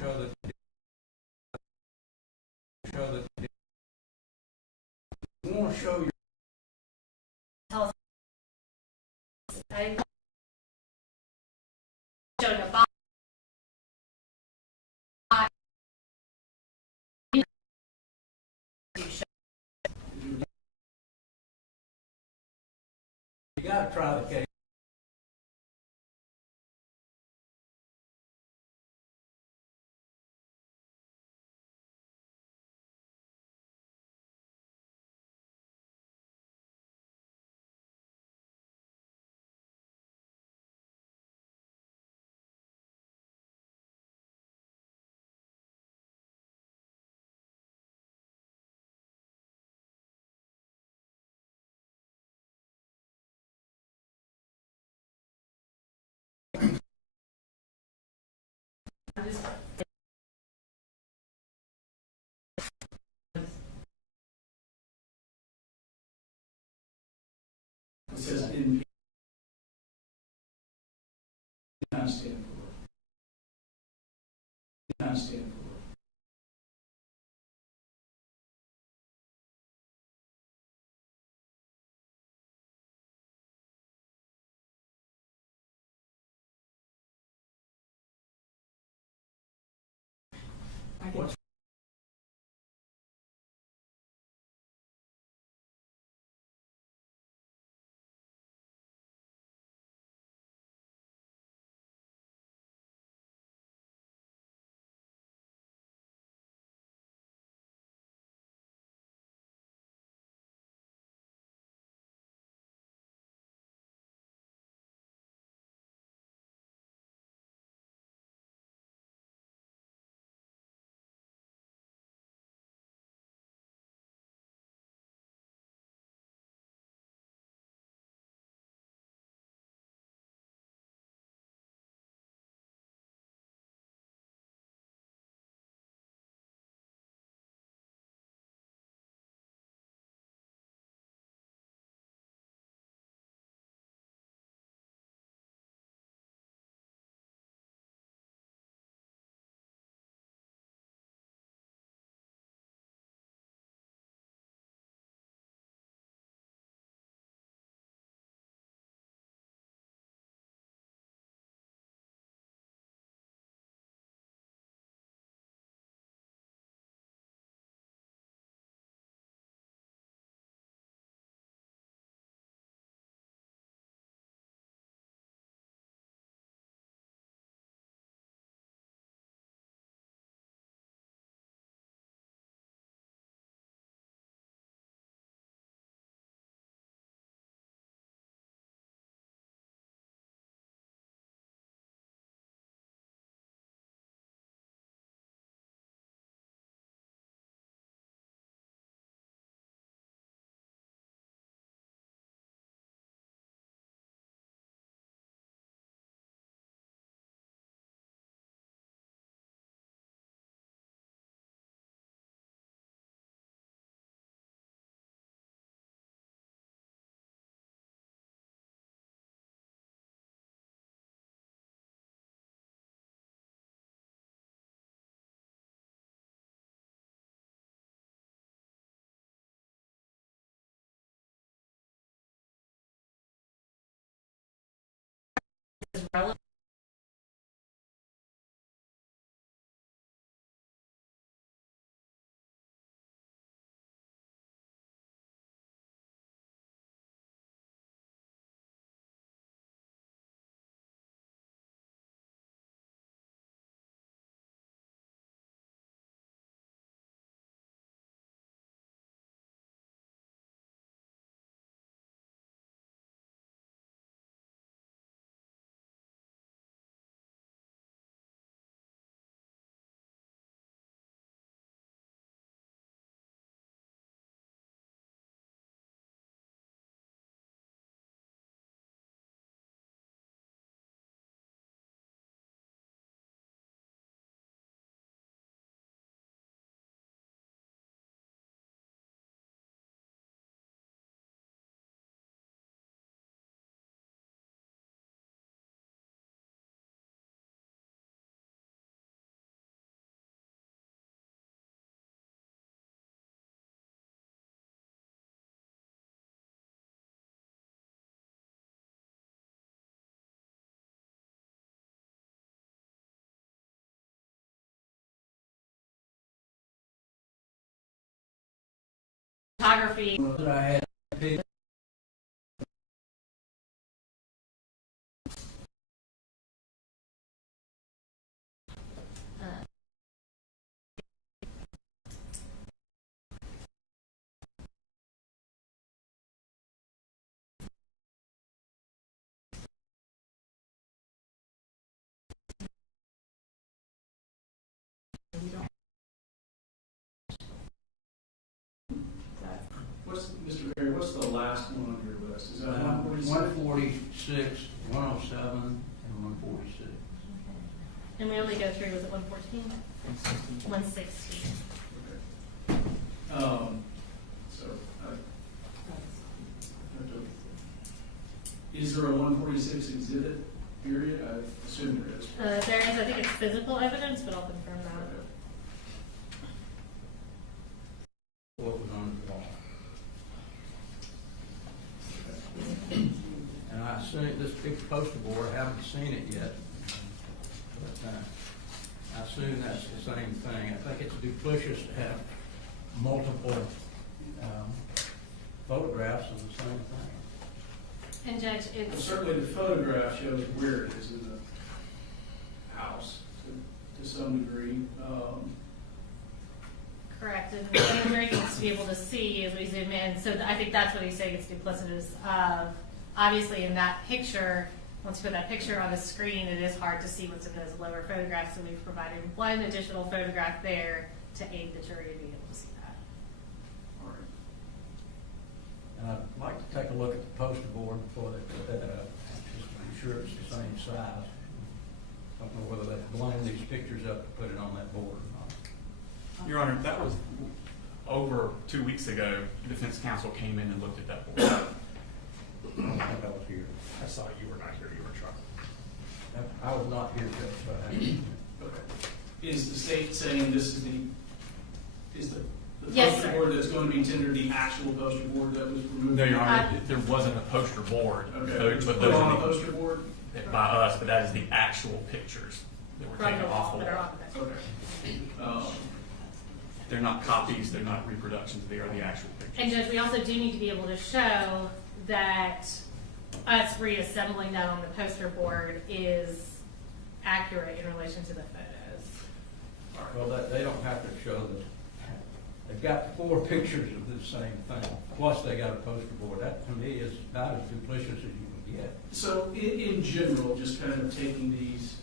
show that you want to show your I'm showing a box. you got to try the case. It says in not stand for. Not stand for. What's relevant? photography. That I had picked. Mr. Perry, what's the last one on your list? Is that 146? 146, 107, and 146. And we only go through, was it 114? 116. Okay. So, is there a 146 exhibit period? I assume there is. There is, I think it's physical evidence, but I'll confirm that. What was on the wall? And I assume this big poster board, I haven't seen it yet, but I assume that's the same thing. I think it's duplicitous to have multiple photographs of the same thing. And Judge, Well, it's, certainly the photograph shows where it is in the house to some degree. correct, and what Gray wants to be able to see as we zoom in, so I think that's what he's saying, it's duplicitous of, obviously in that picture, once you put that picture on the screen, it is hard to see what's in those lower photographs, so we've provided one additional photograph there to aid the jury in being able to see that. All right. And I'd like to take a look at the poster board before they put that up, just to be sure it's the same size. Don't know whether they blend these pictures up to put it on that board or not. Your Honor, that was over 2 weeks ago. Defense counsel came in and looked at that board. I don't think I was here. I saw you were not here. You were traveling. I was not here, Judge, but I Okay. Is the state saying this is the Yes, poster sir. board that's going to be tendered the actual poster board that was removed? No, Your Honor, there wasn't a poster board. Okay. But Put those on a are poster board? by us, but that is the actual pictures that were From taken the off wall the that are wall. on there. Okay. They're not copies. They're not reproductions. They are the actual pictures. And Judge, we also do need to be able to show that us reassembling that on the poster board is accurate in relation to the photos. well, they don't have to show they've got 4 pictures of the same thing, plus they got a poster board. That, to me, is about as duplicitous as you can get. So in general, just kind of taking these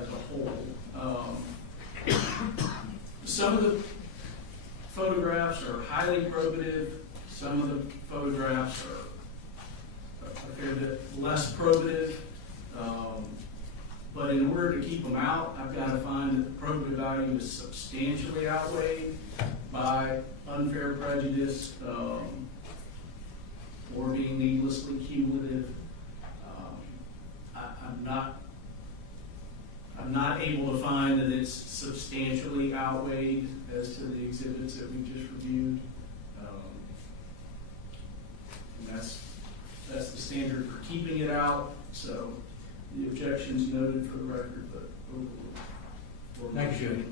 as a whole, some of the photographs are highly probative, some of the photographs are a fair bit less probative. But in order to keep them out, I've got to find that the probative value is substantially outweighed by unfair prejudice, or being needlessly cumulative. I'm not able to find that it's substantially outweighed as to the exhibits that we just reviewed. And that's the standard for keeping it out, so the objection's noted for the record, but overruled. Thank you.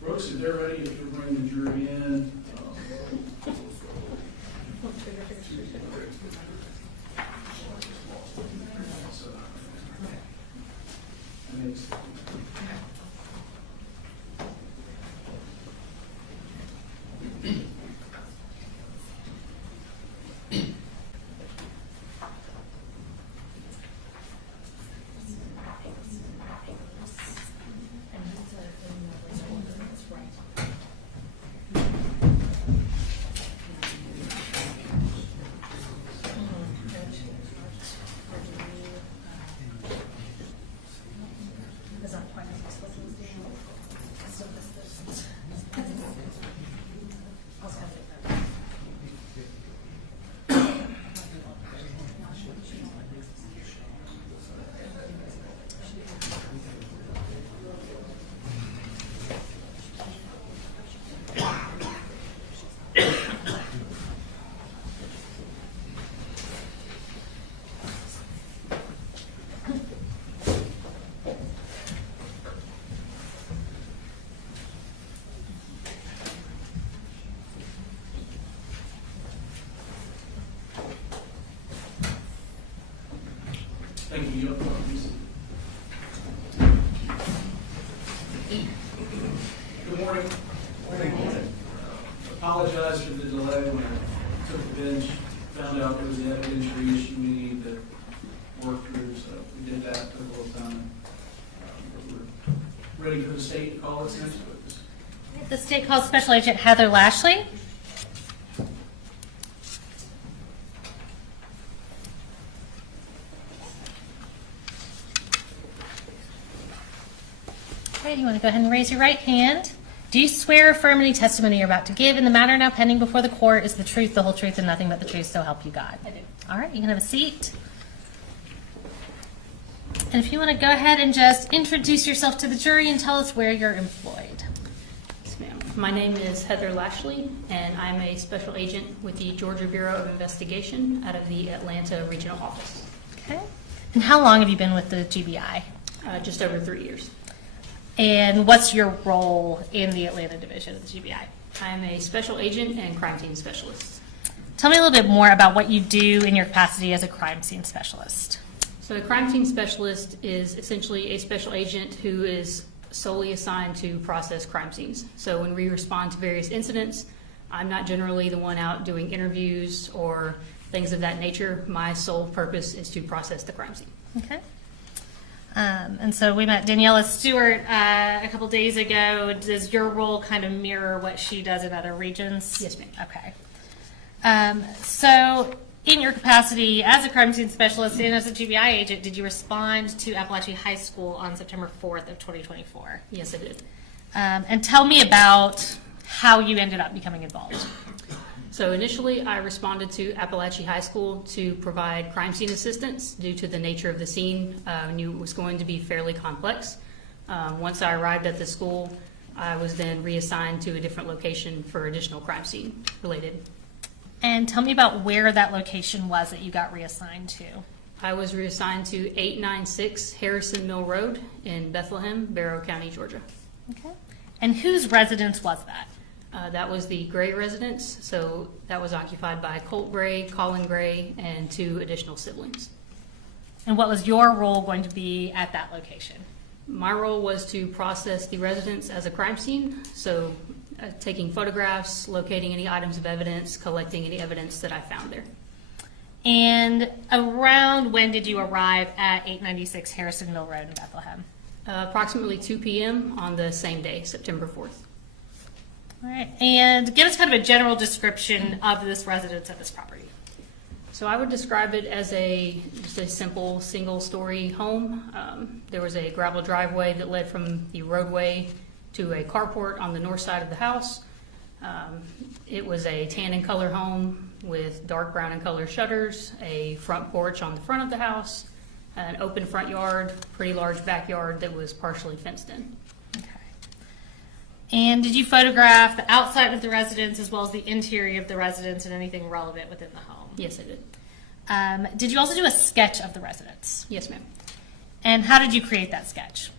Brooks, if they're ready to bring the jury in. The morning. Apologize for the delay when I took the bench, found out there was an evidentiary issue we needed to work through, so we did that, took a little time. But we're ready for the state to call its next witness. The state calls Special Agent Heather Lashley. Okay, you want to go ahead and raise your right hand. Do you swear or affirm any testimony you're about to give in the matter now pending before the court is the truth, the whole truth, and nothing but the truth, so help you God? I do. All right, you can have a seat. And if you want to go ahead and just introduce yourself to the jury and tell us where you're employed. Yes, ma'am. My name is Heather Lashley, and I'm a special agent with the Georgia Bureau of Investigation out of the Atlanta Regional Office. Okay. And how long have you been with the GBI? Just over 3 years. And what's your role in the Atlanta division of the GBI? I'm a special agent and crime scene specialist. Tell me a little bit more about what you do in your capacity as a crime scene specialist. So a crime scene specialist is essentially a special agent who is solely assigned to process crime scenes. So when we respond to various incidents, I'm not generally the one out doing interviews or things of that nature. My sole purpose is to process the crime scene. Okay. And so we met Daniela Stewart a couple days ago. Does your role kind of mirror what she does in other regions? Yes, ma'am. Okay. So in your capacity as a crime scene specialist and as a GBI agent, did you respond to Apalachee High School on September 4th of 2024? Yes, I did. And tell me about how you ended up becoming involved. So initially, I responded to Apalachee High School to provide crime scene assistance due to the nature of the scene. I knew it was going to be fairly complex. Once I arrived at the school, I was then reassigned to a different location for additional crime scene related. And tell me about where that location was that you got reassigned to. I was reassigned to 896 Harrison Mill Road in Bethlehem, Barrow County, Georgia. Okay. And whose residence was that? That was the Gray residence, so that was occupied by Colt Gray, Colin Gray, and 2 additional siblings. And what was your role going to be at that location? My role was to process the residence as a crime scene, so taking photographs, locating any items of evidence, collecting any evidence that I found there. And around when did you arrive at 896 Harrison Mill Road in Bethlehem? Approximately 2 p.m. on the same day, September 4th. All right. And give us kind of a general description of this residence at this property. So I would describe it as just a simple single-story home. There was a gravel driveway that led from the roadway to a carport on the north side of the house. It was a tan in color home with dark brown in color shutters, a front porch on the front of the house, an open front yard, pretty large backyard that was partially fenced in. Okay. And did you photograph the outside of the residence as well as the interior of the residence and anything relevant within the home? Yes, I did. Did you also do a sketch of the residence? Yes, ma'am. And how did you create that sketch?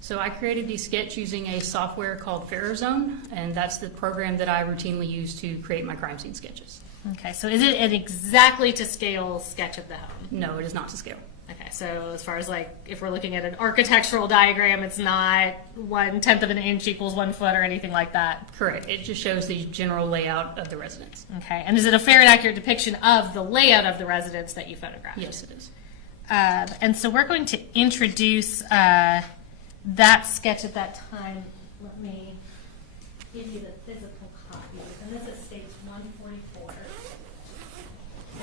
So I created the sketch using a software called Zone, and that's the program that I routinely use to create my crime scene sketches. Okay, so is it an exactly to scale sketch of the home? No, it is not to scale. Okay, so as far as like if we're looking at an architectural diagram, it's not 1/10 of an inch equals 1 foot or anything like that? Correct. It just shows the general layout of the residence. Okay, and is it a fair and accurate depiction of the layout of the residence that you photographed? Yes, it is. And so we're going to introduce that sketch at that time. Let me give you the physical copy. And this is states 144.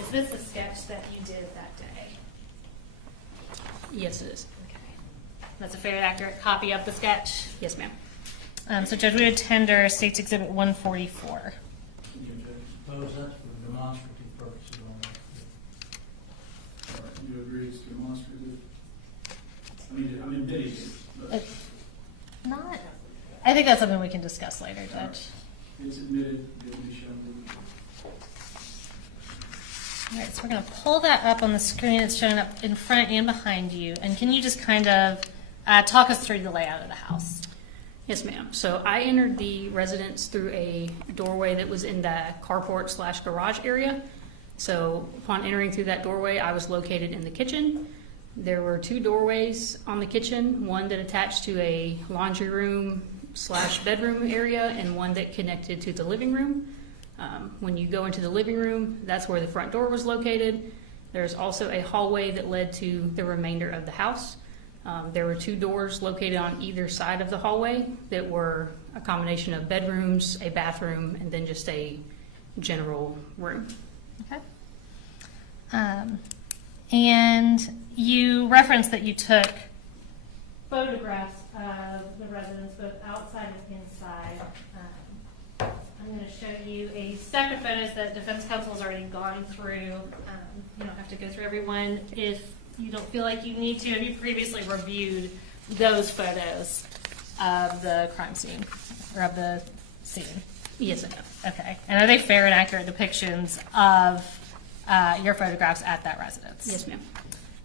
Is this the sketch that you did that day? Yes, it is. Okay. That's a fair and accurate copy of the sketch. Yes, ma'am. So Judge, we would tender States Exhibit 144. Suppose that's for demonstrative purposes only. All right, you agree it's demonstrative? I mean, video. But Not. I think that's something we can discuss later, Judge. it's admitted, it'll be shown. All right, so we're going to pull that up on the screen. It's showing up in front and behind you. And can you just kind of talk us through the layout of the house? Yes, ma'am. So I entered the residence through a doorway that was in the carport / garage area. So upon entering through that doorway, I was located in the kitchen. There were 2 doorways on the kitchen, one that attached to a laundry room, slash bedroom area and one that connected to the living room. When you go into the living room, that's where the front door was located. There's also a hallway that led to the remainder of the house. There were 2 doors located on either side of the hallway that were a combination of bedrooms, a bathroom, and then just a general room. Okay. And you referenced that you took photographs of the residents both outside and inside. I'm going to show you a stack of photos that defense counsel has already gone through. You don't have to go through everyone if you don't feel like you need to. Have you previously reviewed those photos of the crime scene or of the scene? Yes, I have. Okay. And are they fair and accurate depictions of your photographs at that residence? Yes, ma'am.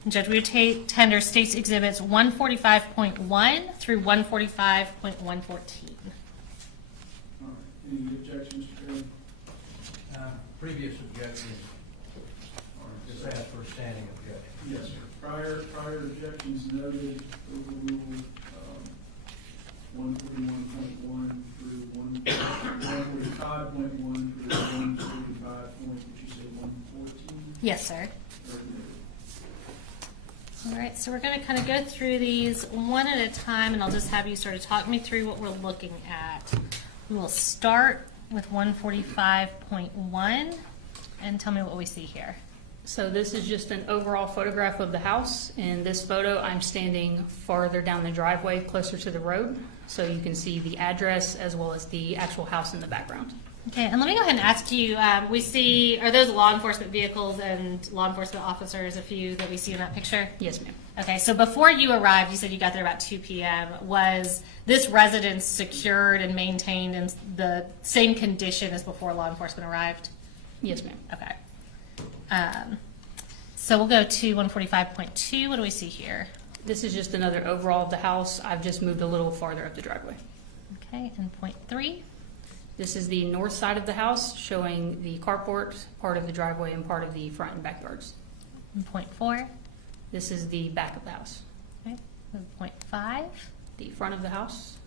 Judge, we would tender State's Exhibits 145.1 through 145.114. All right, any objections, Mr. Chairman? Previous objections, or just ask for a standing objection. Yes, sir. Prior objections noted, overruled, 141.1 through 145.1 through 145 point, did you say 114? Yes, sir. All right, so we're going to kind of go through these one at a time, and I'll just have you sort of talk me through what we're looking at. We will start with 145.1 and tell me what we see here. So this is just an overall photograph of the house. In this photo, I'm standing farther down the driveway, closer to the road, so you can see the address as well as the actual house in the background. Okay, and let me go ahead and ask you, we see, are those law enforcement vehicles and law enforcement officers, a few that we see in that picture? Yes, ma'am. Okay, so before you arrived, you said you got there about 2 p.m. Was this residence secured and maintained in the same condition as before law enforcement arrived? Yes, ma'am. Okay. So we'll go to 145.2. What do we see here? This is just another overall of the house. I've just moved a little farther up the driveway. Okay, and point 3. This is the north side of the house, showing the carport, part of the driveway, and part of the front and backyards. And point 4. This is the back of the house. Okay, and point 5. The front of the house.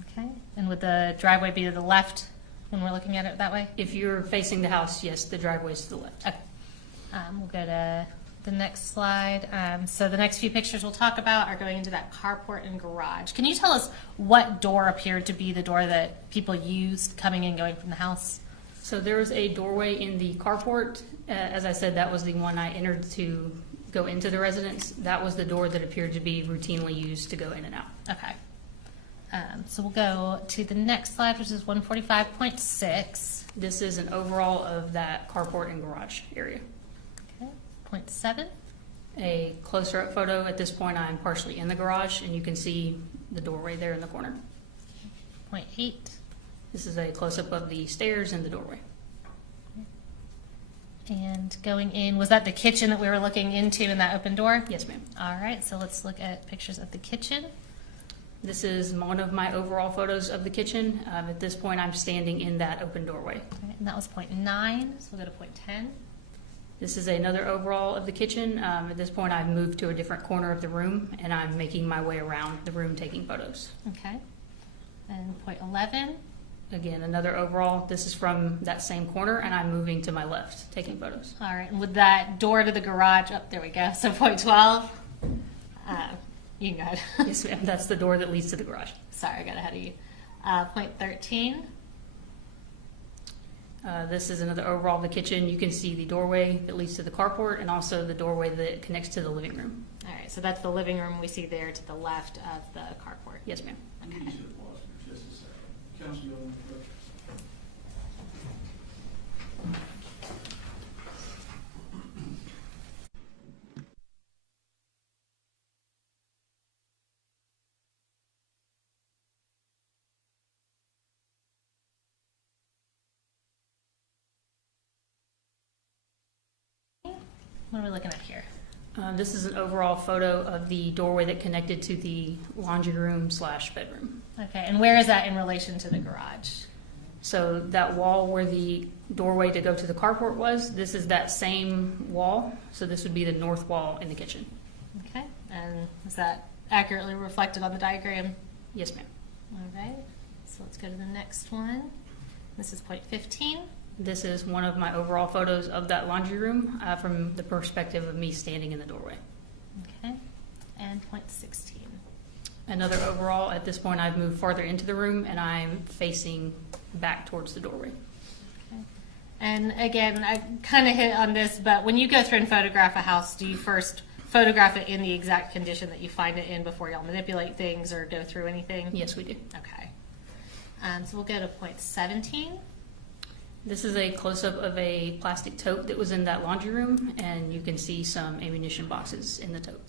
Okay, and would the driveway be to the left when we're looking at it that way? If you're facing the house, yes, the driveway is to the left. Okay. We'll go to the next slide. So the next few pictures we'll talk about are going into that carport and garage. Can you tell us what door appeared to be the door that people used coming and going from the house? So there was a doorway in the carport. As I said, that was the one I entered to go into the residence. That was the door that appeared to be routinely used to go in and out. Okay. So we'll go to the next slide, which is 145.6. This is an overall of that carport and garage area. Okay. Point 7. A closer up photo. At this point, I'm partially in the garage, and you can see the doorway there in the corner. Point 8. This is a close-up of the stairs and the doorway. And going in, was that the kitchen that we were looking into in that open door? Yes, ma'am. All right, so let's look at pictures of the kitchen. This is one of my overall photos of the kitchen. At this point, I'm standing in that open doorway. All right, and that was point 9, so we'll go to point 10. This is another overall of the kitchen. At this point, I've moved to a different corner of the room, and I'm making my way around the room taking photos. Okay. And point 11. Again, another overall. This is from that same corner, and I'm moving to my left, taking photos. All right, and with that door to the garage, oh, there we go, so point 12. You can go ahead. Yes, ma'am. That's the door that leads to the garage. Sorry, I got ahead of you. Point 13. This is another overall of the kitchen. You can see the doorway that leads to the carport and also the doorway that connects to the living room. All right, so that's the living room we see there to the left of the carport. Yes, ma'am. You need to pause for just a second. Counsel, you have any questions? What are we looking at here? This is an overall photo of the doorway that connected to the laundry room / bedroom. Okay, and where is that in relation to the garage? So that wall where the doorway to go to the carport was, this is that same wall. So this would be the north wall in the kitchen. Okay, and is that accurately reflected on the diagram? Yes, ma'am. All right. So let's go to the next one. This is point 15. This is one of my overall photos of that laundry room from the perspective of me standing in the doorway. Okay. And point 16. Another overall, at this point I've moved farther into the room and I'm facing back towards the doorway. Okay. And again, I kind of hit on this, but when you go through and photograph a house, do you first photograph it in the exact condition that you find it in before y'all manipulate things or go through anything? Yes, we do. Okay. So we'll go to point 17. This is a close-up of a plastic tote that was in that laundry room, and you can see some ammunition boxes in the tote.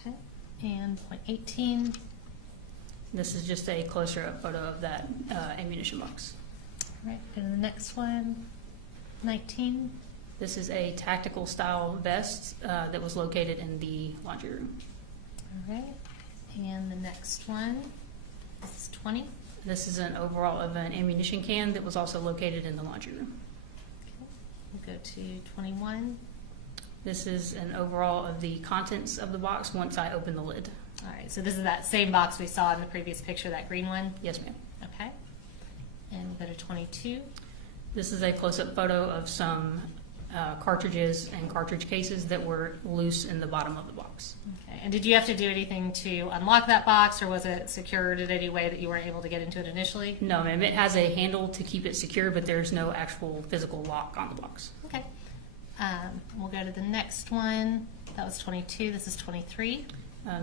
Okay. And point 18. This is just a closer-up photo of that ammunition box. All right. Go to the next one. 19. This is a tactical style vest that was located in the laundry room. All right. And the next one. This is 20. This is an overall of an ammunition can that was also located in the laundry room. Okay. We'll go to 21. This is an overall of the contents of the box once I open the lid. All right. So this is that same box we saw in the previous picture, that green one. Yes, ma'am. Okay. And we'll go to 22. This is a close-up photo of some cartridges and cartridge cases that were loose in the bottom of the box. Okay. And did you have to do anything to unlock that box, or was it secured in any way that you weren't able to get into it initially? No, ma'am. It has a handle to keep it secure, but there's no actual physical lock on the box. Okay. We'll go to the next one. That was 22. This is 23.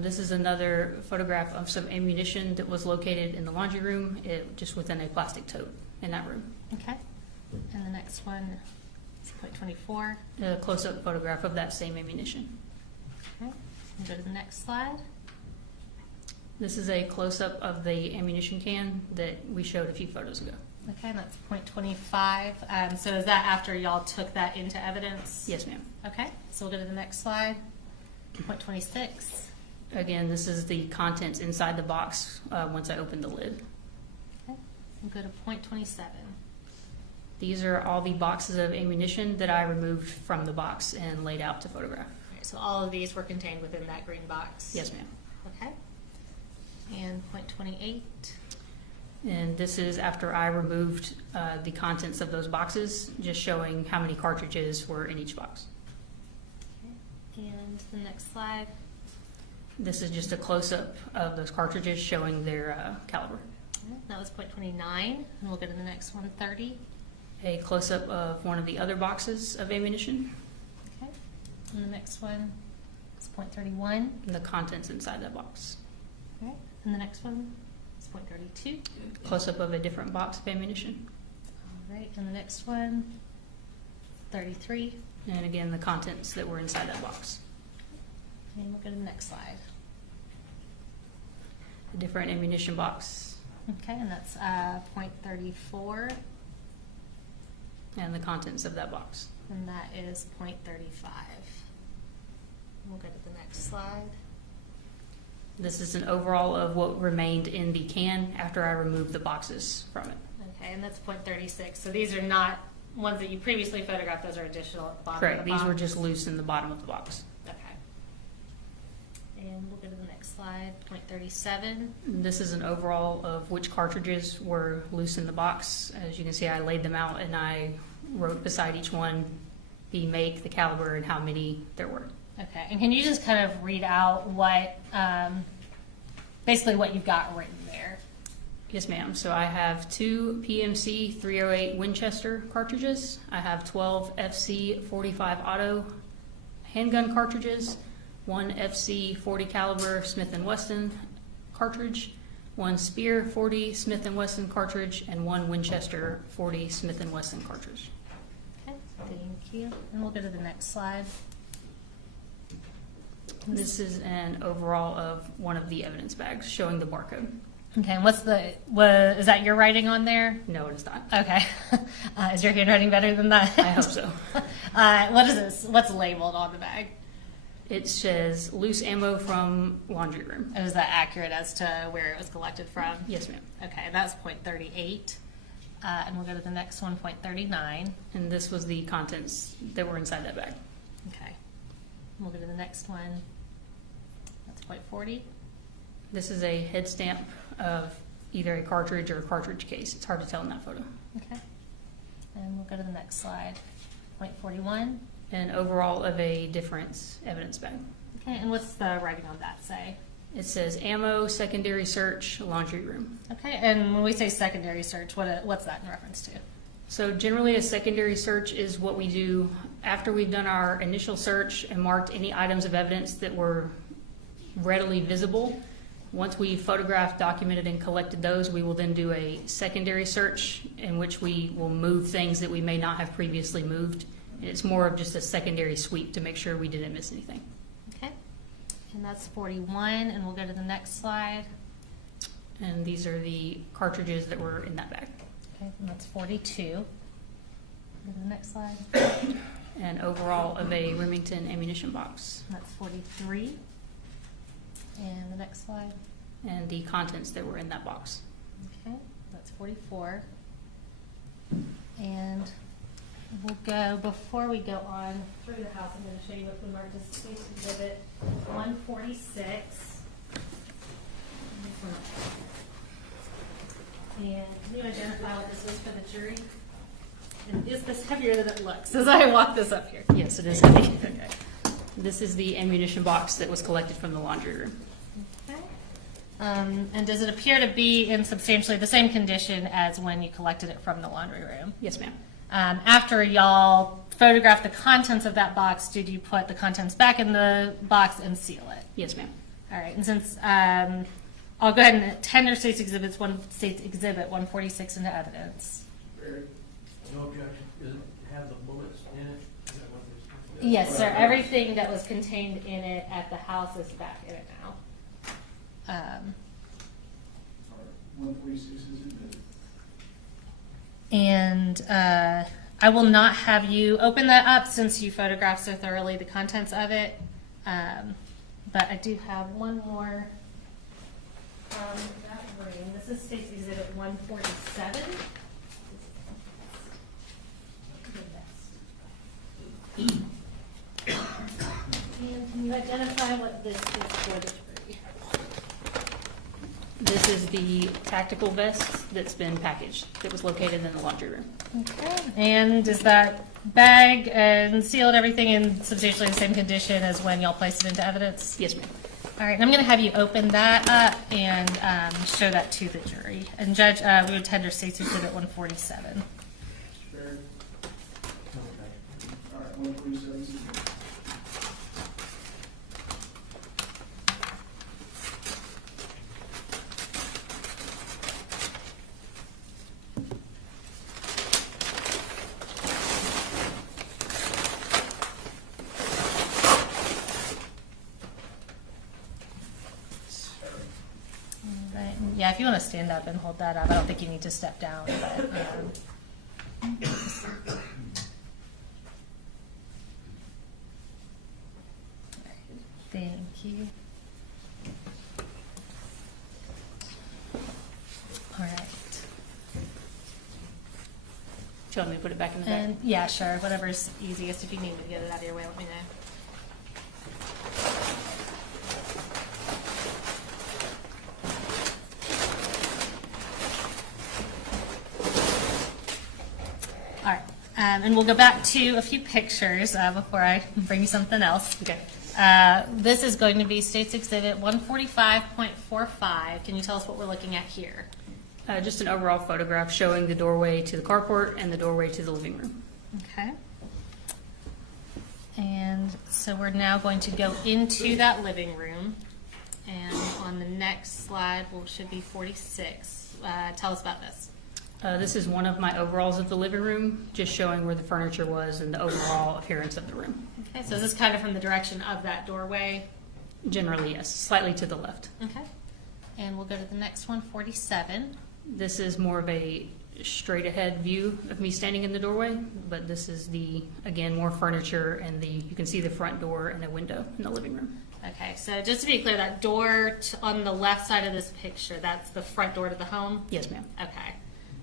This is another photograph of some ammunition that was located in the laundry room, just within a plastic tote in that room. Okay. And the next one is point 24. A close-up photograph of that same ammunition. Okay. We'll go to the next slide. This is a close-up of the ammunition can that we showed a few photos ago. Okay, and that's point 25. So is that after y'all took that into evidence? Yes, ma'am. Okay, so we'll go to the next slide. Point 26. Again, this is the contents inside the box once I opened the lid. Okay, we'll go to point 27. These are all the boxes of ammunition that I removed from the box and laid out to photograph. All right, so all of these were contained within that green box? Yes, ma'am. Okay. And point 28. And this is after I removed the contents of those boxes, just showing how many cartridges were in each box. Okay. And the next slide. This is just a close-up of those cartridges showing their caliber. All right, that was point 29. And we'll go to the next one, 30. A close-up of one of the other boxes of ammunition Okay. And the next one is point 31. and the contents inside that box. All right. And the next one is point 32. Close-up of a different box of ammunition. All right. And the next one, 33. And again, the contents that were inside that box. And we'll go to the next slide. A different ammunition box Okay, and that's point 34, and the contents of that box. and that is point 35. We'll go to the next slide. This is an overall of what remained in the can after I removed the boxes from it. Okay, and that's point 36. So these are not ones that you previously photographed, those are additional at the bottom Correct. of the These were box. just loose in the bottom of the box. Okay. And we'll go to the next slide, point 37. This is an overall of which cartridges were loose in the box. As you can see, I laid them out and I wrote beside each one the make, the caliber, and how many there were. Okay, and can you just kind of read out what, basically what you've got written there? Yes, ma'am. So I have 2 PMC 308 Winchester cartridges. I have 12 FC 45 Auto handgun cartridges, 1 FC 40 caliber Smith & Wesson cartridge, 1 Spear 40 Smith & Wesson cartridge, and 1 Winchester 40 Smith & Wesson cartridge. Okay, thank you. And we'll go to the next slide. This is an overall of one of the evidence bags showing the barcode. Okay, and is that your writing on there? No, it is not. Okay. Is your handwriting better than that? I hope so. What is this? What's labeled on the bag? It says loose ammo from laundry room. And is that accurate as to where it was collected from? Yes, ma'am. Okay, and that's point 38. And we'll go to the next one, point 39. And this was the contents that were inside that bag. Okay. We'll go to the next one. That's point 40. This is a head stamp of either a cartridge or a cartridge case. It's hard to tell in that photo. Okay. And we'll go to the next slide. Point 41. And overall of a difference evidence bag. Okay, and what's the writing on that say? It says ammo, secondary search, laundry room. Okay, and when we say secondary search, what's that in reference to? So generally a secondary search is what we do after we've done our initial search and marked any items of evidence that were readily visible. Once we photographed, documented, and collected those, we will then do a secondary search in which we will move things that we may not have previously moved. It's more of just a secondary sweep to make sure we didn't miss anything. Okay, and that's 41, and we'll go to the next slide. And these are the cartridges that were in that bag. Okay, and that's 42. Go to the next slide. And overall of a Remington ammunition box. That's 43. And the next slide. And the contents that were in that box. Okay, that's 44. And we'll go, before we go on through the house, I'm going to show you what we marked as Space Exhibit 146. And can you identify what this is for the jury? And is this heavier than it looks as I walk this up here? Yes, it is heavy. Okay. This is the ammunition box that was collected from the laundry room. Okay. And does it appear to be in substantially the same condition as when you collected it from the laundry room? Yes, ma'am. After y'all photographed the contents of that box, did you put the contents back in the box and seal it? Yes, ma'am. All right, and since I'll go ahead and tender State's Exhibit 146 into evidence. No objection. Does it have the bullets in it? Is that what this? Yes, sir. Everything that was contained in it at the house is back in it now. 146 is admitted. And I will not have you open that up since you photographed so thoroughly the contents of it. But I do have one more from that ring. This is State's Exhibit 147. And can you identify what this is for the jury? This is the tactical vest that's been packaged, that was located in the laundry room. Okay. And is that bag and sealed everything in substantially the same condition as when y'all placed it into evidence? Yes, ma'am. All right, and I'm going to have you open that up and show that to the jury. And Judge, we would tender State's Exhibit 147. Mr. Barrett? All right, 147 is admitted. Right. Yeah, if you want to stand up and hold that up, I don't think you need to step down. But, thank you. All right. Do you want me to put it back in the bag? And yeah, sure. Whatever's easiest. If you need me to get it out of your way, let me know. All right, and we'll go back to a few pictures before I bring you something else. Okay. This is going to be State's Exhibit 145.45. Can you tell us what we're looking at here? Just an overall photograph showing the doorway to the carport and the doorway to the living room. Okay. And so we're now going to go into that living room. And on the next slide, should be 46. Tell us about this. This is one of my overalls of the living room, just showing where the furniture was and the overall appearance of the room. Okay, so this is kind of from the direction of that doorway. Generally, yes, slightly to the left. Okay. And we'll go to the next one, 47. This is more of a straight ahead view of me standing in the doorway, but this is again, more furniture and you can see the front door and a window in the living room. Okay, so just to be clear, that door on the left side of this picture, that's the front door to the home? Yes, ma'am. Okay.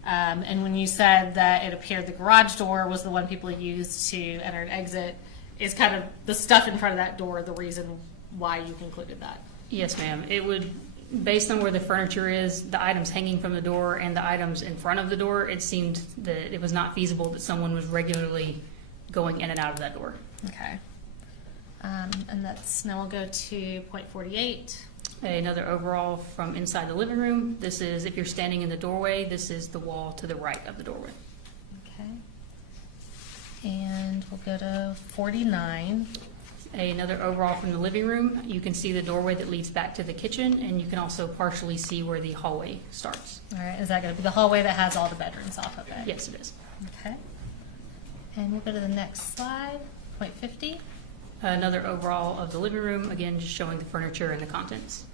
And when you said that it appeared the garage door was the one people used to enter and exit, is kind of the stuff in front of that door the reason why you concluded that? Yes, ma'am. It would based on where the furniture is, the items hanging from the door and the items in front of the door, it seemed that it was not feasible that someone was regularly going in and out of that door. Okay. And now we'll go to point 48. Another overall from inside the living room. This is, if you're standing in the doorway, this is the wall to the right of the doorway. Okay. And we'll go to 49. Another overall from the living room. You can see the doorway that leads back to the kitchen, and you can also partially see where the hallway starts. All right, is that going to be the hallway that has all the bedrooms off of it? Yes, it is. Okay. And we'll go to the next slide, point 50. Another overall of the living room, again, just showing the furniture and the contents.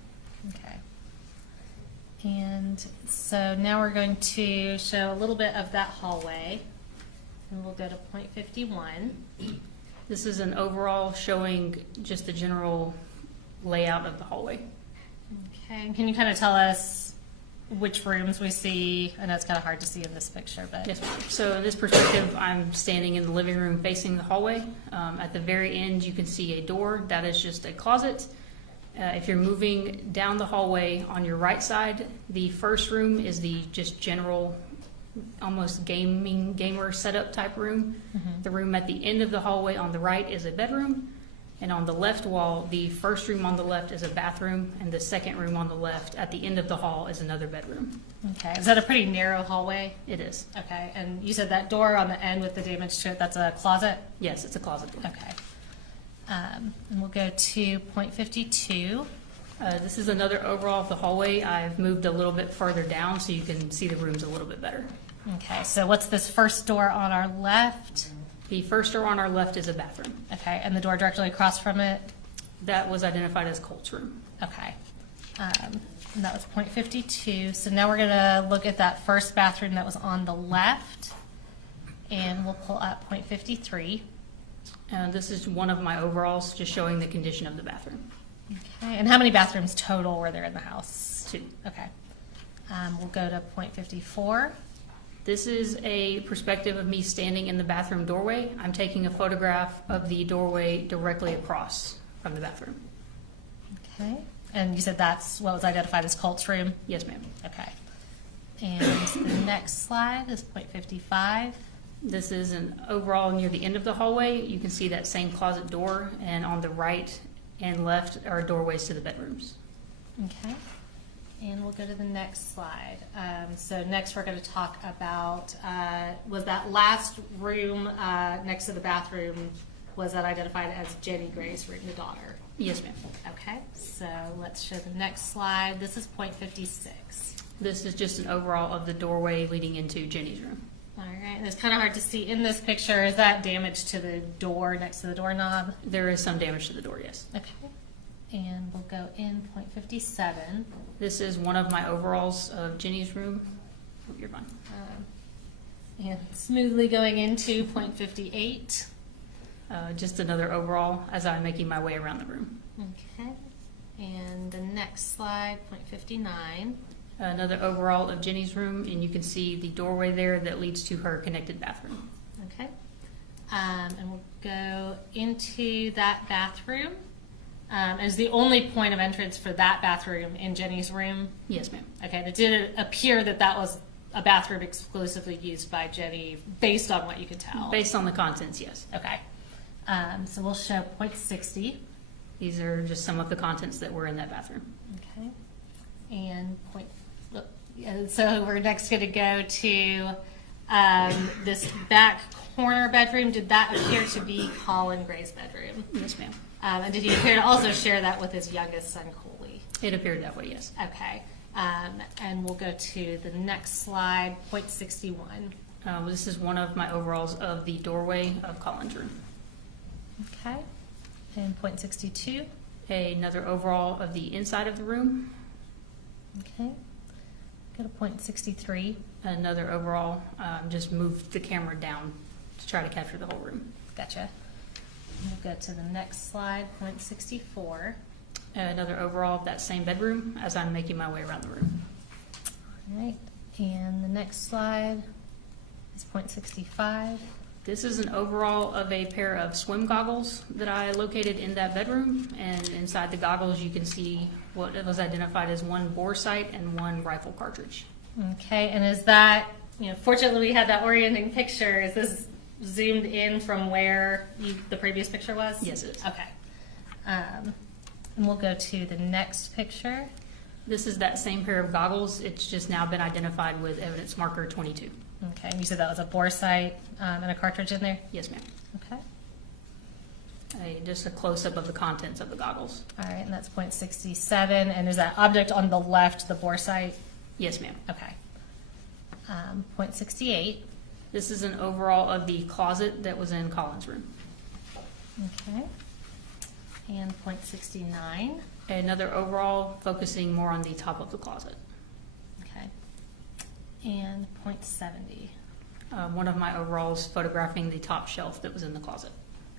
Okay. And so now we're going to show a little bit of that hallway. And we'll go to point 51. This is an overall showing just the general layout of the hallway. Okay, and can you kind of tell us which rooms we see? I know it's kind of hard to see in this picture, but. Yes, ma'am. So in this perspective, I'm standing in the living room facing the hallway. At the very end, you can see a door. That is just a closet. If you're moving down the hallway on your right side, the first room is the just general, almost gamer setup type room. Mhm. The room at the end of the hallway on the right is a bedroom. And on the left wall, the first room on the left is a bathroom, and the second room on the left at the end of the hall is another bedroom. Okay, is that a pretty narrow hallway? It is. Okay, and you said that door on the end with the damage to it, that's a closet? Yes, it's a closet door. Okay. And we'll go to point 52. This is another overall of the hallway. I've moved a little bit further down so you can see the rooms a little bit better. Okay, so what's this first door on our left? The first door on our left is a bathroom. Okay, and the door directly across from it? That was identified as Colt's room. Okay. And that was point 52. So now we're going to look at that first bathroom that was on the left. And we'll pull up point 53. This is one of my overalls, just showing the condition of the bathroom. Okay, and how many bathrooms total were there in the house? 2. Okay. We'll go to point 54. This is a perspective of me standing in the bathroom doorway. I'm taking a photograph of the doorway directly across from the bathroom. Okay. And you said that's what was identified as Colt's room? Yes, ma'am. Okay. And the next slide is point 55. This is an overall near the end of the hallway. You can see that same closet door, and on the right and left are doorways to the bedrooms. Okay. And we'll go to the next slide. So next we're going to talk about, was that last room next to the bathroom, was that identified as Jenny Gray's room, the daughter? Yes, ma'am. Okay, so let's show the next slide. This is point 56. This is just an overall of the doorway leading into Jenny's room. All right, and it's kind of hard to see in this picture. Is that damage to the door next to the doorknob? There is some damage to the door, yes. Okay. And we'll go in point 57. This is one of my overalls of Jenny's room. Oh, you're fine. And smoothly going into point 58. Just another overall as I'm making my way around the room. Okay. And the next slide, point 59. Another overall of Jenny's room, and you can see the doorway there that leads to her connected bathroom. Okay. And we'll go into that bathroom. Is the only point of entrance for that bathroom in Jenny's room? Yes, ma'am. Okay, and it did appear that that was a bathroom exclusively used by Jenny, based on what you could tell. Based on the contents, yes. Okay. So we'll show point 60. These are just some of the contents that were in that bathroom. Okay. And so we're next going to go to this back corner bedroom. Did that appear to be Colin Gray's bedroom? Yes, ma'am. And did he appear to also share that with his youngest son, Coley? It appeared that way, yes. Okay. And we'll go to the next slide, point 61. This is one of my overalls of the doorway of Colin's room. Okay. And point 62. Another overall of the inside of the room. Okay. Go to point 63. Another overall. Just moved the camera down to try to capture the whole room. Gotcha. We'll go to the next slide, point 64. Another overall of that same bedroom as I'm making my way around the room. All right. And the next slide is point 65. This is an overall of a pair of swim goggles that I located in that bedroom, and inside the goggles you can see what was identified as one bore sight and one rifle cartridge. Okay, and is that, fortunately we had that orienting picture. Is this zoomed in from where the previous picture was? Yes, it is. Okay. And we'll go to the next picture. This is that same pair of goggles. It's just now been identified with evidence marker 22. Okay, and you said that was a bore sight and a cartridge in there? Yes, ma'am. Okay. Just a close-up of the contents of the goggles. All right, and that's .67. And is that object on the left the bore sight? Yes, ma'am. Okay. .68. This is an overall of the closet that was in Colin's room. Okay. And .69. Another overall focusing more on the top of the closet. Okay. And .70. One of my overalls photographing the top shelf that was in the closet.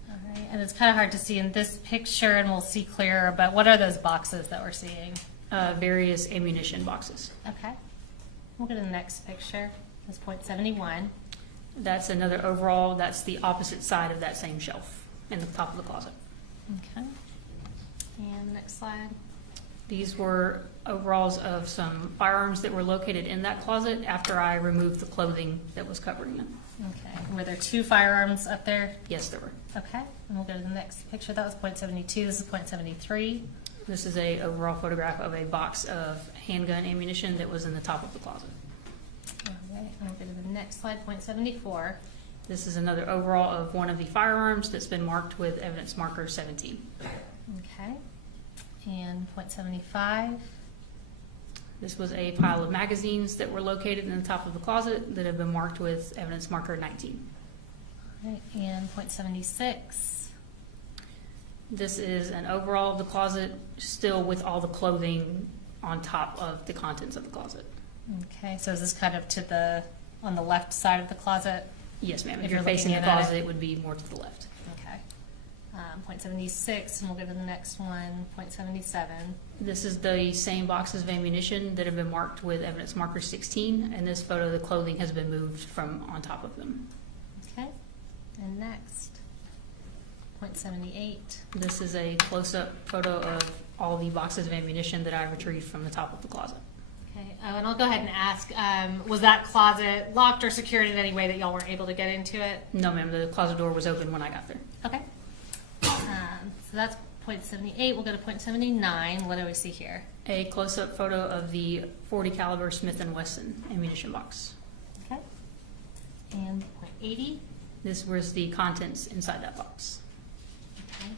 All right, and it's kind of hard to see in this picture, and we'll see clearer, but what are those boxes that we're seeing? Various ammunition boxes. Okay. We'll go to the next picture. That's .71. That's another overall. That's the opposite side of that same shelf in the top of the closet. Okay. And next slide. These were overalls of some firearms that were located in that closet after I removed the clothing that was covering them. Okay. Were there 2 firearms up there? Yes, there were. Okay. And we'll go to the next picture. That was .72. This is .73. This is a overall photograph of a box of handgun ammunition that was in the top of the closet. All right. And we'll go to the next slide. .74. This is another overall of one of the firearms that's been marked with evidence marker 17. Okay. And .75. This was a pile of magazines that were located in the top of the closet that have been marked with evidence marker 19. All right. And .76. This is an overall of the closet, still with all the clothing on top of the contents of the closet. Okay. So is this kind of on the left side of the closet? Yes, ma'am. If If you're you're facing the looking at it. closet, it would be more to the left. Okay. .76, and we'll go to the next one, .77. This is the same boxes of ammunition that have been marked with evidence marker 16, and this photo, the clothing has been moved from on top of them. Okay. And next, .78. This is a close-up photo of all the boxes of ammunition that I retrieved from the top of the closet. Okay. Oh, and I'll go ahead and ask, was that closet locked or secured in any way that y'all weren't able to get into it? No, ma'am, the closet door was open when I got there. Okay. So that's .78. We'll go to .79. What do we see here? A close-up photo of the .40 caliber Smith & Wesson ammunition box. Okay. And .80. This was the contents inside that box. Okay.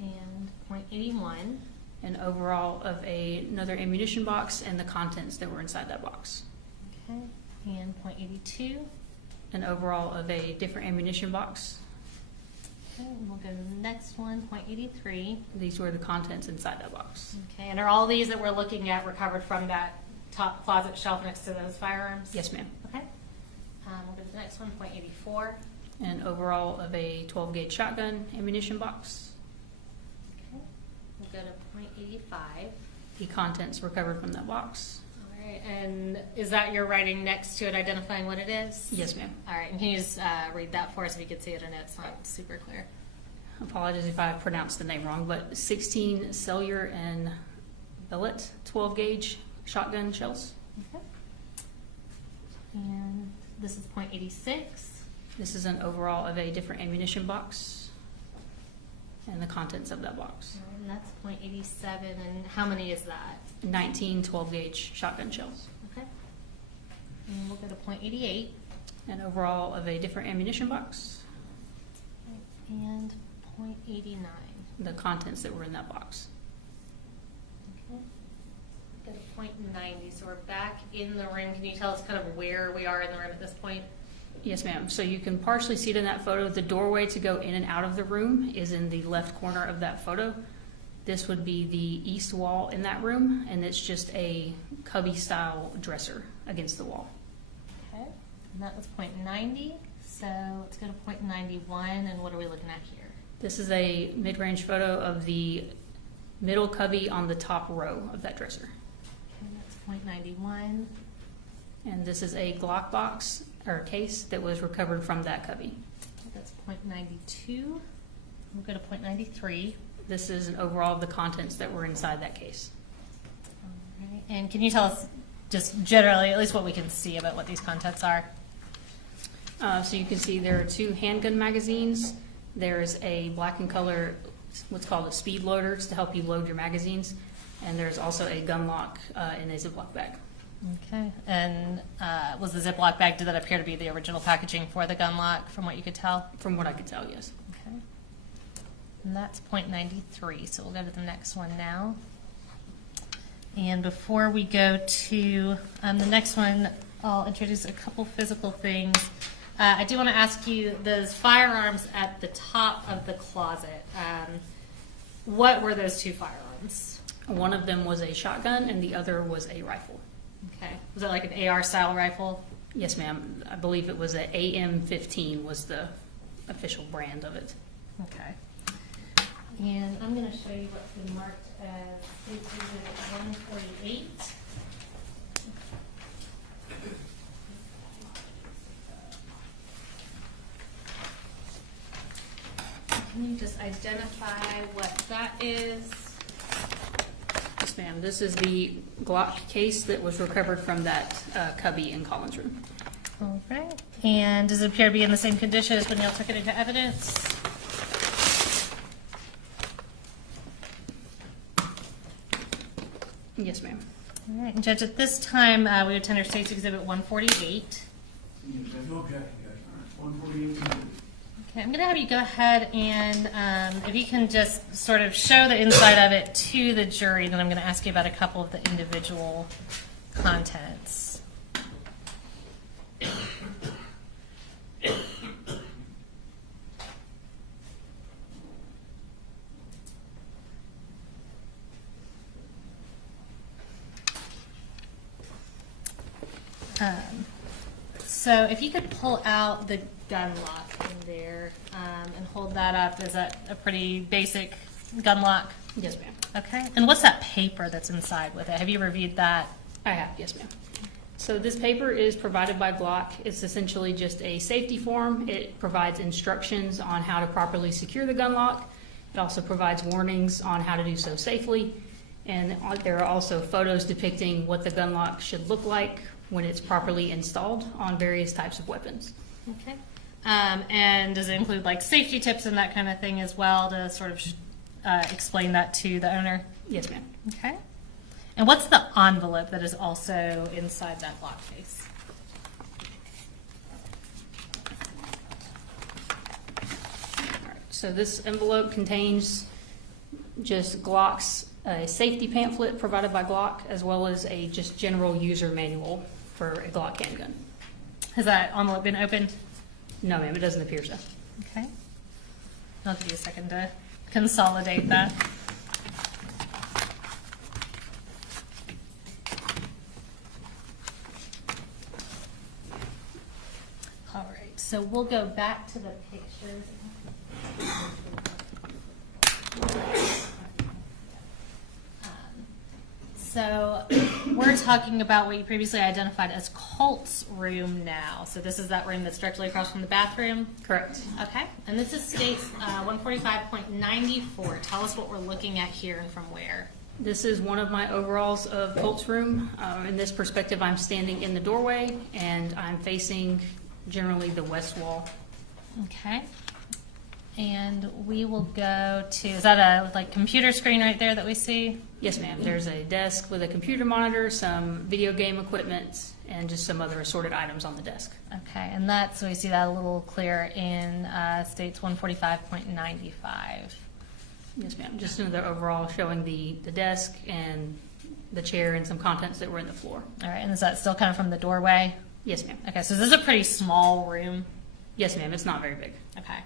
And .81. An overall of another ammunition box and the contents that were inside that box. Okay. And .82. An overall of a different ammunition box. Okay, and we'll go to the next one, .83. These were the contents inside that box. Okay, and are all these that we're looking at recovered from that top closet shelf next to those firearms? Yes, ma'am. Okay. We'll go to the next one, .84. An overall of a 12-gauge shotgun ammunition box. Okay. We'll go to .85. The contents recovered from that box. All right, and is that your writing next to it identifying what it is? Yes, ma'am. All right, and can you just read that for us if you could see it? I know it's not super clear. Apologies if I pronounced the name wrong, but 16 cellular and billet 12-gauge shotgun shells. Okay. And this is .86. This is an overall of a different ammunition box and the contents of that box. And that's .87, and how many is that? 19 12-gauge shotgun shells. Okay. And we'll go to .88. An overall of a different ammunition box. And .89. The contents that were in that box. Okay. Go to .90. So we're back in the room. Can you tell us kind of where we are in the room at this point? Yes, ma'am. So you can partially see it in that photo. The doorway to go in and out of the room is in the left corner of that photo. This would be the east wall in that room, and it's just a cubby-style dresser against the wall. Okay. And that was .90. So let's go to .91. And what are we looking at here? This is a mid-range photo of the middle cubby on the top row of that dresser. Okay, that's .91. And this is a Glock box or case that was recovered from that cubby. that's .92. We'll go to .93. This is an overall of the contents that were inside that case. All right. And can you tell us just generally, at least what we can see about what these contents are? So you can see there are 2 handgun magazines. There's a black and color, what's called a speed loader, to help you load your magazines. And there's also a gun lock in a Ziploc bag. Okay. And was the Ziploc bag, did that appear to be the original packaging for the gun lock, from what you could tell? From what I could tell, yes. Okay. And that's .93, so we'll go to the next one now. And before we go to the next one, I'll introduce a couple physical things. I do want to ask you, those firearms at the top of the closet, what were those 2 firearms? One of them was a shotgun and the other was a rifle. Okay. Was it like an AR style rifle? Yes, ma'am. I believe it was an AM-15 was the official brand of it. Okay. And I'm going to show you what's been marked as State Exhibit 148. Can you just identify what that is? Yes, ma'am. This is the Glock case that was recovered from that cubby in Colin's room. All right. And does it appear to be in the same condition as when y'all took it into evidence? Yes, ma'am. All right. And Judge, at this time, we would tender State's Exhibit 148. Okay, 148. Okay, I'm going to have you go ahead and if you can just sort of show the inside of it to the jury, then I'm going to ask you about a couple of the individual contents. So if you could pull out the gun lock in there and hold that up, is that a pretty basic gun lock? Yes, ma'am. Okay. And what's that paper that's inside with it? Have you reviewed that? I have, yes, ma'am. So this paper is provided by Glock. It's essentially just a safety form. It provides instructions on how to properly secure the gun lock. It also provides warnings on how to do so safely. And there are also photos depicting what the gun lock should look like when it's properly installed on various types of weapons. Okay. And does it include like safety tips and that kind of thing as well to sort of explain that to the owner? Yes, ma'am. Okay. And what's the envelope that is also inside that lock case? All right. So this envelope contains just Glock's safety pamphlet provided by Glock, as well as a just general user manual for a Glock handgun. Has that envelope been opened? No, ma'am, it doesn't appear so. Okay. I'll give you a second to consolidate that. All right, so we'll go back to the pictures. So we're talking about what you previously identified as Colt's room now. So this is that room that's directly across from the bathroom? Correct. Okay. And this is State's 145.94. Tell us what we're looking at here and from where. This is one of my overalls of Colt's room. In this perspective, I'm standing in the doorway and I'm facing generally the west wall. Okay. And we will go to, is that a like computer screen right there that we see? Yes, ma'am. There's a desk with a computer monitor, some video game equipment, and just some other assorted items on the desk. Okay, and that's, so we see that a little clearer in State's 145.95. Yes, ma'am. Just another overall showing the desk and the chair and some contents that were in the floor. All right, and is that still kind of from the doorway? Yes, ma'am. Okay, so this is a pretty small room. Yes, ma'am. It's not very big. Okay.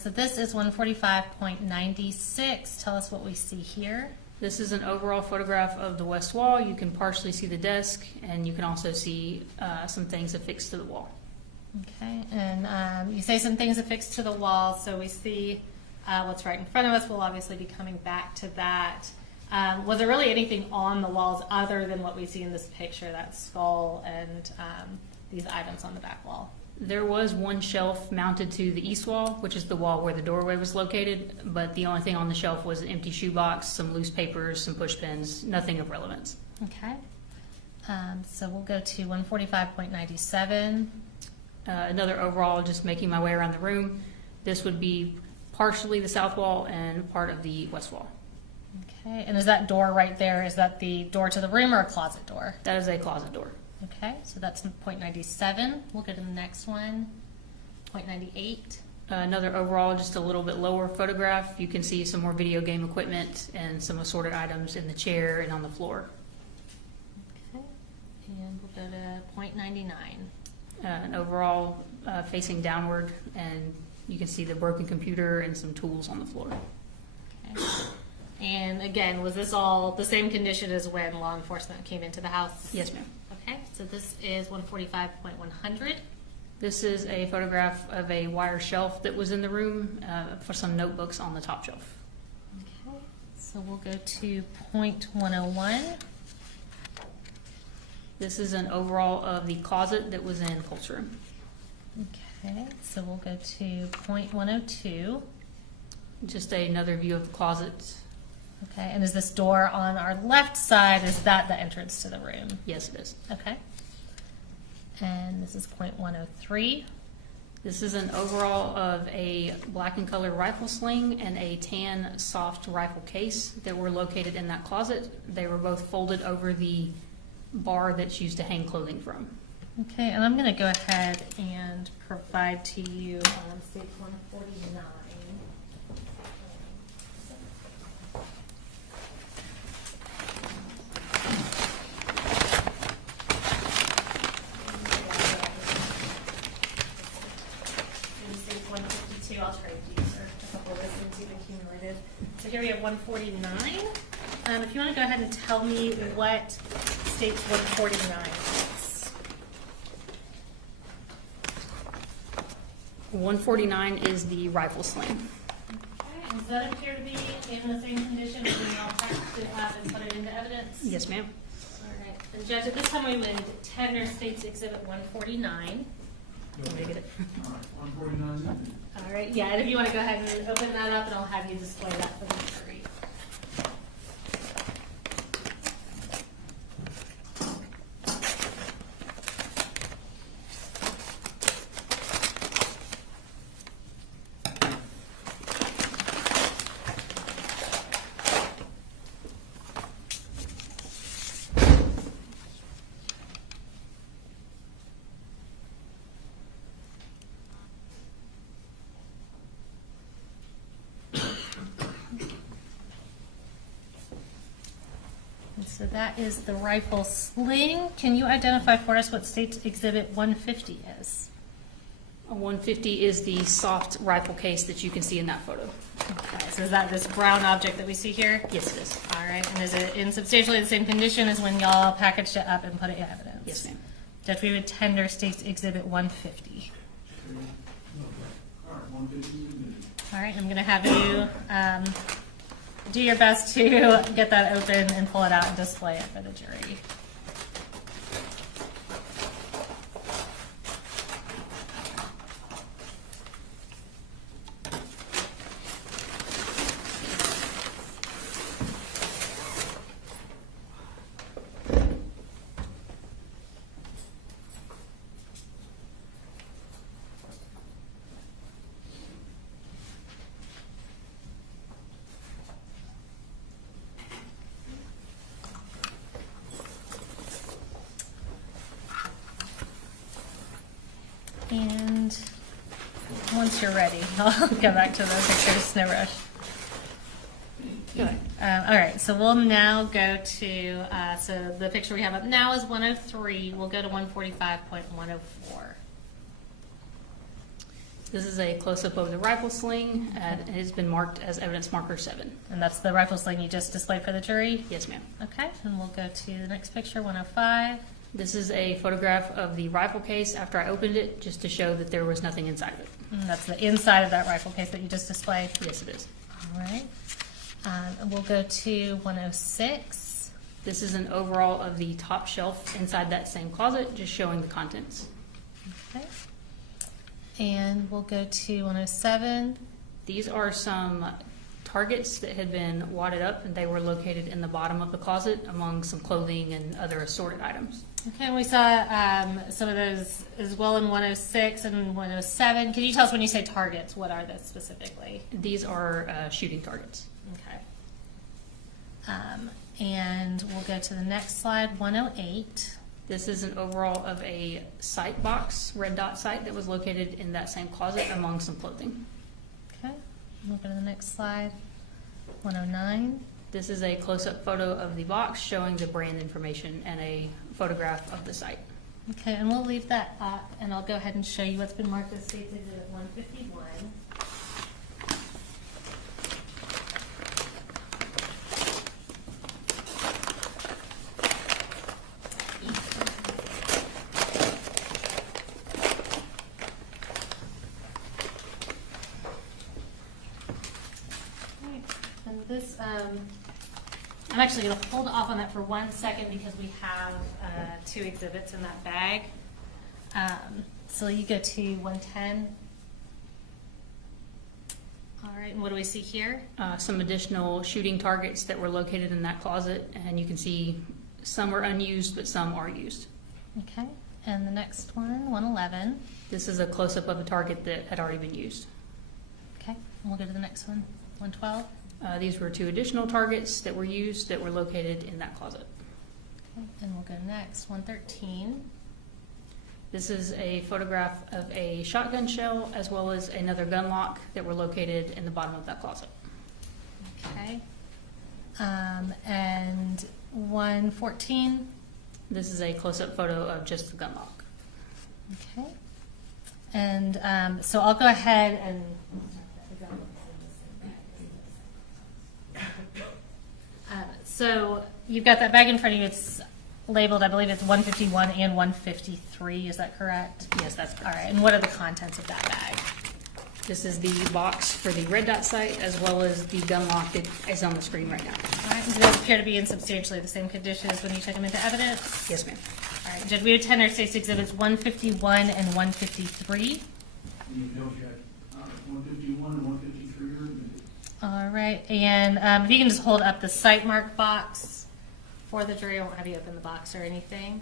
So this is 145.96. Tell us what we see here. This is an overall photograph of the west wall. You can partially see the desk, and you can also see some things affixed to the wall. Okay, and you say some things affixed to the wall, so we see what's right in front of us. We'll obviously be coming back to that. Was there really anything on the walls other than what we see in this picture, that skull and these items on the back wall? There was one shelf mounted to the east wall, which is the wall where the doorway was located, but the only thing on the shelf was an empty shoebox, some loose papers, some push pins, nothing of relevance. Okay. So we'll go to 145.97. Another overall, just making my way around the room. This would be partially the south wall and part of the west wall. Okay, and is that door right there, is that the door to the room or a closet door? That is a closet door. Okay, so that's 0.97. We'll go to the next one, 0.98. Another overall, just a little bit lower photograph. You can see some more video game equipment and some assorted items in the chair and on the floor. Okay, and we'll go to 0.99. An overall facing downward, and you can see the broken computer and some tools on the floor. Okay. And again, was this all the same condition as when law enforcement came into the house? Yes, ma'am. Okay, so this is 145.100. This is a photograph of a wire shelf that was in the room for some notebooks on the top shelf. Okay, so we'll go to 0.101. This is an overall of the closet that was in Courtroom. Okay, so we'll go to 0.102. Just another view of the closet. Okay, and is this door on our left side, is that the entrance to the room? Yes, it is. Okay. And this is 0.103. This is an overall of a black and color rifle sling and a tan soft rifle case that were located in that closet. They were both folded over the bar that's used to hang clothing from. Okay, and I'm going to go ahead and provide to you state 149. I'll trade you for a couple of listings you've accumulated. So here we have 149. If you want to go ahead and tell me what states 149 is. 149 is the rifle sling. Okay, does that appear to be in the same condition as when y'all packed it up and put it into evidence? Yes, ma'am. All right. And Judge, at this time we would tender States Exhibit 149. Want me to get it? All right, 149. All right, yeah, and if you want to go ahead and open that up, and I'll have you display that for the jury. So that is the rifle sling. Can you identify for us what State's Exhibit 150 is? A 150 is the soft rifle case that you can see in that photo. Okay, so is that this brown object that we see here? Yes, it is. All right, and is it in substantially the same condition as when y'all packaged it up and put it in evidence? Yes, ma'am. Judge, we would tender State's Exhibit 150. All right, 150. All right, I'm going to have you do your best to get that open and pull it out and display it for the jury. And once you're ready, I'll go back to the pictures, no rush. All right, so we'll now go to, so the picture we have up now is 103. We'll go to 145.104. This is a close-up of the rifle sling. It has been marked as evidence marker 7. And that's the rifle sling you just displayed for the jury? Yes, ma'am. Okay, and we'll go to the next picture, 105. This is a photograph of the rifle case after I opened it, just to show that there was nothing inside of it. And that's the inside of that rifle case that you just displayed? Yes, it is. All right. And we'll go to 106. This is an overall of the top shelf inside that same closet, just showing the contents. Okay. And we'll go to 107. These are some targets that had been wadded up, and they were located in the bottom of the closet among some clothing and other assorted items. Okay, and we saw some of those as well in 106 and 107. Can you tell us when you say targets, what are those specifically? These are shooting targets. Okay. And we'll go to the next slide, 108. This is an overall of a sight box, red dot sight, that was located in that same closet among some clothing. Okay, we'll go to the next slide, 109. This is a close-up photo of the box showing the brand information and a photograph of the site. Okay, and we'll leave that up, and I'll go ahead and show you what's been marked as State's Exhibit 151. And this, I'm actually going to hold off on that for 1 second because we have 2 exhibits in that bag. So you go to 110. All right, and what do we see here? Some additional shooting targets that were located in that closet, and you can see some are unused, but some are used. Okay, and the next one, 111. This is a close-up of a target that had already been used. Okay, and we'll go to the next one, 112. These were 2 additional targets that were used that were located in that closet. Okay, and we'll go next, 113. This is a photograph of a shotgun shell as well as another gun lock that were located in the bottom of that closet. Okay, and 114. This is a close-up photo of just the gun lock. Okay, and so I'll go ahead and so you've got that bag in front of you. It's labeled, I believe it's 151 and 153. Is that correct? Yes, that's correct. All right, and what are the contents of that bag? This is the box for the red dot sight as well as the gun lock that is on the screen right now. All right, and do those appear to be in substantially the same condition as when you took them into evidence? Yes, ma'am. All right, Judge, we attend our State's Exhibits 151 and 153. You know, check, 151 and 153 are in. All right, and if you can just hold up the site mark box for the jury. I won't have you open the box or anything.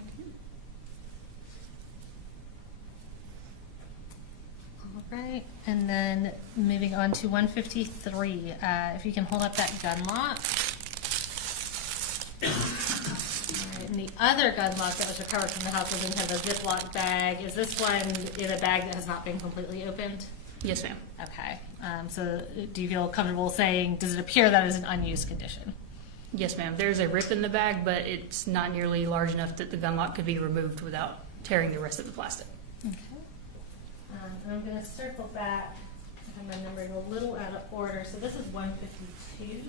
All right, and then moving on to 153. If you can hold up that gun lock. All right, and the other gun lock that was recovered from the house was in kind of a Ziploc bag. Is this one in a bag that has not been completely opened? Yes, ma'am. Okay, so do you feel comfortable saying, does it appear that is an unused condition? Yes, ma'am. There's a rip in the bag, but it's not nearly large enough that the gun lock could be removed without tearing the rest of the plastic. Okay. And I'm going to circle back. I have my numbering a little out of order. So this is 152.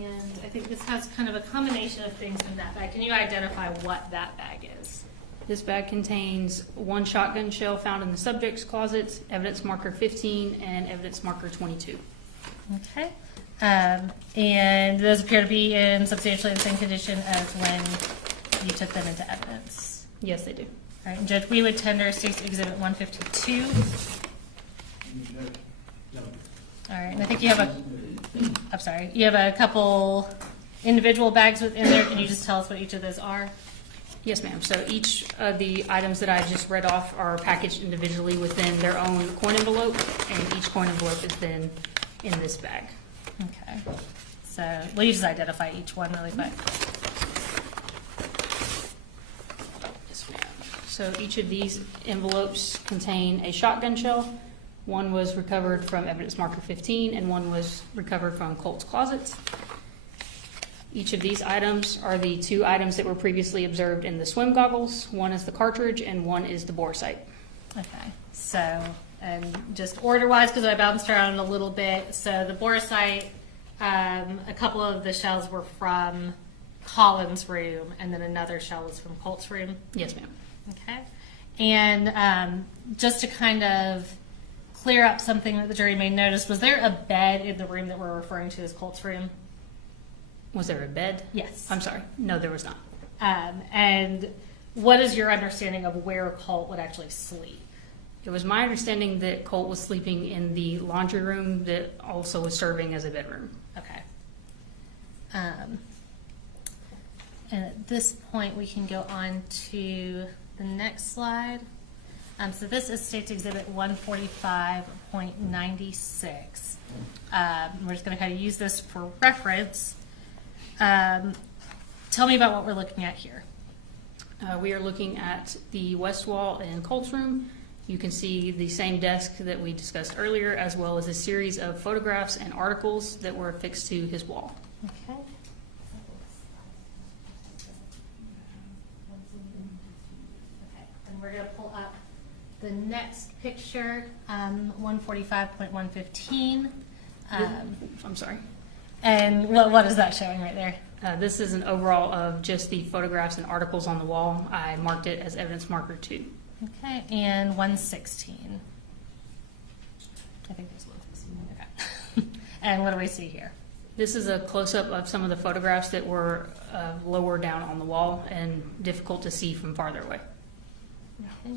And I think this has kind of a combination of things in that bag. Can you identify what that bag is? This bag contains 1 shotgun shell found in the subject's closet, evidence marker 15, and evidence marker 22. Okay. And those appear to be in substantially the same condition as when you took them into evidence. Yes, they do. All right, and Judge, we would tender State's Exhibit 152. You check. No. All right, and I think you have I'm sorry, you have a couple individual bags within there. Can you just tell us what each of those are? Yes, ma'am. So each of the items that I just read off are packaged individually within their own coin envelope, and each coin envelope is then in this bag. Okay. So will you just identify each one really quick? Yes, ma'am. So each of these envelopes contain a shotgun shell. One was recovered from evidence marker 15, and one was recovered from Colt's closet. Each of these items are the 2 items that were previously observed in the swim goggles. One is the cartridge, and one is the bore sight. Okay. So, and just order-wise, because I bounced around a little bit. So the bore sight, a couple of the shells were from Colin's room, and then another shell was from Colt's room. Yes, ma'am. Okay. And just to kind of clear up something that the jury may notice, was there a bed in the room that we're referring to as Colt's room? Was there a bed? Yes. I'm sorry. No, there was not. And what is your understanding of where Colt would actually sleep? It was my understanding that Colt was sleeping in the laundry room that also was serving as a bedroom. Okay. And at this point, we can go on to the next slide. So this is State's Exhibit 145.96. We're just going to kind of use this for reference. Tell me about what we're looking at here. We are looking at the west wall in Colt's room. You can see the same desk that we discussed earlier, as well as a series of photographs and articles that were affixed to his wall. Okay. Okay, and we're going to pull up the next picture, 145.115. I'm sorry. And what is that showing right there? This is an overall of just the photographs and articles on the wall. I marked it as evidence marker 2. Okay, and 116. I think there's 116. Okay. And what do we see here? This is a close-up of some of the photographs that were lower down on the wall and difficult to see from farther away. Okay.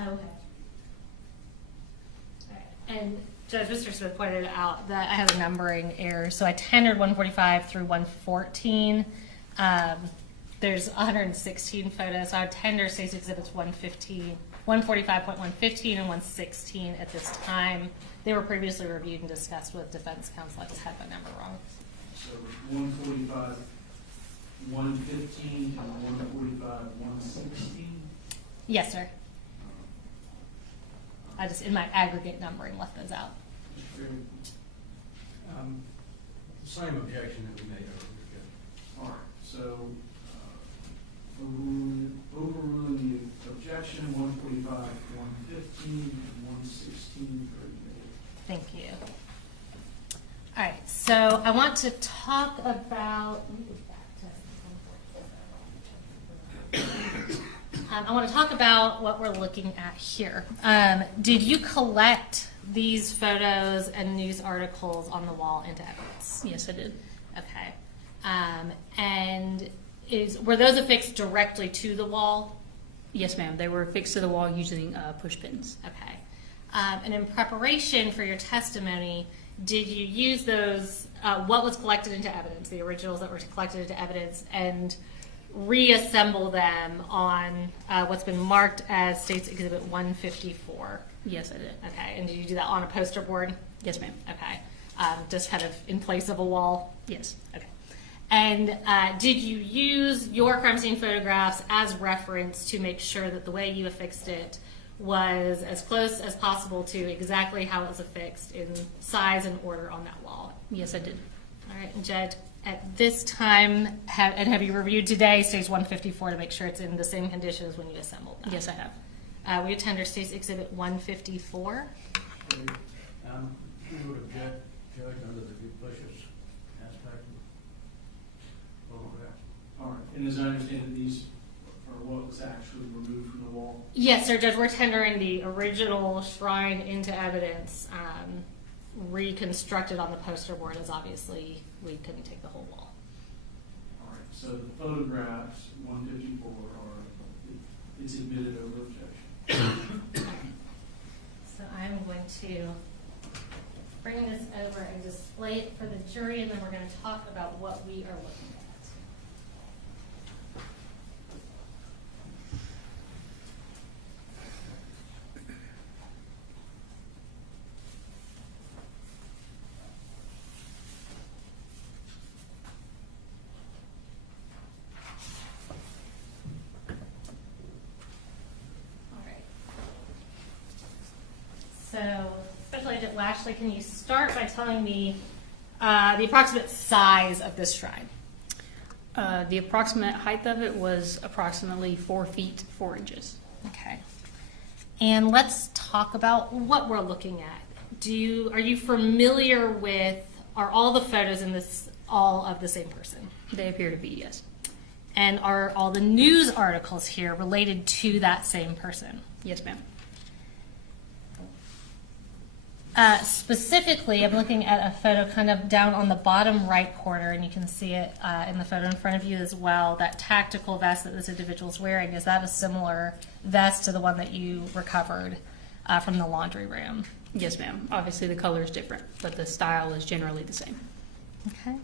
Okay. And Judge Mr. Smith pointed out that I had a numbering error. So I tendered 145 through 114. There's 116 photos. So I would tender State's Exhibits 145.115 and 116 at this time. They were previously reviewed and discussed with defense counsel. I just had that number wrong. So 145, 115, and 145, 116? Yes, sir. I just, in my aggregate numbering, left those out. Same objection that we made earlier. All right, so overruling the objection, 145, 115, and 116 for the Thank you. All right, so I want to talk about. Let me go back to. I want to talk about what we're looking at here. Did you collect these photos and news articles on the wall into evidence? Yes, I did. Okay. And were those affixed directly to the wall? Yes, ma'am. They were affixed to the wall using push pins. Okay. And in preparation for your testimony, did you use those, what was collected into evidence, the originals that were collected into evidence, and reassemble them on what's been marked as State's Exhibit 154? Yes, I did. Okay. And did you do that on a poster board? Yes, ma'am. Okay. Just kind of in place of a wall? Yes. Okay. And did you use your crime scene photographs as reference to make sure that the way you affixed it was as close as possible to exactly how it was affixed in size and order on that wall? Yes, I did. All right, and Jed, at this time, have you reviewed today State's 154 to make sure it's in the same condition as when you assembled that? Yes, I have. We attend our State's Exhibit 154. We would object, Judge, under the duplicitous aspect of photograph. All right, and as I understand it, these are what was actually removed from the wall? Yes, sir, Judge, we're tendering the original shrine into evidence, reconstructed on the poster board, as obviously we couldn't take the whole wall. All right, so the photographs, 154, it's admitted over objection. So I'm going to bring this over and display it for the jury, and then we're going to talk about what we are looking at. So, Special Agent Lashley, can you start by telling me the approximate size of this shrine? The approximate height of it was approximately 4 feet 4 inches. Okay. And let's talk about what we're looking at. Are you familiar with, are all the photos in this all of the same person? They appear to be, yes. And are all the news articles here related to that same person? Yes, ma'am. Specifically, I'm looking at a photo kind of down on the bottom right corner, and you can see it in the photo in front of you as well. That tactical vest that this individual's wearing, is that a similar vest to the one that you recovered from the laundry room? Yes, ma'am. Obviously, the color is different, but the style is generally the same. Okay.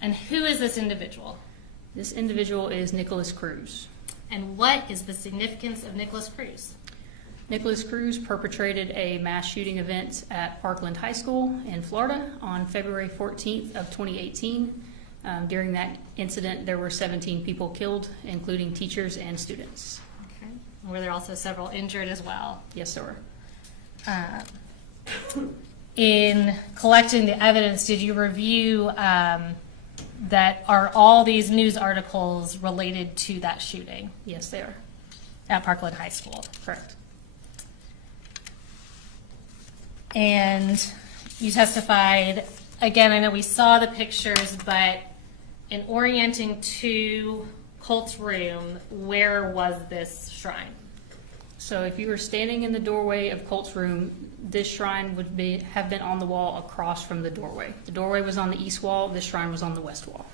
And who is this individual? This individual is Nicholas Cruz. And what is the significance of Nicholas Cruz? Nicholas Cruz perpetrated a mass shooting event at Parkland High School in Florida on February 14th of 2018. During that incident, there were 17 people killed, including teachers and students. Okay. Were there also several injured as well? Yes, sir. In collecting the evidence, did you review that are all these news articles related to that shooting Yes, they are. at Parkland High School? Correct. And you testified, again, I know we saw the pictures, but in orienting to Colt's room, where was this shrine? So if you were standing in the doorway of Colt's room, this shrine would have been on the wall across from the doorway. The doorway was on the east wall, this shrine was on the west wall.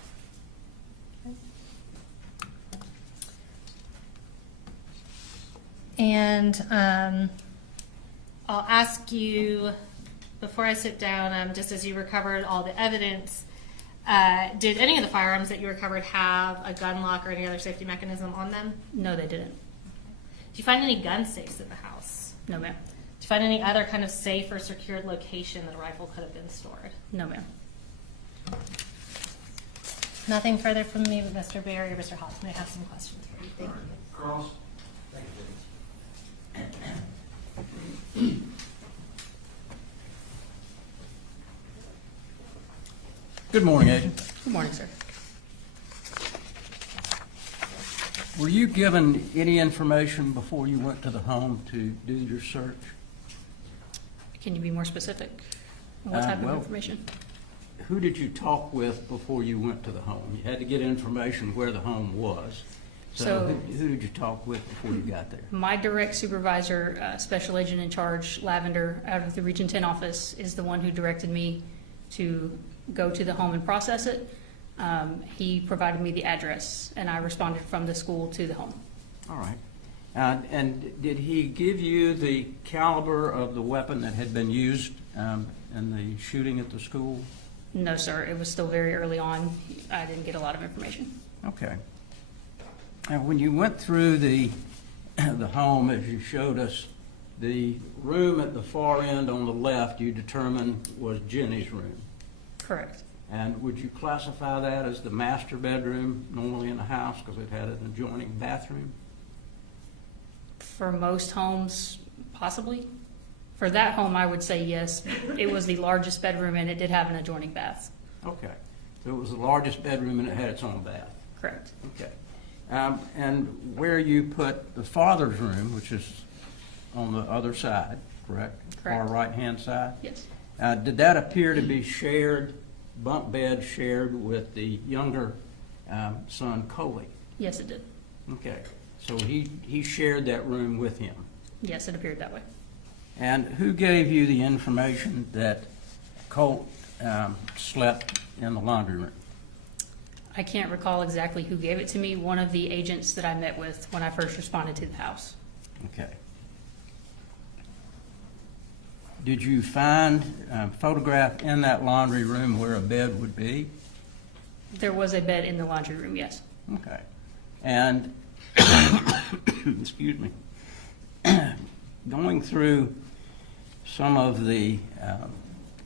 And I'll ask you, before I sit down, just as you recovered all the evidence, did any of the firearms that you recovered have a gun lock or any other safety mechanism on them? No, they didn't. Did you find any gun safes in the house? No, ma'am. Did you find any other kind of safe or secured location that a rifle could have been stored? No, ma'am. Nothing further from me, but Mr. Barry or Mr. Hawks may have some questions for you. Thank you. Cross? Good morning, Agent. Good morning, sir. Were you given any information before you went to the home to do your search? Can you be more specific? What type of well, information? Who did you talk with before you went to the home? You had to get information where the home was. So who did you talk with before you got there? My direct supervisor, Special Agent in Charge, Lavender, out of the Region 10 office, is the one who directed me to go to the home and process it. He provided me the address, and I responded from the school to the home. All right. And did he give you the caliber of the weapon that had been used in the shooting at the school? No, sir. It was still very early on. I didn't get a lot of information. Okay. And when you went through the home, as you showed us, the room at the far end on the left you determined was Jenny's room. Correct. And would you classify that as the master bedroom normally in the house because it had an adjoining bathroom? For most homes, possibly. For that home, I would say yes. It was the largest bedroom, and it did have an adjoining bath. Okay. So it was the largest bedroom and it had its own bath. Correct. Okay. And where you put the father's room, which is on the other side, correct? Correct. Far right-hand side? Yes. Did that appear to be shared, bunk bed shared with the younger son, Coley? Yes, it did. Okay. So he shared that room with him. Yes, it appeared that way. And who gave you the information that Colt slept in the laundry room? I can't recall exactly who gave it to me. One of the agents that I met with when I first responded to the house. Okay. Did you find a photograph in that laundry room where a bed would be? There was a bed in the laundry room, yes. Okay. And, excuse me, going through some of the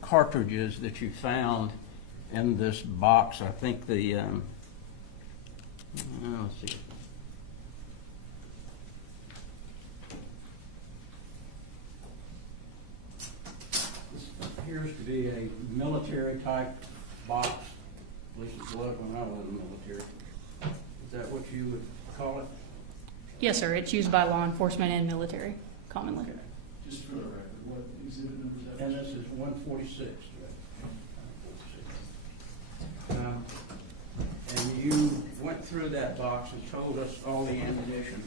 cartridges that you found in this box, I think the, let's see. This appears to be a military type box. At least it was when I was in the military. Is that what you would call it? Yes, sir. It's used by law enforcement and military commonly. Okay. Just for the record, what exhibit number is that? And this is 146. And you went through that box and told us all the ammunition.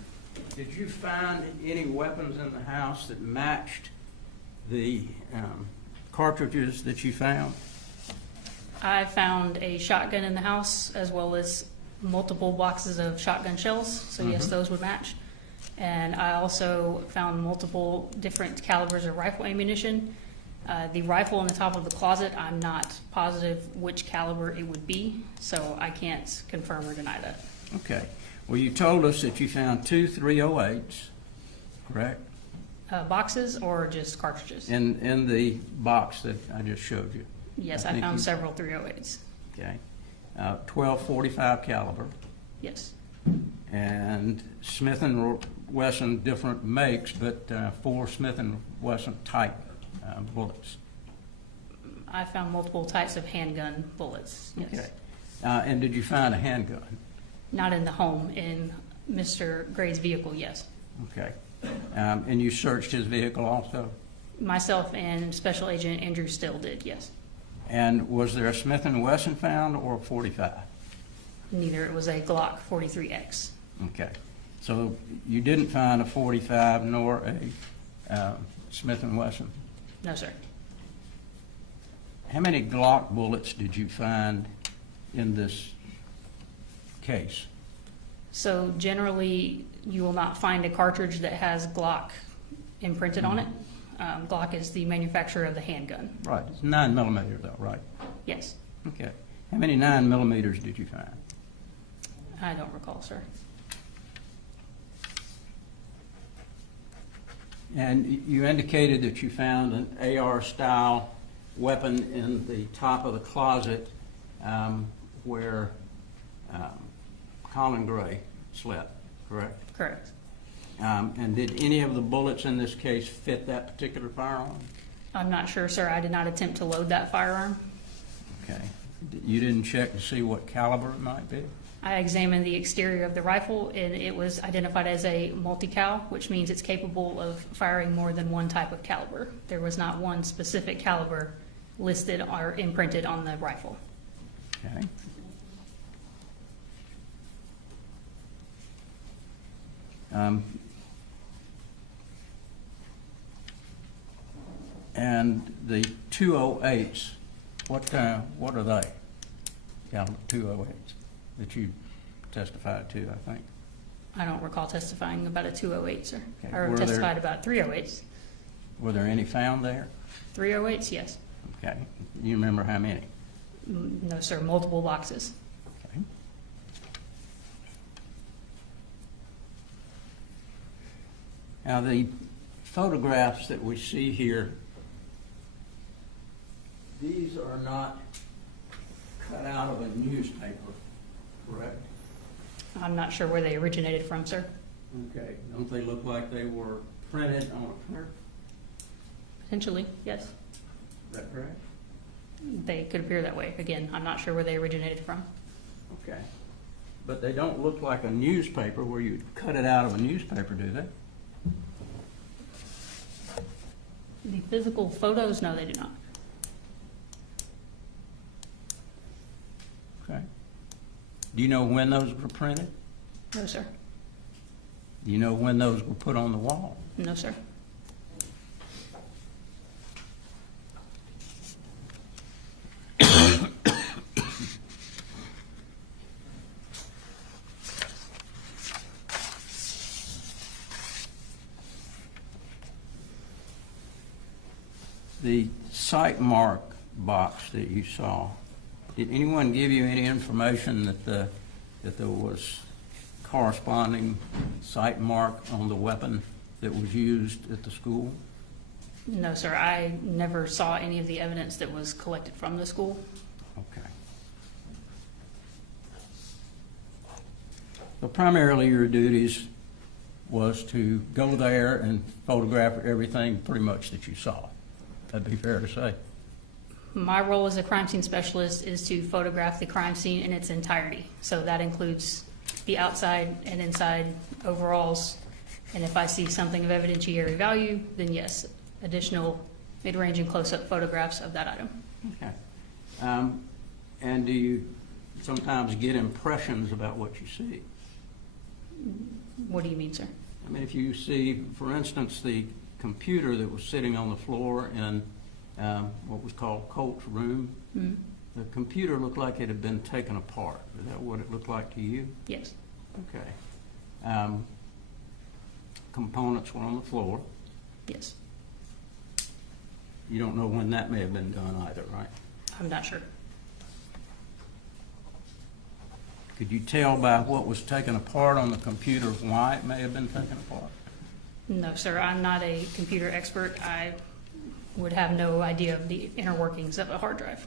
Did you find any weapons in the house that matched the cartridges that you found? I found a shotgun in the house as well as multiple boxes of shotgun shells, so yes, those would match. And I also found multiple different calibers of rifle ammunition. The rifle in the top of the closet, I'm not positive which caliber it would be, so I can't confirm or deny that. Okay. Well, you told us that you found 2 308s, correct? Boxes or just cartridges? In the box that I just showed you. Yes, I I think found you- several 308s. Okay. 12 45 caliber. Yes. And Smith and Wesson, different makes, but 4 Smith and Wesson type bullets. I found multiple types of handgun bullets, yes. Okay. And did you find a handgun? Not in the home, in Mr. Gray's vehicle, yes. Okay. And you searched his vehicle also? Myself and Special Agent Andrew Still did, yes. And was there a Smith and Wesson found or a 45? Neither. It was a Glock 43X. Okay. So you didn't find a 45 nor a Smith and Wesson? No, sir. How many Glock bullets did you find in this case? So generally, you will not find a cartridge that has Glock imprinted on it. Glock is the manufacturer of the handgun. Right. It's 9mm though, right? Yes. Okay. How many 9mm did you find? I don't recall, sir. And you indicated that you found an AR-style weapon in the top of the closet where Colin Gray slept, correct? Correct. And did any of the bullets in this case fit that particular firearm? I'm not sure, sir. I did not attempt to load that firearm. Okay. You didn't check to see what caliber it might be? I examined the exterior of the rifle, and it was identified as a multi-cal, which means it's capable of firing more than one type of caliber. There was not one specific caliber listed or imprinted on the rifle. Okay. And the 208s, what are they? Caliber 208s that you testified to, I think. I don't recall testifying about a 208, sir. Okay. Or Were there- testified about 308s. Were there any found there? 308s, yes. Okay. You remember how many? No, sir. Multiple boxes. Okay. Now, the photographs that we see here, these are not cut out of a newspaper, correct? I'm not sure where they originated from, sir. Okay. Don't they look like they were printed on a printer? Potentially, yes. Is that correct? They could appear that way. Again, I'm not sure where they originated from. Okay. But they don't look like a newspaper where you cut it out of a newspaper, do they? The physical photos, no, they do not. Okay. Do you know when those were printed? No, sir. Do you know when those were put on the wall? No, sir. The site mark box that you saw, did anyone give you any information that there was corresponding site mark on the weapon that was used at the school? No, sir. I never saw any of the evidence that was collected from the school. Okay. So primarily your duties was to go there and photograph everything pretty much that you saw. That'd be fair to say. My role as a crime scene specialist is to photograph the crime scene in its entirety. So that includes the outside and inside overalls. And if I see something of evidentiary value, then yes, additional mid-range and close-up photographs of that item. Okay. And do you sometimes get impressions about what you see? What do you mean, sir? I mean, if you see, for instance, the computer that was sitting on the floor in what was called Courtroom. Mhm. The computer looked like it had been taken apart. Is that what it looked like to you? Yes, Okay. Components were on the floor. yes. You don't know when that may have been done either, right? I'm not sure. Could you tell by what was taken apart on the computer why it may have been taken apart? No, sir, I'm not a computer expert. I would have no idea of the inner workings of a hard drive.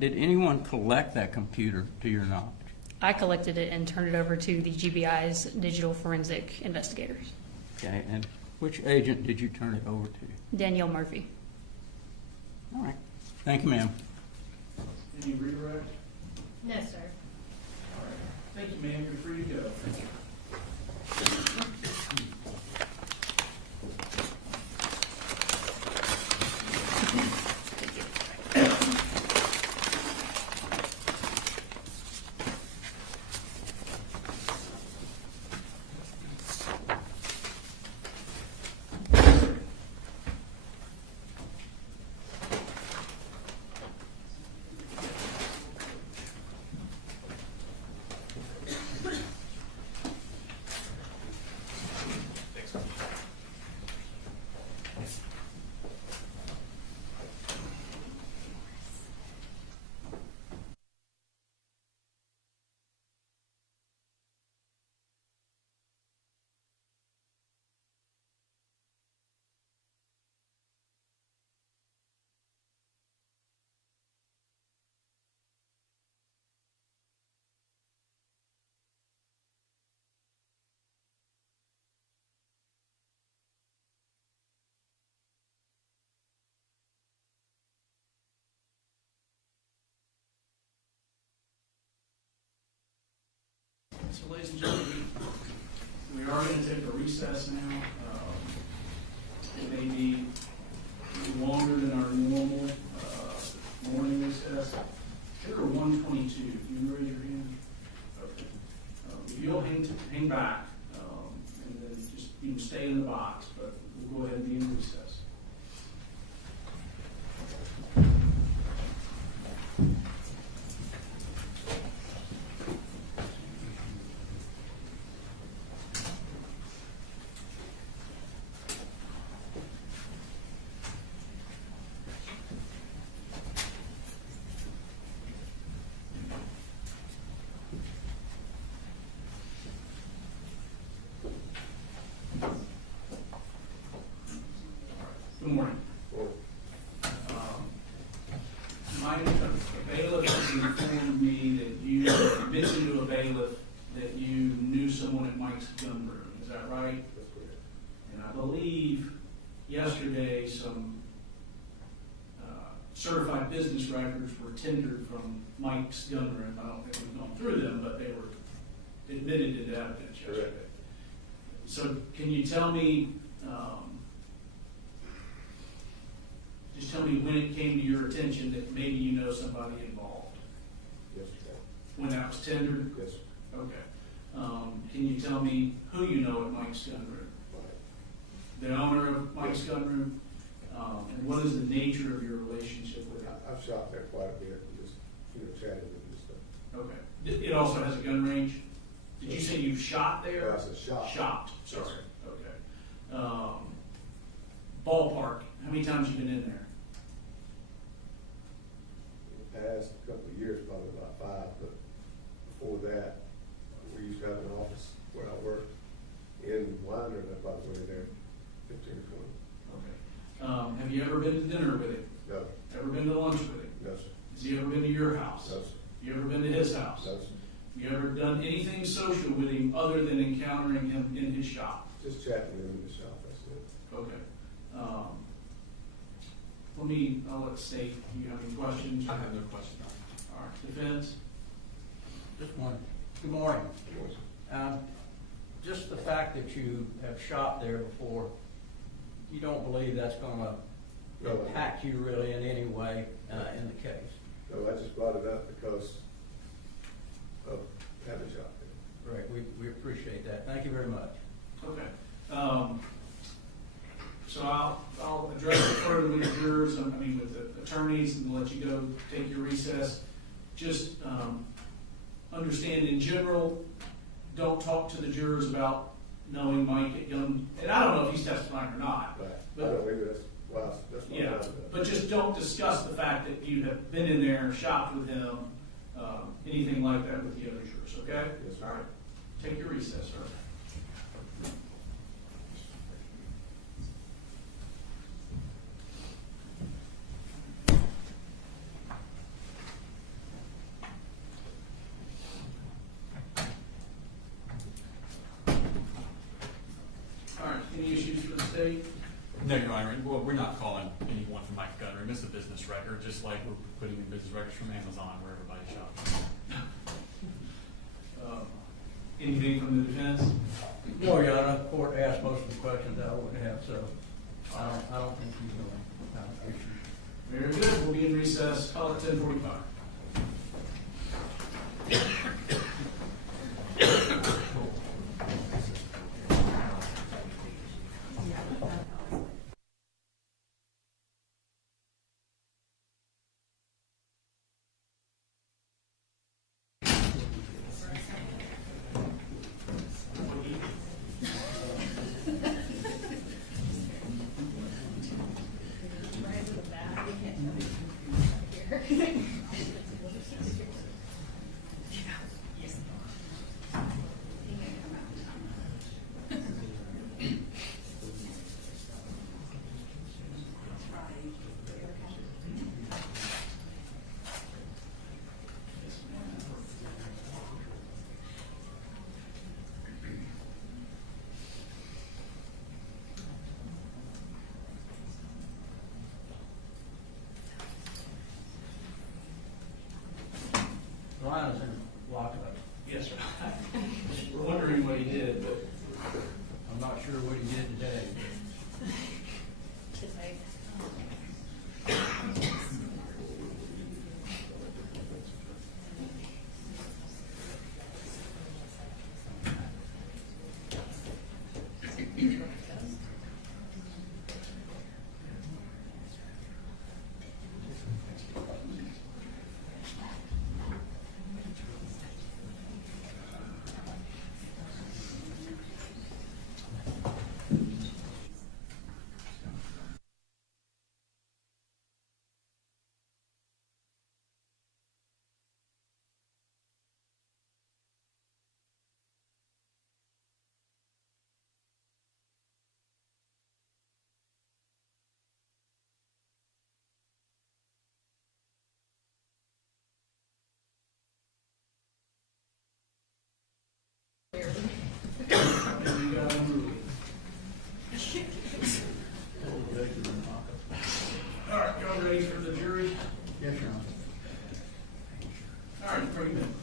Did anyone collect that computer to your knowledge? I collected it and turned it over to the GBI's digital forensic investigators. Okay, and which agent did you turn it over to? Danielle Murphy. All right. Thank you, ma'am. Any redirect? No, sir. All right. Thank you, ma'am. You're free to go. Thank you. So, ladies and gentlemen, we are going to take a recess now. It may be longer than our normal morning recess. Here are 1:22. Can you raise your hand? Okay. If you'll hang back, and then just you can stay in the box, but we'll go ahead and be in recess. Good morning. My bailiff has informed me that you mentioned to a bailiff that you knew someone at Mike's gun room. Is that right? That's correct. And I believe yesterday some certified business records were tendered from Mike's gun room. I don't think we've gone through them, but they were admitted into evidence yesterday. Correct. So can you tell me, just tell me when it came to your attention that maybe you know somebody involved? Yes, sir. When that was tendered? Yes, sir. Okay. Can you tell me who you know at Mike's gun room? Right. The owner of Mike's gun room? And what is the nature of your relationship with him? I've shot there quite a bit, and just, chatted with him and stuff. Okay. It also has a gun range? Did you say you shot there? I said shot. Shot, sorry. Okay. Ballpark, how many times you been in there? In the past couple of years, probably about 5, but before that, we used to have an office where I worked in Winder, and I probably went in there 15 or 20. Okay. Have you ever been to dinner with him? No, Ever been to lunch with him? no, sir. Has he ever been to your house? No, sir. You ever been to his house? No, sir. You ever done anything social with him other than encountering him in his shop? Just chatting with him in the shop, that's it. Okay. I'll let State, do you have any questions? I have no question. All right, defense? Just one. Good morning. Yes, sir. Just the fact that you have shot there before, you don't believe that's going to No. impact you really in any way in the case? No, I just brought it up because of having shot there. Great, we appreciate that. Thank you very much. Okay. I mean, with the attorneys, and let you go take your recess. Just understand in general, don't talk to the jurors about knowing Mike at Young, and I don't know if he's testifying or not. Right. But- I don't either, that's my Yeah, problem. but just don't discuss the fact that you have been in there, shopped with him, anything like that with the other jurors, okay? Yes, sir. All right, take your recess, sir. All right, any issues for the state? No, Your Honor, well, we're not calling anyone from Mike Gunnery. It's a business record, just like we're putting in business records from Amazon where everybody shops. Anything from the defense? No, Your Honor, the court asked most of the questions I would have, so I don't think you will have issues. Very good, we'll be in recess, call it 10:45. The line is in lockup. Yes, sir. We're wondering what he did, but I'm not sure what he did today. you got unruly. All right, y'all ready for the jury? Yes, Your Honor. All right, bring it in.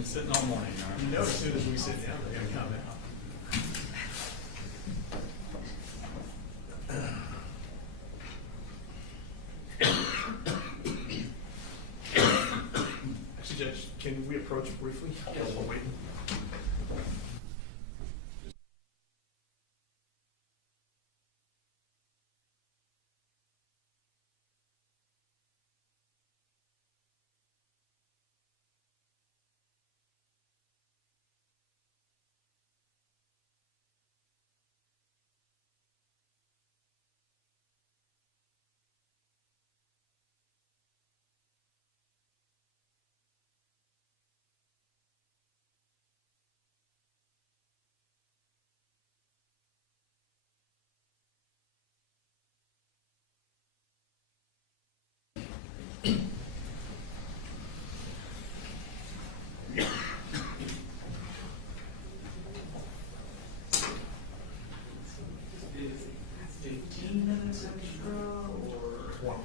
Been sitting all morning, all right? You know, as soon as we sit down, they're gonna come out. Actually, Judge, can we approach briefly? Yes. While we're waiting.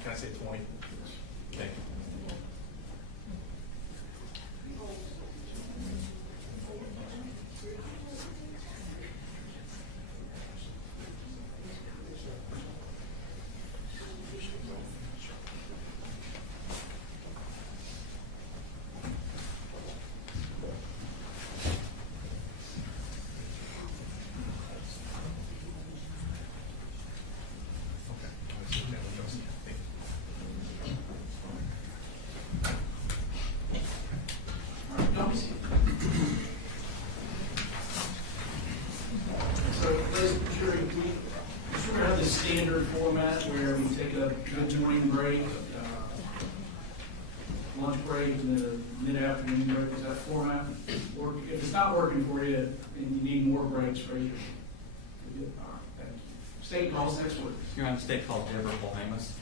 Can I say 20? Okay. So, ladies and gentlemen, we sort of have this standard format where we take a good morning break, lunch break, and then a mid-afternoon break. Is that format? Or if it's not working for you and you need more breaks, raise your hand. All right, thank you. State calls next week. You're on a state called Deborah Polhamus.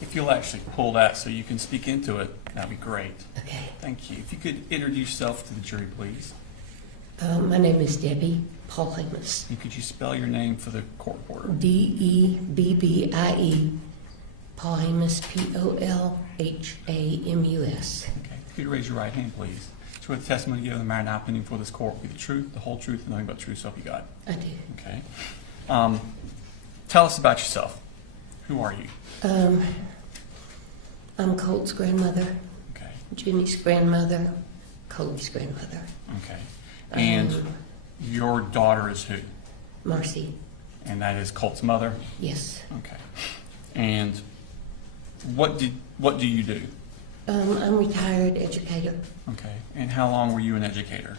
If you'll actually pull that so you can speak into it, that'd be great. Okay. Thank you. If you could introduce yourself to the jury, please. My name is Debbie Polhamus. And could you spell your name for the court reporter? Debbie Polhamus, Polhamus. Okay. If you could raise your right hand, please. Swear the testimony you give in the matter now pending before this court will be the truth, the whole truth, and nothing but the truth, so help you God. I do. Okay. Tell us about yourself. Who are you? I'm Colt's grandmother, Okay. Jenny's grandmother, Cody's grandmother. Okay. And your daughter is who? Marcy. And that is Colt's mother? Yes. Okay. And what do you do? I'm a retired educator. Okay. And how long were you an educator?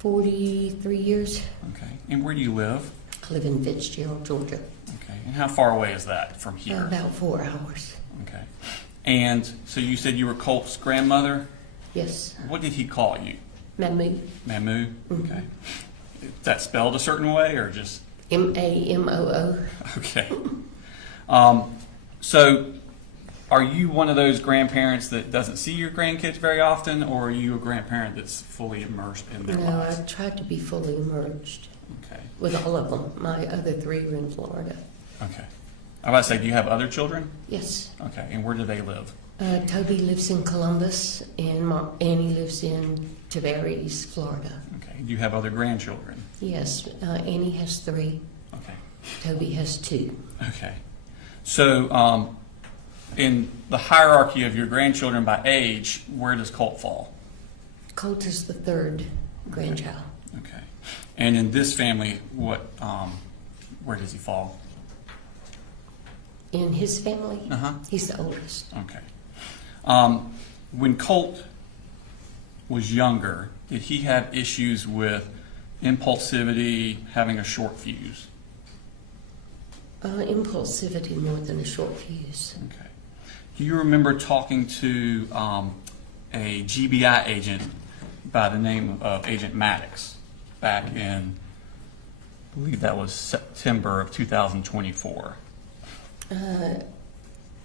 43 years. Okay. And where do you live? I live in Fitzgerald, Georgia. Okay. And how far away is that from here? About 4 hours. Okay. And so you said you were Colt's grandmother? Yes. What did he call you? Mamu. Mamu? Okay. Is that spelled a certain way or just? Mamoo. Okay. So are you one of those grandparents that doesn't see your grandkids very often, or are you a grandparent that's fully immersed in their No, lives? I tried to be fully immersed Okay. with all of them. My other 3 were in Florida. Okay. I was about to say, do you have other children? Yes. Okay, and where do they live? Toby lives in Columbus, and Annie lives in Tavares, Florida. Okay, do you have other grandchildren? Yes, Annie has 3. Okay. Toby has 2. Okay. So, in the hierarchy of your grandchildren by age, where does Colt fall? Colt is the 3rd grandchild. Okay. And in this family, where does he fall? In his family, Uh-huh. he's the oldest. Okay. When Colt was younger, did he have issues with impulsivity, having a short fuse? Impulsivity more than a short fuse. Okay. Do you remember talking to a GBI agent by the name of Agent Maddox back in, I believe that was September of 2024?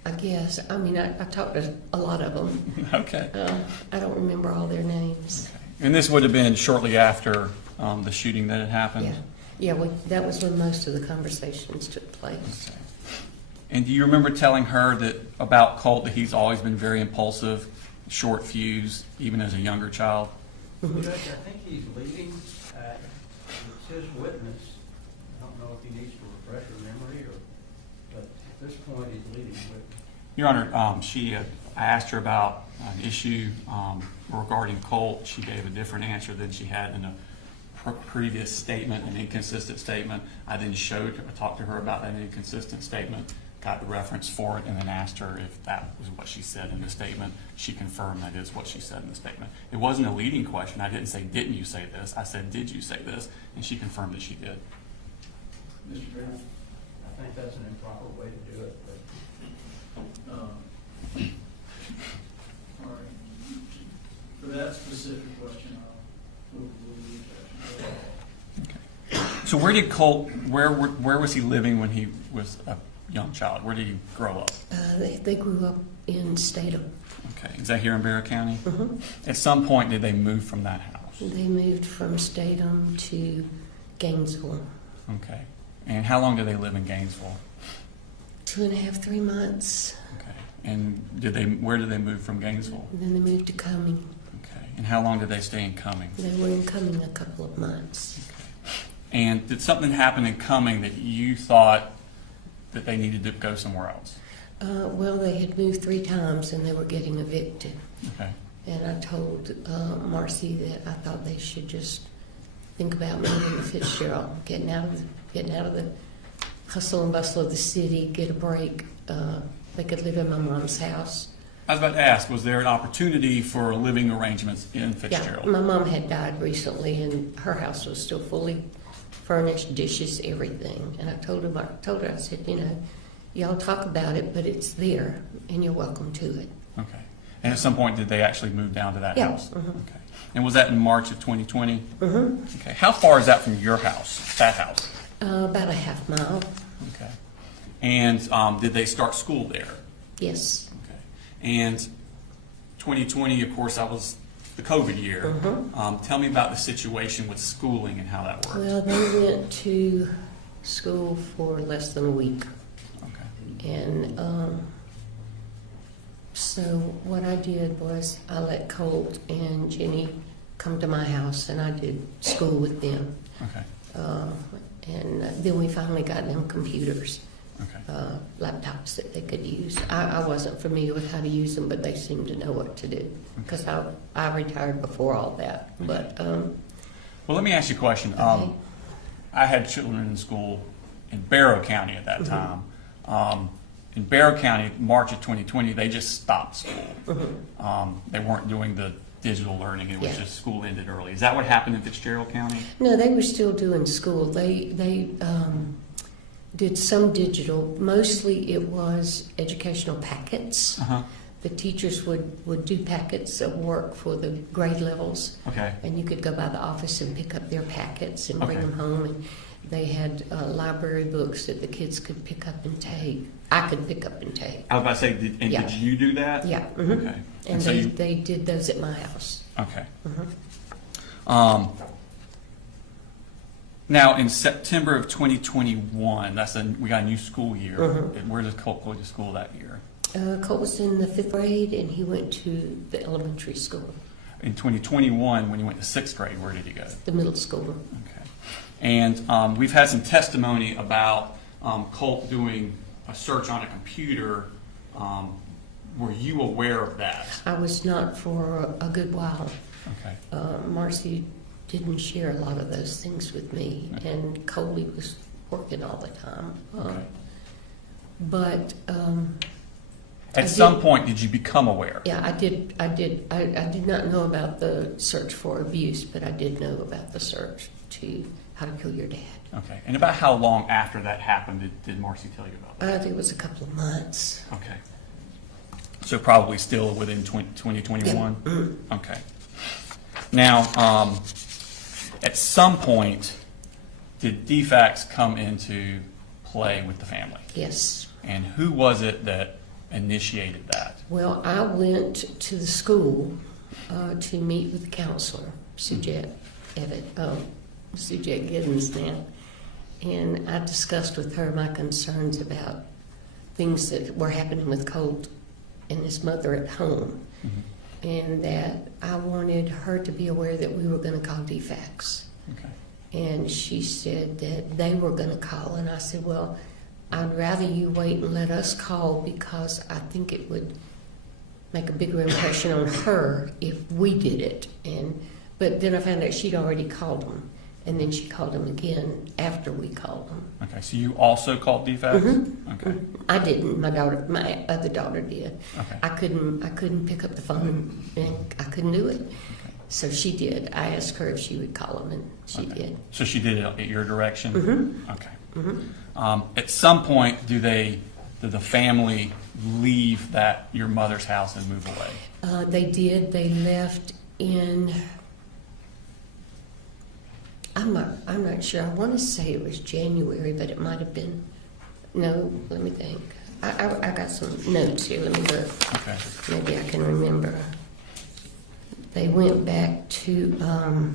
I guess. I mean, I talked to a lot of them. Okay. I don't remember all their names. And this would have been shortly after the shooting that had happened? Yeah. That was when most of the conversations took place. Okay. And do you remember telling her that about Colt that he's always been very impulsive, short fuse, even as a younger child? Judge, I think he's leading, it's his witness. I don't know if he needs to refresh her memory, but at this point, he's leading witness. Your Honor, I asked her about an issue regarding Colt. She gave a different answer than she had in a previous statement, an inconsistent statement. I then talked to her about that inconsistent statement, got the reference for it, and then asked her if that was what she said in the statement. She confirmed that is what she said in the statement. It wasn't a leading question. I didn't say, didn't you say this? I said, did you say this? And she confirmed that she did. Mr. Graham? I think that's an improper way to do it, but All right. For that specific question, we'll leave that. So where did Colt, where was he living when he was a young child? Where did he grow up? They grew up in Statham. Okay. Is that here in Barrow County? Mm-hmm. At some point, did they move from that house? They moved from Statham to Gainesville. Okay. And how long did they live in Gainesville? 2.5, 3 months. Okay. And where did they move from Gainesville? And then they moved to Cumming. Okay. And how long did they stay in Cumming? They were in Cumming a couple of months. Okay. And did something happen in Cumming that you thought that they needed to go somewhere else? Well, they had moved 3 times and they were getting evicted. Okay. And I told Marcy that I thought they should just think about moving to Fitzgerald, getting out of the hustle and bustle of the city, get a break. They could live in my mom's house. I was about to ask, was there an opportunity for living arrangements in Fitzgerald? Yeah, my mom had died recently, and her house was still fully furnished, dishes, everything. And I told her, I said, y'all talk about it, but it's there, and you're welcome to it. Okay. And at some point, did they actually move down to that Yeah. house? Mhm. Okay. And was that in March of 2020? Mm-hmm. Okay. How far is that from your house, that house? About a half mile. Okay. And did they start school there? Yes. Okay. And 2020, of course, that was the COVID year. Mhm. Tell me about the situation with schooling and how that worked. Well, they went to school for less than a week. Okay. And so what I did was I let Colt and Jenny come to my house, and I did school with them. Okay. And then we finally got them computers, Okay. laptops that they could use. I wasn't familiar with how to use them, but they seemed to know what to do because I retired before all that. But Well, let me ask you a question. Okay. I had children in school in Barrow County at that time. In Barrow County, March of 2020, they just stopped school. They weren't doing the digital learning. It was just school ended early. Is that what happened in Fitzgerald County? no, they were still doing school. They did some digital. Mostly it was educational packets. Uh-huh. The teachers would do packets of work for the grade levels. Okay. And you could go by the office and pick up their packets and bring Okay. them home. And they had library books that the kids could pick up and take. I could pick up and take. I was about to say, did Yeah. you do that? Yeah. Mhm. Okay. And so they did those at my house. okay. Mhm. Now, in September of 2021, we got a new school year. Mhm. And where did Colt go to school that year? Colt was in the 5th grade, and he went to the elementary school, In 2021, when he went to 6th grade, where did he go? the middle school. Okay. And we've had some testimony about Colt doing a search on a computer. Were you aware of that? I was not for a good while. Okay. Marcy didn't share a lot of those things with me, Okay. and Coley was working all the time. Okay. But At I some did- point, did you become aware? yeah, I did not know about the search for abuse, but I did know about the search to how to kill your dad. Okay. And about how long after that happened did Marcy tell you about that? I think it was a couple of months. Okay. So probably still within 2021? Yeah. Okay. Now, at some point, did defects come into play with the family? Yes. And who was it that initiated that? Well, I went to the school to meet with the counselor, Sujette Giddens now, and I discussed with her my concerns about things that were happening with Colt and his mother at home, Mm-hmm. and that I wanted her to be aware that we were going to call defects. Okay. And she said that they were going to call, and I said, well, I'd rather you wait and let us call, because I think it would make a bigger impression on her if we did it. But then I found out she'd already called them, and then she called them again after we called them. Okay, so you also called defects? Mhm. Okay. I didn't. My other daughter did. Okay. I couldn't pick up the phone, and I couldn't do it. Okay. So she did. I asked her if she would call them, and she Okay. did. So she did it at your direction? Mhm. Okay. Mhm. At some point, did the family leave your mother's house and move away? They did. They left in. I'm not sure. I want to say it was January, but it might have been. No, let me think. I got some notes here. Let me look. Okay. Maybe I can remember. They went back to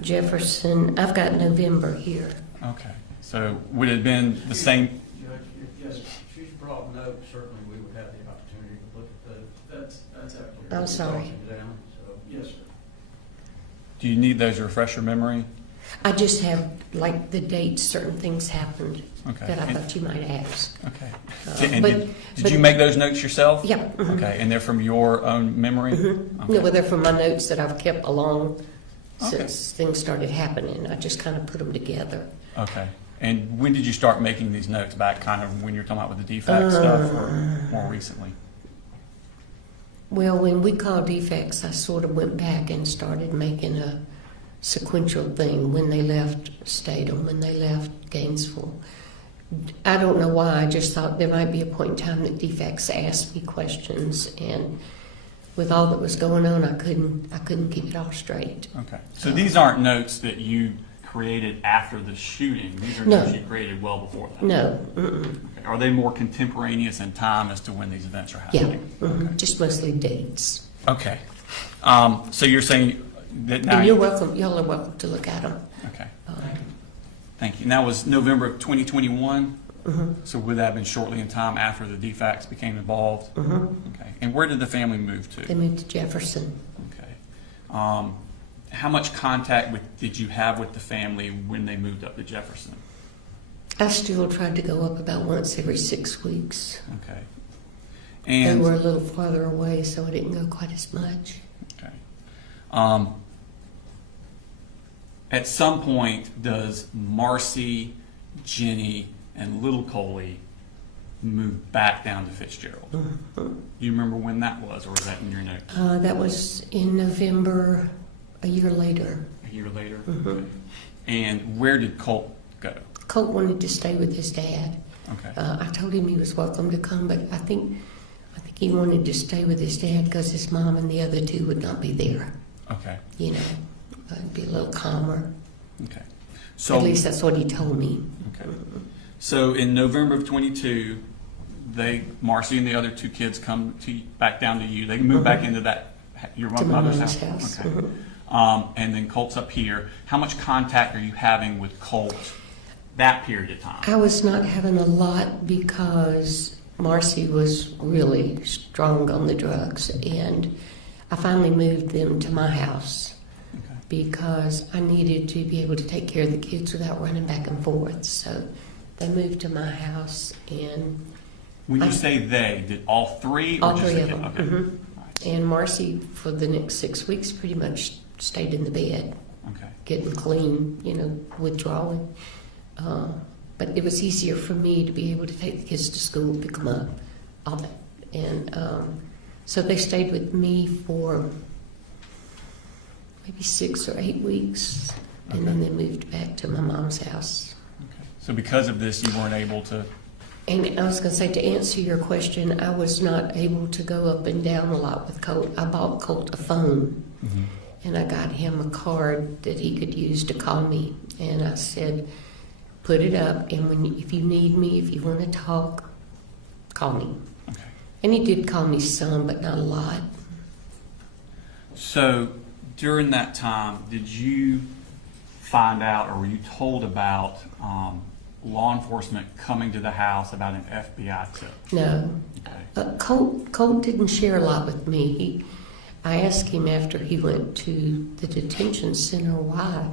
Jefferson. I've got November here. Okay. So would it have been the same? Judge, yes, if she's brought notes, certainly we would have the opportunity to look at those. That's accurate. I'm sorry. Cross-examine, so. Yes, sir. Do you need those to refresh your memory? I just have, like, the dates certain things happened Okay. that I thought you might ask. Okay. And but- did you make those notes yourself? Yeah. mhm. Okay. And they're from your own memory? Mhm. Okay. No, well, they're from my notes that I've kept along Okay. since things started happening. I just kind of put them together. Okay. And when did you start making these notes? Back kind of when you're talking about with the defect stuff, or more recently? Well, when we called defects, I sort of went back and started making a sequential thing. When they left Statham, when they left Gainesville. I don't know why. I just thought there might be a point in time that defects asked me questions, and with all that was going on, I couldn't keep it all straight. Okay. So these aren't notes that you created after the shooting. These are No. notes you created well before that. No, mm-mm. Okay. Are they more contemporaneous in time as to when these events are Yeah, happening? mhm. Just mostly dates. Okay. So you're saying that now. And you're welcome. Y'all are welcome to look at them. Okay. Thank you. And that was November of 2021. Mhm. So would that have been shortly in time after the defects became involved? Mhm. Okay. And where did the family move to? They moved to Jefferson. Okay. How much contact did you have with the family when they moved up to Jefferson? I still tried to go up about once every 6 weeks. Okay. They And were a little farther away, so I didn't go quite as much. okay. At some point, does Marcy, Jenny, and Little Coley move back down to Fitzgerald? Mhm. Do you remember when that was, or was that in your notes? That was in November, a year later. A year later? Mhm. Okay. And where did Colt go? Colt wanted to stay with his dad. Okay. I told him he was welcome to come, but I think he wanted to stay with his dad because his mom and the other two would not be there. Okay. You know, it'd be a little calmer. Okay. So, At least that's what he told me. okay. So in November of 22, Marcy and the other two kids come back down to you. They move back into your To my mother's mom's house. house. Okay. Mhm. and then Colt's up here. How much contact are you having with Colt that period of time? I was not having a lot because Marcy was really strong on the drugs, and I finally moved them to my house Okay. because I needed to be able to take care of the kids without running back and forth. So they moved to my house, and When you say they, did all three? Or all just three the of them. kid? Okay. Mhm. All right. And Marcy, for the next 6 weeks, pretty much stayed in the bed, Okay. getting clean, withdrawing. But it was easier for me to be able to take the kids to school, pick them up, all that. And so they stayed with me for maybe 6 or 8 weeks, and then they moved back to my mom's house. Okay. So because of this, you weren't able to. And I was going to say, to answer your question, I was not able to go up and down a lot with Colt. I bought Colt a phone, and I got him a card that he could use to call me. And I said, put it up, and if you need me, if you want to talk, call me. Okay. And he did call me some, but not a lot. So during that time, did you find out, or were you told about law enforcement coming to the house about an FBI tip? No. Okay. Colt didn't share a lot with me. I asked him after he went to the detention center why,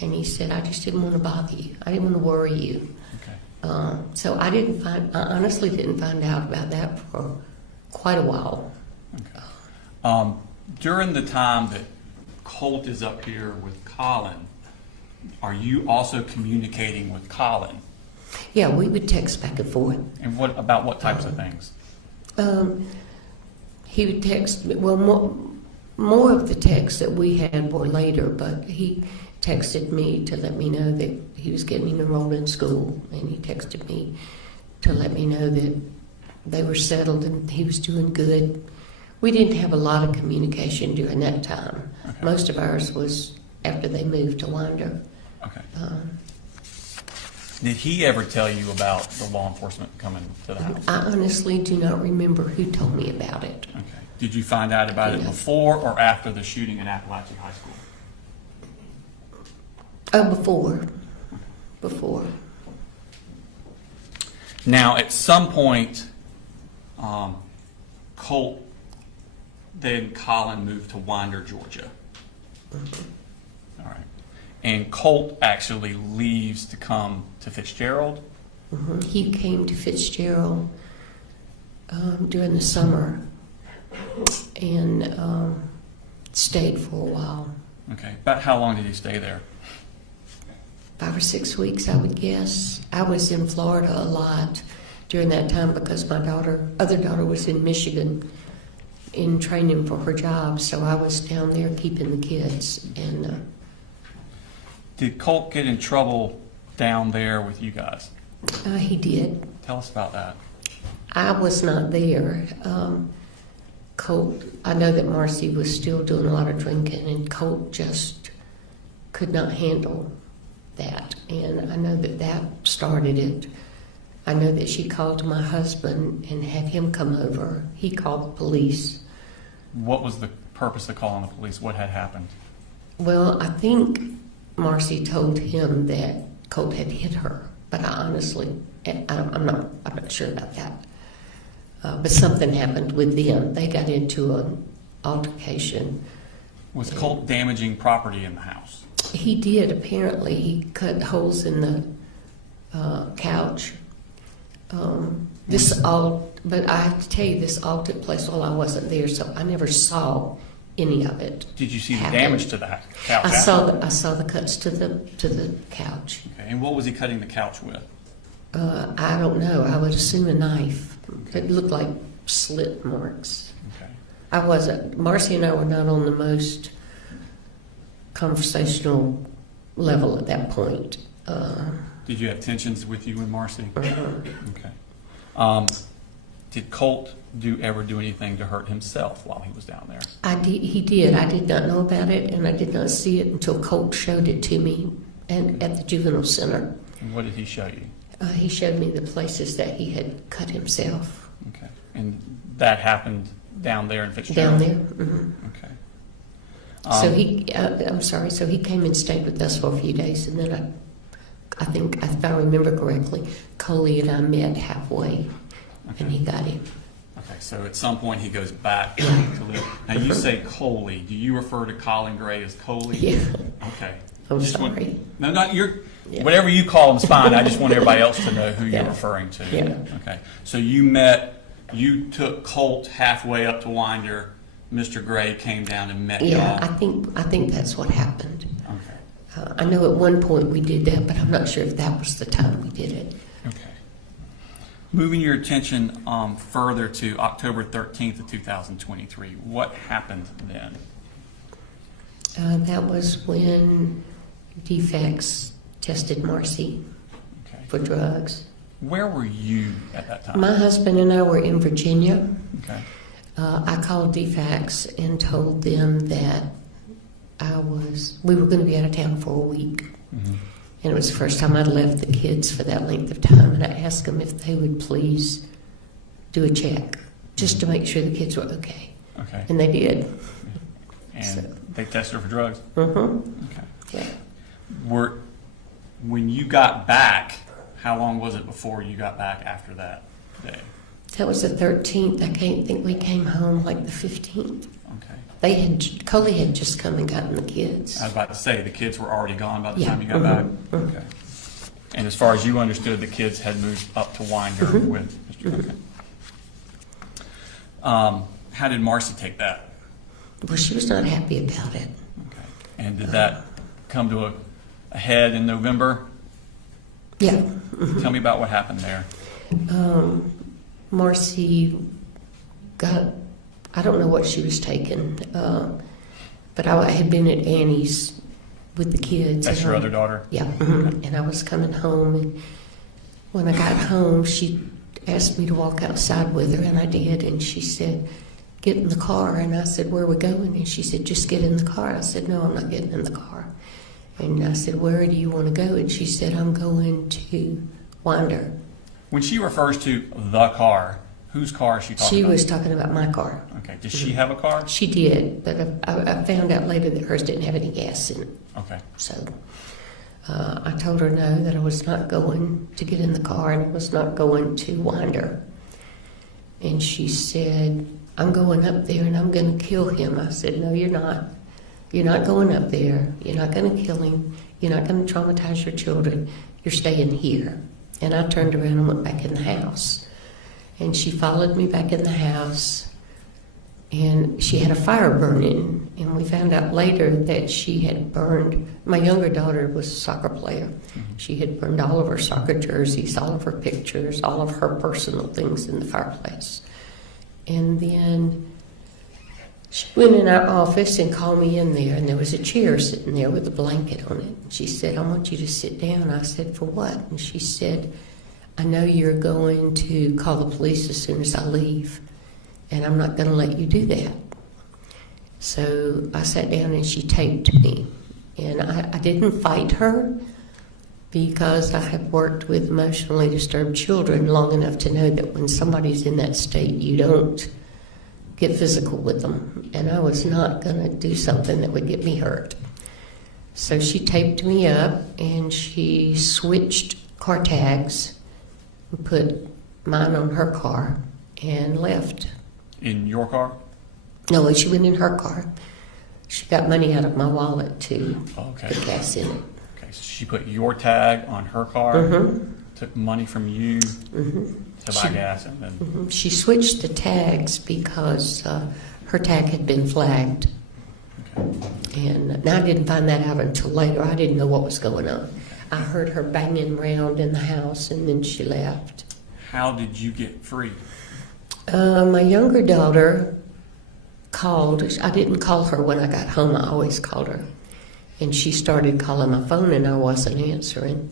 and he said, I just didn't want to bother you. I didn't want to worry you. Okay. So I honestly didn't find out about that for quite a while. Okay. During the time that Colt is up here with Colin, are you also communicating with Colin? Yeah, we would text back and forth. And what types of things? He would text me, well, more of the texts that we had were later, but he texted me to let me know that he was getting enrolled in school, and he texted me to let me know that they were settled and he was doing good. We didn't have a lot of communication during that time. Okay. Most of ours was after they moved to Winder. Okay. Did he ever tell you about the law enforcement coming to the house? I honestly do not remember who told me about it. Okay. Did you find out about it Yes. before or after the shooting at Apalachee High School? Oh, before. Now, at some point, Colt, then Colin moved to Winder, Georgia. All right. And Colt actually leaves to come to Fitzgerald. He came to Fitzgerald during the summer and stayed for a while. Okay. About how long did he stay there? 5 or 6 weeks, I would guess. I was in Florida a lot during that time because my other daughter was in Michigan in training for her job, so I was down there keeping the kids. And Did Colt get in trouble down there with you guys? he did. Tell us about that. I was not there. Colt, I know that Marcy was still doing a lot of drinking, and Colt just could not handle that. And I know that started it. I know that she called my husband and had him come over. He called the police. What was the purpose of calling the police? What had happened? Well, I think Marcy told him that Colt had hit her, but I honestly, I'm not sure about that. But something happened with them. They got into an altercation. Was Colt damaging property in the house? He did, apparently. He cut holes in the couch. But I have to tell you, this all took place while I wasn't there, so I never saw any of it. Did you see the happen. damage to the couch? I saw the cuts to the couch. Okay. And what was he cutting the couch with? I don't know. I would assume a knife. It looked like slit marks. Okay. Marcy and I were not on the most conversational level at that point. Did you have tensions with you and Marcy? Uh-huh. Okay. Did Colt ever do anything to hurt himself while he was down there? He did. I did not know about it, and I did not see it until Colt showed it to me and at the juvenile center. And what did he show you? He showed me the places that he had cut himself. Okay. And that happened down there in Fitzgerald? Down there. Mm-hmm. Okay. So I'm sorry, so he came and stayed with us for a few days, and then I think, if I remember correctly, Coley and I met halfway, and he got him. Okay, so at some point he goes back to live. Now you say Coley. Do you refer to Colin Gray as Coley? Yeah. Okay. I'm Just want- sorry. No, not your. Yeah. Whatever you call him is fine. I just want everybody else to know who you're Yeah. referring to. Yeah. Okay. So you took Colt halfway up to Winder. Mr. Gray came down and met Yeah, y'all. I think that's what happened. Okay. I know at one point we did that, but I'm not sure if that was the time we did it. Okay. Moving your attention further to October 13th of 2023, what happened then? That was when DFACS tested Marcy Okay. for drugs. Where were you at that time? My husband and I were in Virginia. Okay. I called DFACS and told them that we were going to be out of town for a week. Mhm. And it was the first time I'd left the kids for that length of time. And I asked them if they would please do a check just to make sure the kids were okay. Okay. And they did. And So- they tested her for drugs? Mm-hmm. Okay. Yeah. When you got back, how long was it before you got back after that day? That was the 13th. I can't think we came home like the 15th. Okay. Coley had just come and gotten the kids. I was about to say, the kids were already gone by the Yeah. time you got back? Okay. And as far as you understood, the kids had moved up to Winder with Mr. Okay. How did Marcy take that? Well, she was not happy about it. Okay. And did that come to a head in November? Yeah. Tell me about what happened there. Marcy I don't know what she was taking, but I had been at Annie's with the kids. That's your other daughter? Yeah. And I was coming home, and when I got home, she asked me to walk outside with her, and I did, and she said, "Get in the car." And I said, "Where are we going?" And she said, "Just get in the car." I said, "No, I'm not getting in the car." And I said, "Where do you want to go?" And she said, "I'm going to Winder." When she refers to the car, whose car is she talking She about? was talking about my car. Okay. Does she have a car? She did, but I found out later that hers didn't have any gas in it. Okay. So I told her no, that I was not going to get in the car and I was not going to Winder. And she said, "I'm going up there and I'm going to kill him." I said, "No, you're not. You're not going up there. You're not going to kill him. You're not going to traumatize your children. You're staying here." And I turned around and went back in the house. And she followed me back in the house, and she had a fire burning. And we found out later that she had burned, my younger daughter was a soccer player. She had burned all of her soccer jerseys, all of her pictures, all of her personal things in the fireplace. And then she went in our office and called me in there, and there was a chair sitting there with a blanket on it. She said, "I want you to sit down." I said, "For what?" And she said, "I know you're going to call the police as soon as I leave, and I'm not going to let you do that." So I sat down and she taped me. And I didn't fight her because I have worked with emotionally disturbed children long enough to know that when somebody's in that state, you don't get physical with them. And I was not going to do something that would get me hurt. So she taped me up and she switched car tags, put mine on her car, and left. In your car? No, she went in her car. She got money out of my wallet to Okay. put gas in it. Okay, so she put your tag on her car, took money from you to buy gas, and then She switched the tags because her tag had been flagged. okay. And I didn't find that out until later. I didn't know what was going on. I heard her banging around in the house, and then she left. How did you get free? My younger daughter called. I didn't call her when I got home. I always called her. And she started calling my phone, and I wasn't answering.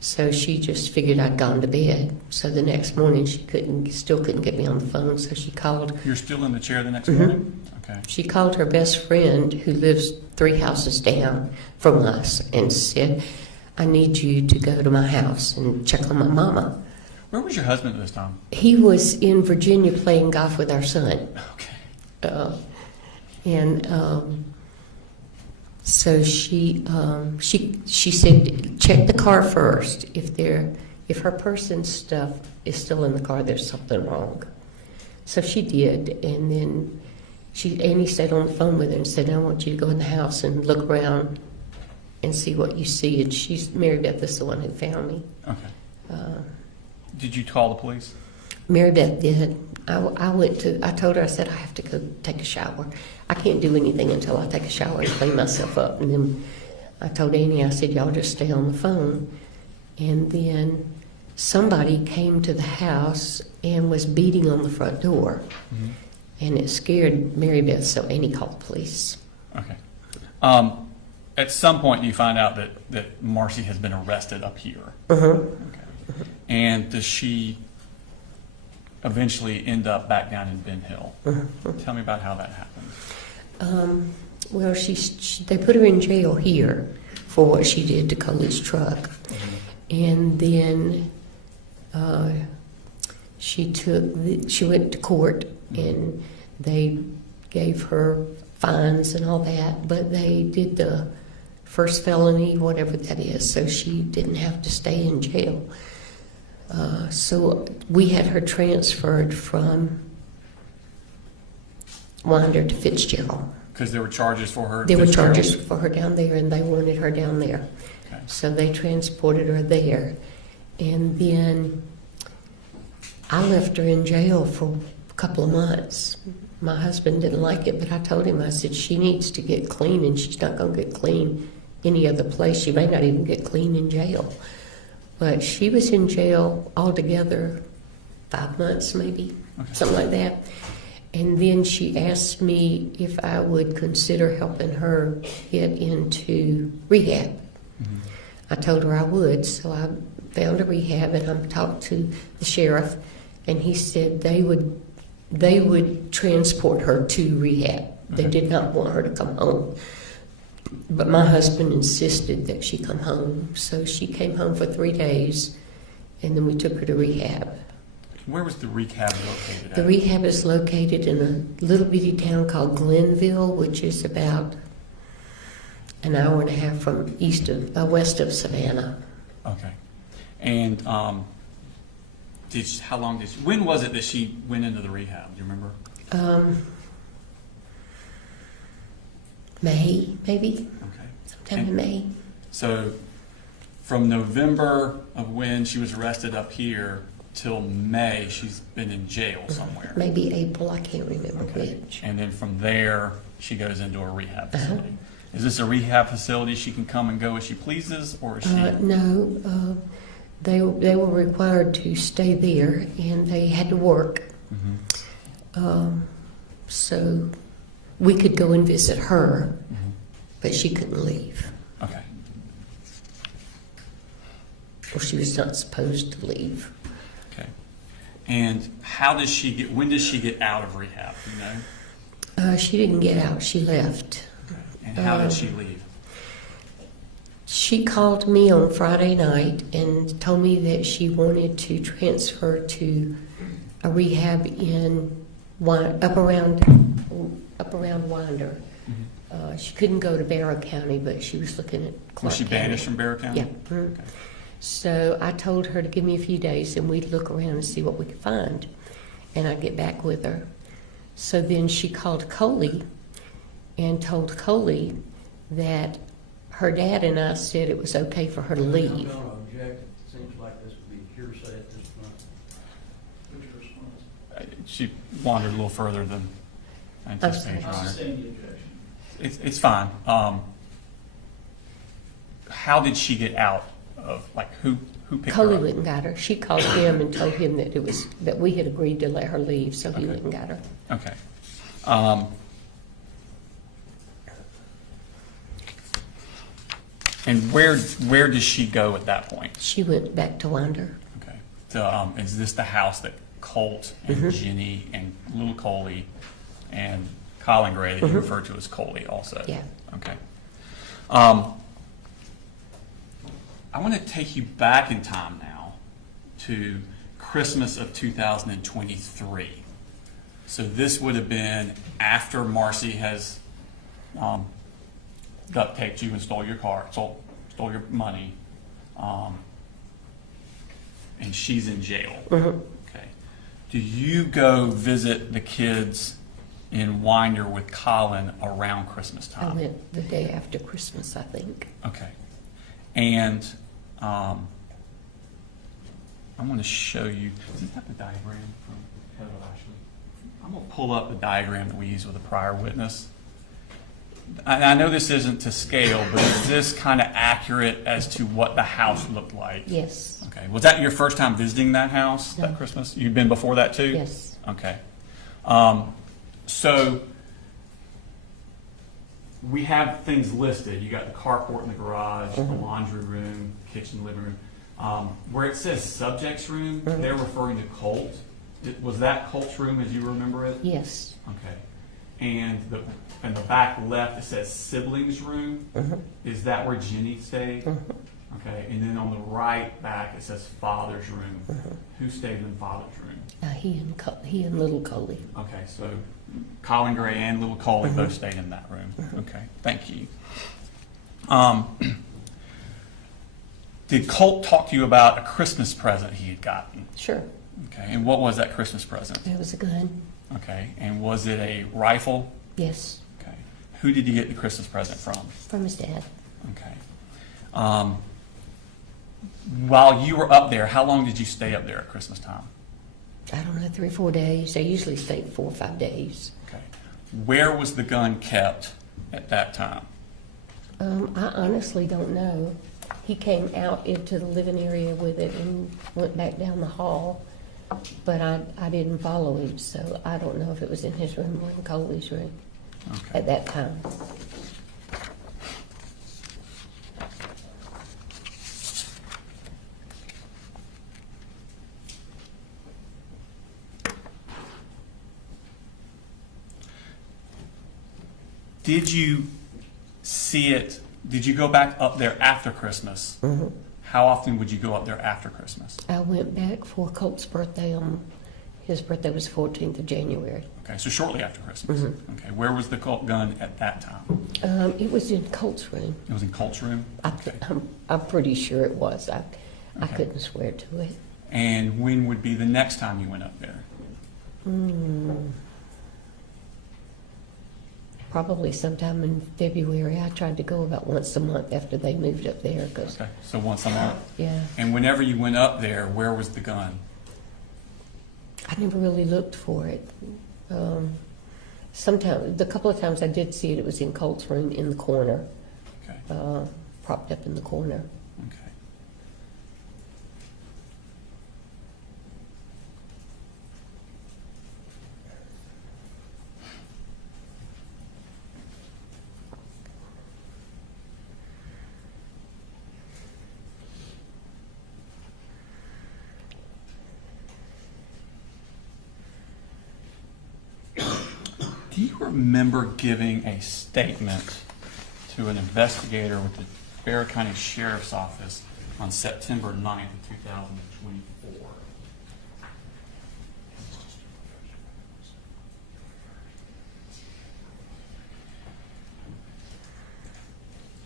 So she just figured I'd gone to bed. So the next morning, she still couldn't get me on the phone, so she called. You're still in the chair the next morning? Okay. She called her best friend, who lives 3 houses down from us, and said, "I need you to go to my house and check on my mama." Where was your husband at this time? He was in Virginia playing golf with our son. Okay. So she said, check the car first. If her person's stuff is still in the car, there's something wrong. So she did, and then Annie stayed on the phone with her and said, I want you to go in the house and look around and see what you see. And Mary Beth is the one who found me. Okay. Did you call the police? Mary Beth did. I told her, I said, I have to go take a shower. I can't do anything until I take a shower and clean myself up. And then I told Annie, I said, y'all just stay on the phone. And then somebody came to the house and was beating on the front door. Mm-hmm. And it scared Mary Beth, so Annie called the police. Okay. At some point, you find out that Marcy has been arrested up here. Uh-huh. Okay. And does she eventually end up back down in Ben Hill? Uh-huh. Tell me about how that happened. Well, they put her in jail here for what she did to Coley's truck. Mm-hmm. And then she went to court, and they gave her fines and all that, but they did the first felony, whatever that is, so she didn't have to stay in jail. So we had her transferred from Winder to Fitzgerald. Because there were charges for her? There were Fitzgerald? charges for her down there, and they wanted her down there. Okay. So they transported her there. And then I left her in jail for a couple of months. My husband didn't like it, but I told him, I said, she needs to get clean, and she's not going to get clean any other place. She may not even get clean in jail. But she was in jail altogether 5 months, maybe, something like that. And then she asked me if I would consider helping her get into rehab. Mm-hmm. I told her I would, so I found a rehab, and I talked to the sheriff, and he said they would transport her to rehab. They did not want her to come home. But my husband insisted that she come home, so she came home for 3 days, and then we took her to rehab. Where was the rehab located at? The rehab is located in a little bitty town called Glenville, which is about an hour and a half from west of Savannah. Okay. And when was it that she went into the rehab? Do you remember? May, maybe? Okay. Sometime in May. So from November of when she was arrested up here till May, she's been in jail somewhere. Maybe April, I can't remember Okay. which. And then from there, she goes into a rehab facility. Is this a rehab facility she can come and go as she pleases, or is she? No, they were required to stay there, and they had to work. Mm-hmm. So we could go and visit her, Mm-hmm. but she couldn't leave. Okay. Or she was not supposed to leave. Okay. And when does she get out of rehab, you know? She didn't get out. She left. Okay. And how did she leave? She called me on Friday night and told me that she wanted to transfer to a rehab up around Winder. Mm-hmm. She couldn't go to Barrow County, but she was looking at Clark Was she County. banished from Barrow County? Yeah. Mhm. Okay. So I told her to give me a few days, and we'd look around and see what we could find, and I'd get back with her. So then she called Coley and told Coley that her dad and I said it was okay for her to I'm leave. going to object. It seems like this would be hearsay at this point. What's your response? She wandered a little further than I anticipated, Your I'll Honor. sustain the objection. It's fine. How did she get out of, who picked Coley her up? went and got her. She called him and told him that we had agreed to let her leave, so he Okay. went and got her. Okay. And where does she go at that point? She went back to Winder. Okay. So, is this the house that Colt and Mhm. Jenny and Little Coley and Colin Gray that you refer to as Coley also? Yeah. Okay. I want to take you back in time now to Christmas of 2023. So this would have been after Marcy has duct taped you and stole your car, stole your money, and she's in jail. Mhm. Okay. Do you go visit the kids in Winder with Colin around Christmas I time? went the day after Christmas, I think. Okay. And I'm going to show you. Isn't that the diagram from Heather Ashley? I'm going to pull up the diagram that we used with a prior witness. I know this isn't to scale, but is this kind of accurate as to what the house looked like? Yes. Okay. Was that your first time visiting that house No. that Christmas? You've been before that too? Yes. Okay. So we have things listed. You got the carport in the garage, the laundry room, kitchen, living room. Where it says subjects room, they're referring to Colt. Was that Colt's room as you remember it? Yes. Okay. And in the back left, it says siblings room. Is that where Jenny stayed? Okay. And then on the right back, it says father's room. Who stayed in father's room? He and little Coley. Okay, so Colin Gray and little Coley both stayed in that room. Okay, thank you. Did Colt talk to you about a Christmas present he had gotten? Sure. Okay, and what was that Christmas present? It was a gun. Okay, and was it a rifle? Yes. Okay. Who did you get the Christmas present from? From his dad. Okay. While you were up there, how long did you stay up there at Christmas time? I don't know, 3 or 4 days. I usually stay 4 or 5 days. Okay. Where was the gun kept at that time? I honestly don't know. He came out into the living area with it and went back down the hall, but I didn't follow him, so I don't know if it was in his room or in Coley's room Okay. at that time. Did you see it? Did you go back up there after Christmas? How often would you go up there after Christmas? I went back for Colt's birthday. His birthday was 14th of January. Okay, so shortly after Christmas. Okay, where was the Colt gun at that time? It was in Colt's room. It was in Colt's room? I'm pretty sure it was. I Okay. couldn't swear to it. And when would be the next time you went up there? Probably sometime in February. I tried to go about once a month after they moved up there. Cause, Okay, so once a month. yeah, And whenever you went up there, where was the gun? I never really looked for it. Sometimes, the couple of times I did see it, it was in Colt's room in the corner, Okay, propped up in the corner. okay. Do you remember giving a statement to an investigator with the Bexar County Sheriff's Office on September 9th of 2024?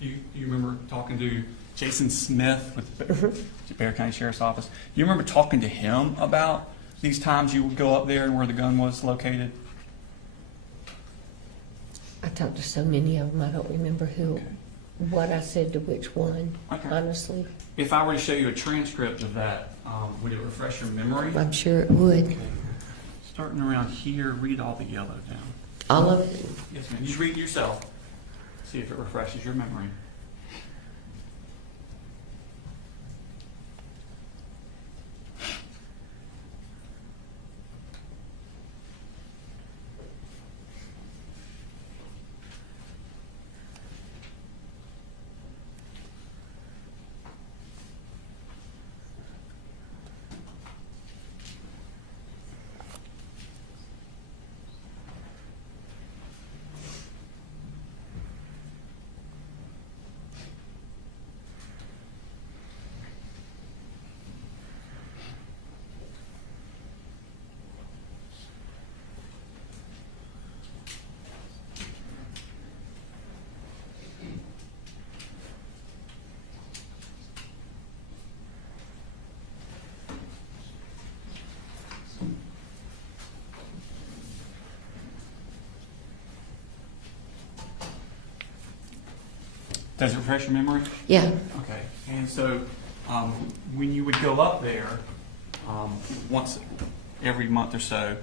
Do you remember talking to Jason Smith with the Bexar County Sheriff's Office? Do you remember talking to him about these times you would go up there and where the gun was located? I talked to so many of them, I don't remember Okay. what I said to which one, Okay. honestly. If I were to show you a transcript of that, would it refresh your memory? I'm sure it would. Okay. Starting around here, read all the yellow down. All of it. Yes, ma'am. Just read it yourself. See if it refreshes your memory. Does it refresh your memory? Yeah, Okay, and so when you would go up there once every month or so,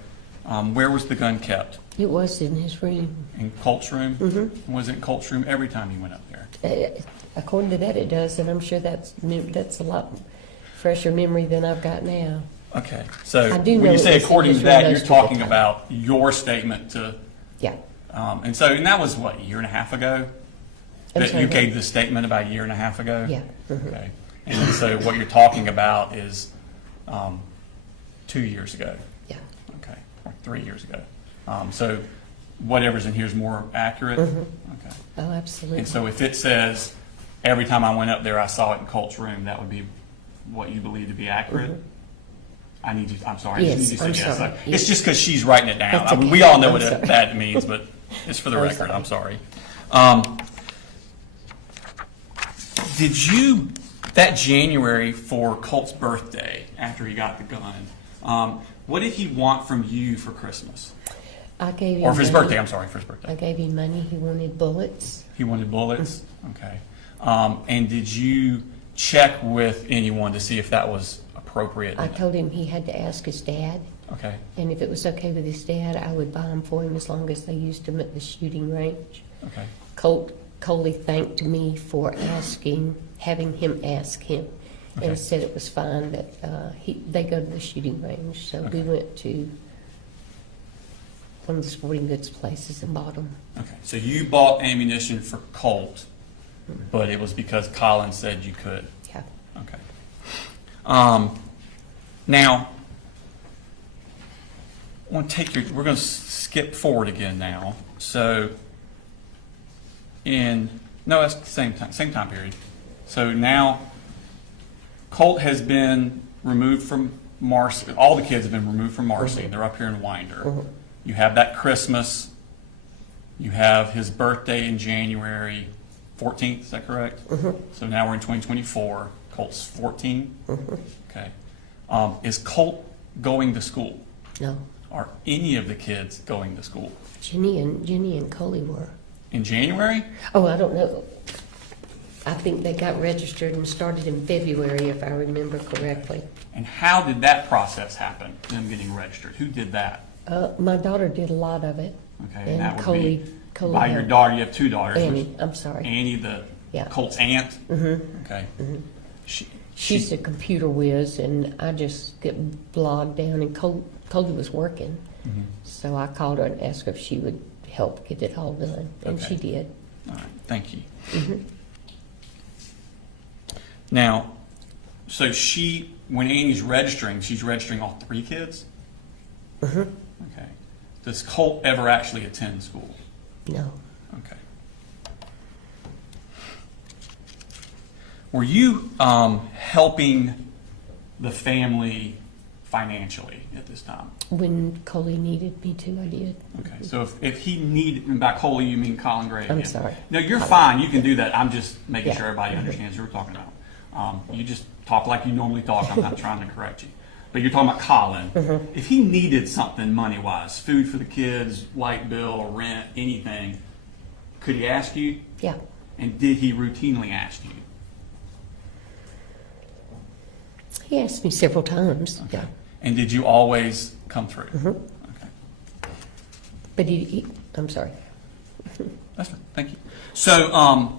where was the gun kept? it was in his room. In Colt's room? Mhm. Was it in Colt's room every time you went up there? According to that, it does, and I'm sure that's a lot fresher memory than I've got now. Okay, so I do when know you it say was in according his to that, room you're most of the talking time. about your statement to, Yeah. and that was what, a year and a half ago? I'm That sorry, you what? gave the statement about a year and a half ago? Yeah. Mhm. Okay, and so what you're talking about is 2 years ago? Yeah. Okay, or 3 years ago. So whatever's in here is more accurate? Mhm. Okay. Oh, absolutely. And so if it says, every time I went up there, I saw it in Colt's room, that would be what you believe to be accurate? Mhm. I'm sorry, I just Yes, need you to I'm say yes. sorry. It's Yes. just because she's writing it down. That's I mean, okay. we all know I'm what sorry. that means, but it's for the I'm record, sorry. I'm sorry. Did you, that January for Colt's birthday, after he got the gun, what did he want from you for Christmas? I gave him Or for his money. birthday, I'm sorry, for his birthday. I gave him money. He wanted bullets. He wanted bullets? Okay. And did you check with anyone to see if that was appropriate? I told him he had to ask his dad, Okay, and if it was okay with his dad, I would buy them for him as long as they used them at the shooting range. okay, Coley thanked me for having him ask him, Okay. and said it was fine that they go to the shooting range. So we Okay. went to one of the sporting goods places and bought them. okay. So you bought ammunition for Colt, but it was because Colin said you could? Yeah. Okay. Now, we're going to skip forward again now. So, that's the same time period. So now, Colt has been removed from Marcy. All the kids have been removed from Marcy. Mhm. They're up here in Winder. Mhm. You have that Christmas. You have his birthday in January 14th. Is that correct? Mhm. So now we're in 2024. Colt's 14. Mhm. Okay. Is Colt going to school? No, Are any of the kids going to school? Jenny and Coley were. In January? Oh, I don't know. I think they got registered and started in February, if I remember correctly. And how did that process happen, them getting registered? Who did that? My daughter did a lot of it. Okay, And that would Coley be by your helped. daughter. You have two daughters. Annie, I'm sorry. Annie, the Yeah. Colt's aunt. Mm-hmm. Okay. Mhm. She, She's a computer whiz, and I just get bogged down, and Coley was working. Mhm. So I called her and asked her if she would help get it all done, and Okay. she did. All right. Thank you. Mhm. Now, so when Annie's registering, she's registering all three kids? Mhm. Okay. Does Colt ever actually attend school? No. Okay. Were you helping the family financially at this time? When Coley needed me to, I did. Okay, so if he needed, and by Coley you mean Colin Gray? I'm again. sorry. No, you're fine, you can do that, I'm just making Yeah. sure everybody understands what we're talking about. You just talk like you normally talk, I'm not trying to correct you. But you're talking about Colin. Mhm. If he needed something money-wise, food for the kids, light bill, rent, anything, could he ask you? Yeah. And did he routinely ask you? He asked me several times. Okay. Yeah. And did you always come through? Mhm. Okay. But I'm sorry. That's fine. Thank you. So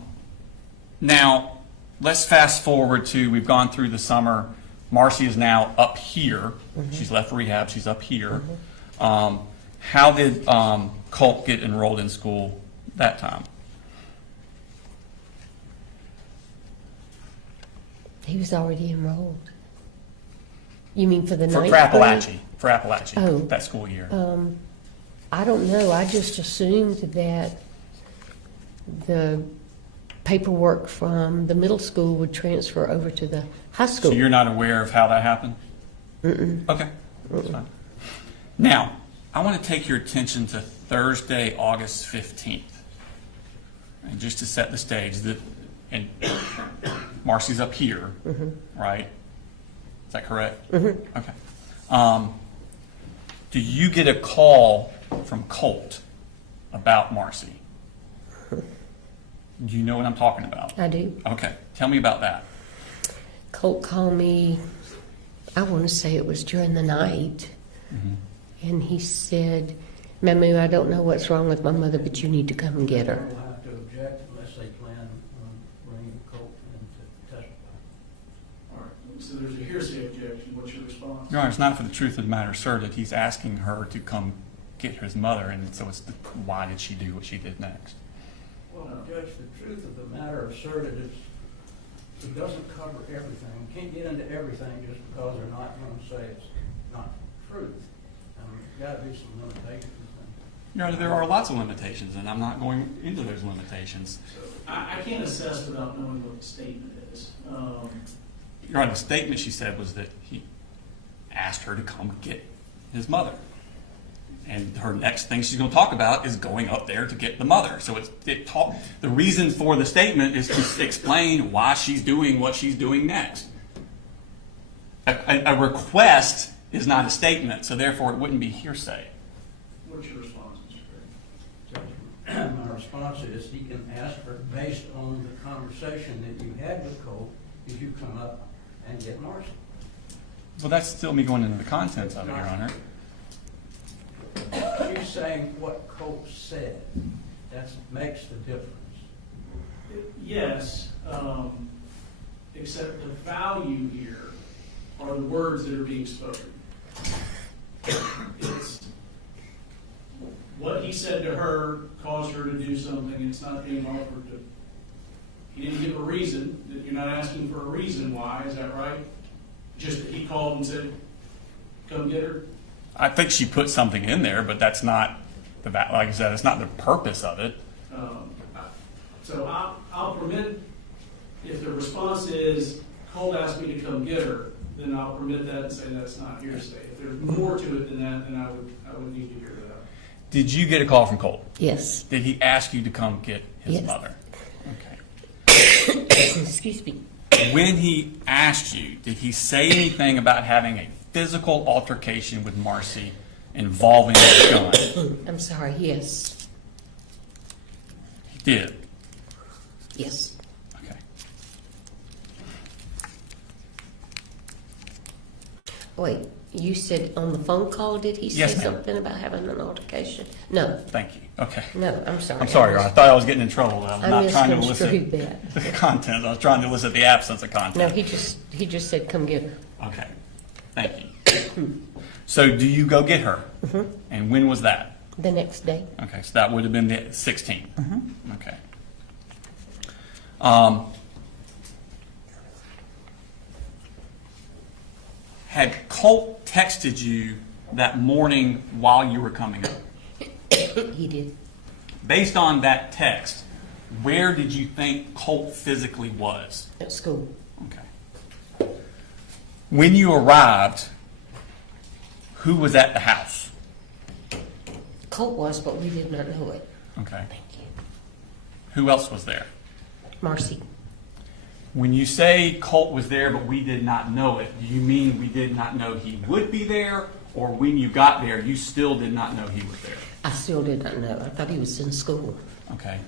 now let's fast forward to, we've gone through the summer. Marcy is now up here. She's left rehab. She's up here. How did Colt get enrolled in school that time? He was already enrolled. You mean for the For ninth grade? Apalachee. For Apalachee, Oh. that school year. I don't know. I just assumed that the paperwork from the middle school would transfer over to the high school. So you're not aware of how that happened? Mm-mm. Okay, that's fine. Now, I want to take your attention to Thursday, August 15th. And just to set the stage, and Marcy's up here, right? Is that correct? Mm-hmm. Okay. Do you get a call from Colt about Marcy? Do you know what I'm talking about? I do. Okay, tell me about that. Colt called me, I want to say it was during the night, and he said, Mamu, I don't know what's wrong with my mother, but you need to come and get her. We'll have to object unless they plan on bringing Colt in to testify. All right, so there's a hearsay objection. What's your response? Your Honor, it's not for the truth of the matter asserted. He's asking her to come get his mother, and so it's why did she do what she did next? Well, Judge, the truth of the matter asserted is, it doesn't cover everything. You can't get into everything just because they're not going to say it's not truth. There's got to be some limitations. Your Honor, there are lots of limitations, and I'm not going into those limitations. I can't assess without knowing what the statement is. Your Honor, the statement she said was that he asked her to come get his mother. And her next thing she's going to talk about is going up there to get the mother. So the reason for the statement is to explain why she's doing what she's doing next. A request is not a statement, so therefore it wouldn't be hearsay. What's your response, Mr. Gray? Judge, my response is he can ask her based on the conversation that you had with Colt, did you come up and get Marcy? Well, that's still me going into the contents of it, Your Honor. She's saying what Colt said. That makes the difference. Yes, except the value here are the words that are being spoken. It's what he said to her caused her to do something. It's not being offered to. He didn't give a reason. That you're not asking for a reason why. Is that right? Just that he called and said, "Come get her." I think she put something in there, but that's not like I said, it's not the purpose of it. So I'll permit, if the response is, Colt asked me to come get her, then I'll permit that and say that's not hearsay. If there's more to it than that, then I would need to hear that. Did you get a call from Colt? Yes. Did he ask you to come get his Yes. mother? Okay. Excuse me. When he asked you, did he say anything about having a physical altercation with Marcy involving a gun? I'm sorry, yes. He did. Yes. Okay. Wait, you said on the phone call, did he say Yes, ma'am. something about having an altercation? No, Thank you. Okay. no, I'm sorry. I'm sorry, Your Honor. I thought I was getting in trouble. I was I not trying to misconstrued elicit that. the content. I was trying to elicit the absence of content. No, he just said, come get her. Okay. Thank you. So do you go get her? Mm-hmm. And when was that? The next day. Okay, so that would have been the 16th. Mm-hmm. Okay. Had Colt texted you that morning while you were coming up? He did. Based on that text, where did you think Colt physically was? At school. Okay. When you arrived, who was at the house? Colt was, but we did not know it. Okay. Thank you. Who else was there? Marcy. When you say Colt was there but we did not know it, do you mean we did not know he would be there, or when you got there you still did not know he was there? I still did not know. I thought he was in school. Okay.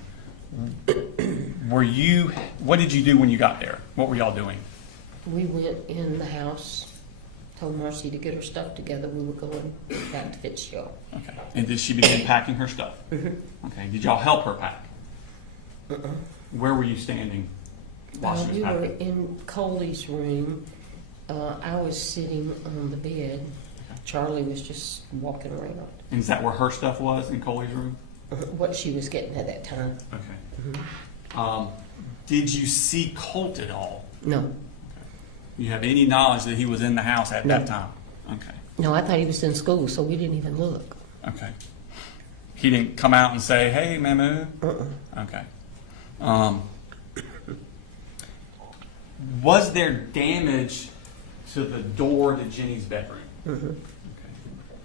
What did you do when you got there? What were y'all doing? We went in the house, told Marcy to get her stuff together. We were going back to Fitzgerald. Okay. And did she begin packing her stuff? Okay. Did y'all help her pack? Where were you standing while she was We were packing? in Coley's room. I was sitting on the bed. Charlie was just walking around. And is that where her stuff was, in Coley's room? What she was getting at that time. Okay. Did you see Colt at all? No. You have any knowledge that he was in the house at No. that time? Okay. No, I thought he was in school, so we didn't even look. Okay. He didn't come out and say, "Hey, Mamu." Okay. Was there damage to the door to Jenny's bedroom? Okay.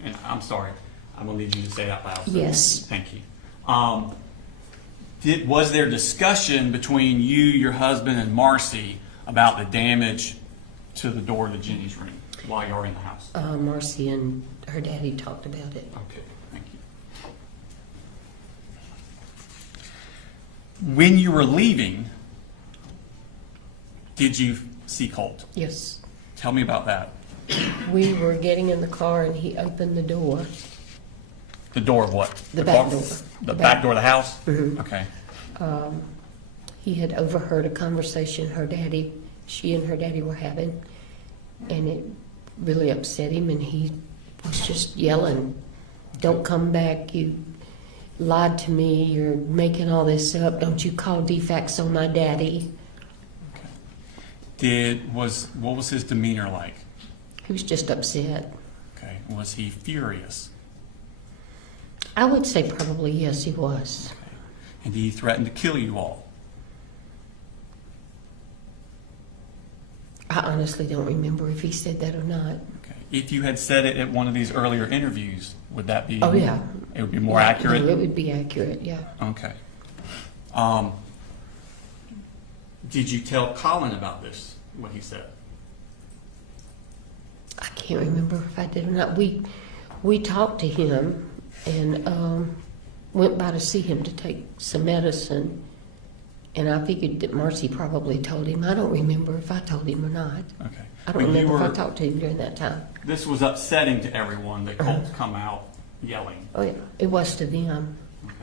And I'm sorry, I'm gonna need you to say that loud. Yes. Thank you. Was there discussion between you, your husband, and Marcy about the damage to the door to Jenny's room while you were in the house? Marcy and her daddy talked about it. Okay, thank you. When you were leaving, did you see Colt? Yes. Tell me about that. We were getting in the car and he opened the door. The door of what? The back car? door. The back door of the house? Mhm. Okay. He had overheard a conversation she and her daddy were having, and it really upset him, and he was just yelling, "Don't come back, you lied to me, you're making all this up, don't you call defects on my daddy." What was his demeanor like? He was just upset. Okay. Was he furious? I would say probably yes, he was. Okay. And he threatened to kill you all? I honestly don't remember if he said that or not. Okay. If you had said it at one of these earlier interviews, would that be? Oh, yeah. It would be more Yeah, accurate? no, it would be accurate, yeah. Okay. Did you tell Colin about this, what he said? I can't remember if I did or not. We talked to him and went by to see him to take some medicine. And I figured that Marcy probably told him. I don't remember if I told him or not. Okay. I don't When you remember if I were- talked to him during that time. This was upsetting to everyone that Colt's come out yelling. Oh, yeah, it was to them. Okay.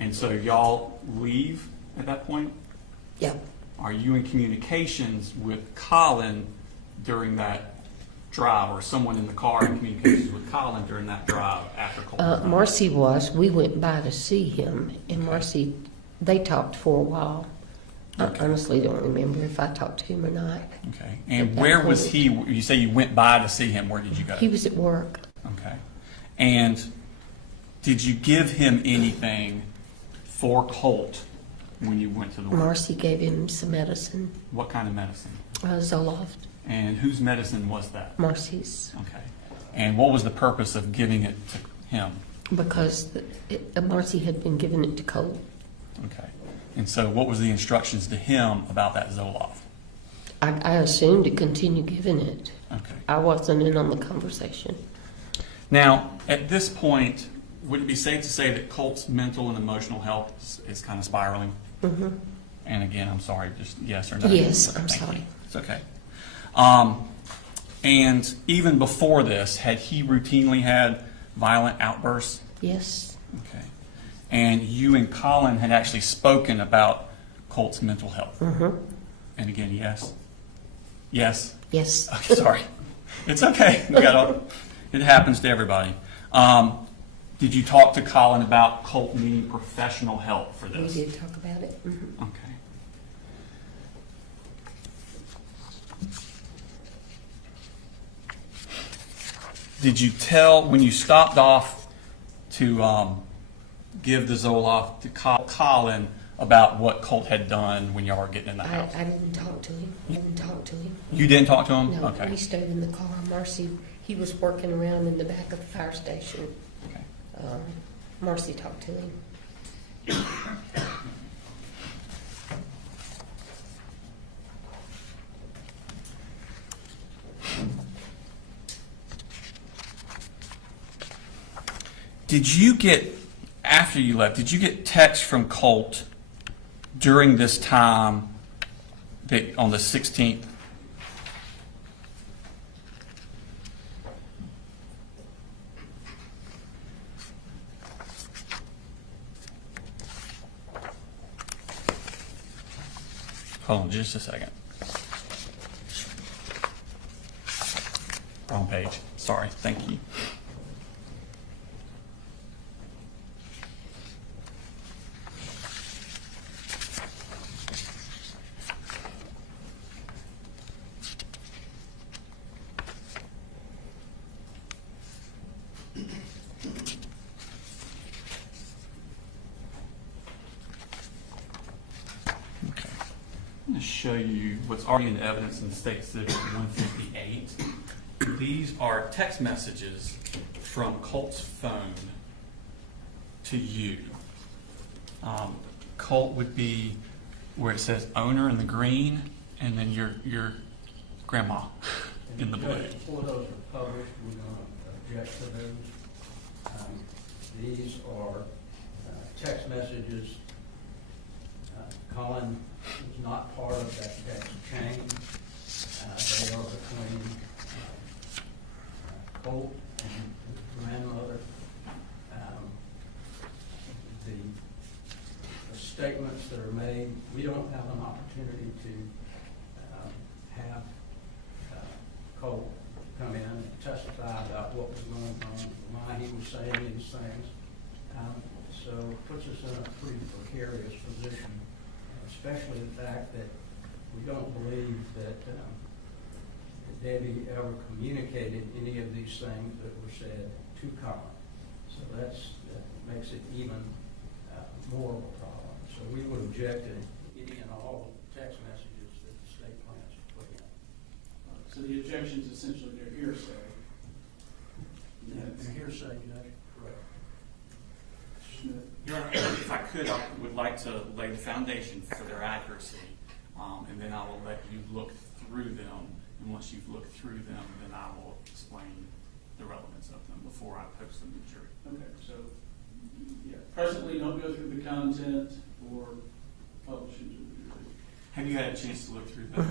And so y'all leave at that point? Yeah. Are you in communications with Colin during that drive, or someone in the car in communications with Colin during that drive after Colt? Marcy was. We went by to see him, and Marcy, they talked for a while. Okay. I honestly don't remember if I talked to him or not. Okay. And At that where was point. he? You say you went by to see him. Where did you go? He was at work. Okay. And did you give him anything for Colt when you went to the work? Marcy gave him some medicine, What kind of medicine? Zoloft. And whose medicine was that? Marcy's. Okay. And what was the purpose of giving it to him? Because Marcy had been giving it to Cole. Okay. And so what was the instructions to him about that Zoloft? I assumed to continue giving it. Okay. I wasn't in on the conversation. Now, at this point, would it be safe to say that Colt's mental and emotional health is kind of spiraling? Mm-hmm. And again, I'm sorry, just yes or no? Yes, Okay, I'm thank sorry. you. It's okay. And even before this, had he routinely had violent outbursts? Yes. Okay. And you and Colin had actually spoken about Colt's mental health? Mm-hmm. And again, yes? Yes? Yes. Okay, sorry. It's okay. It happens to everybody. Did you talk to Colin about Colt needing professional help for We this? did talk about it. Mm-hmm. Okay. Did you tell, when you stopped off to give the Zoloft to Colin, about what Colt had done when y'all were getting in the house? I didn't talk to him. I didn't talk to him. You didn't talk to him? No, Okay. we stayed in the car. Marcy, he was working around in the back of the fire station. Okay. Marcy talked to him. Did you get, after you left, did you get text from Colt during this time that on the 16th? Hold on just a second. Wrong page. Sorry. Thank you. Okay. I'm going to show you what's already in the evidence in State Civic 158. These are text messages from Colt's phone to you. Colt would be where it says owner in the green, and then your grandma in the blue. Before those are published, we're going to object to those. These are text messages Colin is not part of that chain. They are between Colt and his grandmother. The statements that are made, we don't have an opportunity to have Colt come in and testify about what was going on, why he was saying these things. So it puts us in a pretty precarious position, especially the fact that we don't believe that Debbie ever communicated any of these things that were said to Colin. So that makes it even more of a problem. So we would object to any and all text messages that the state plans to put in. So the objections essentially, they're hearsay. And hearsay, Judge? Correct. Schmidt. Your Honor, if I could, I would like to lay the foundation for their accuracy, and then I will let you look through them. And once you've looked through them, then I will explain the relevance of them before I post them to the jury. Okay, so, yeah, presently don't go through the content or publishing to the jury. Have you had a chance to look through them?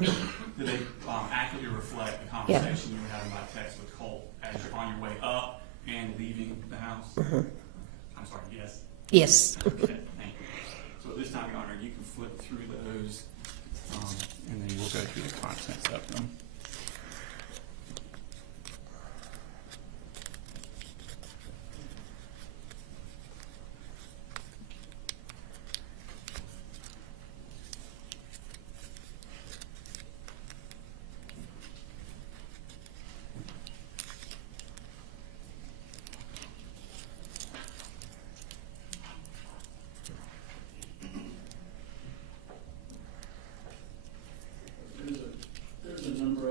Do they accurately reflect the conversation you were having by text with Colt as you're on your way up and leaving the house? I'm sorry, yes? Yes. Okay, thank you. So at this time, Your Honor, you can flip through those, and then we'll go through the contents of them. There's a number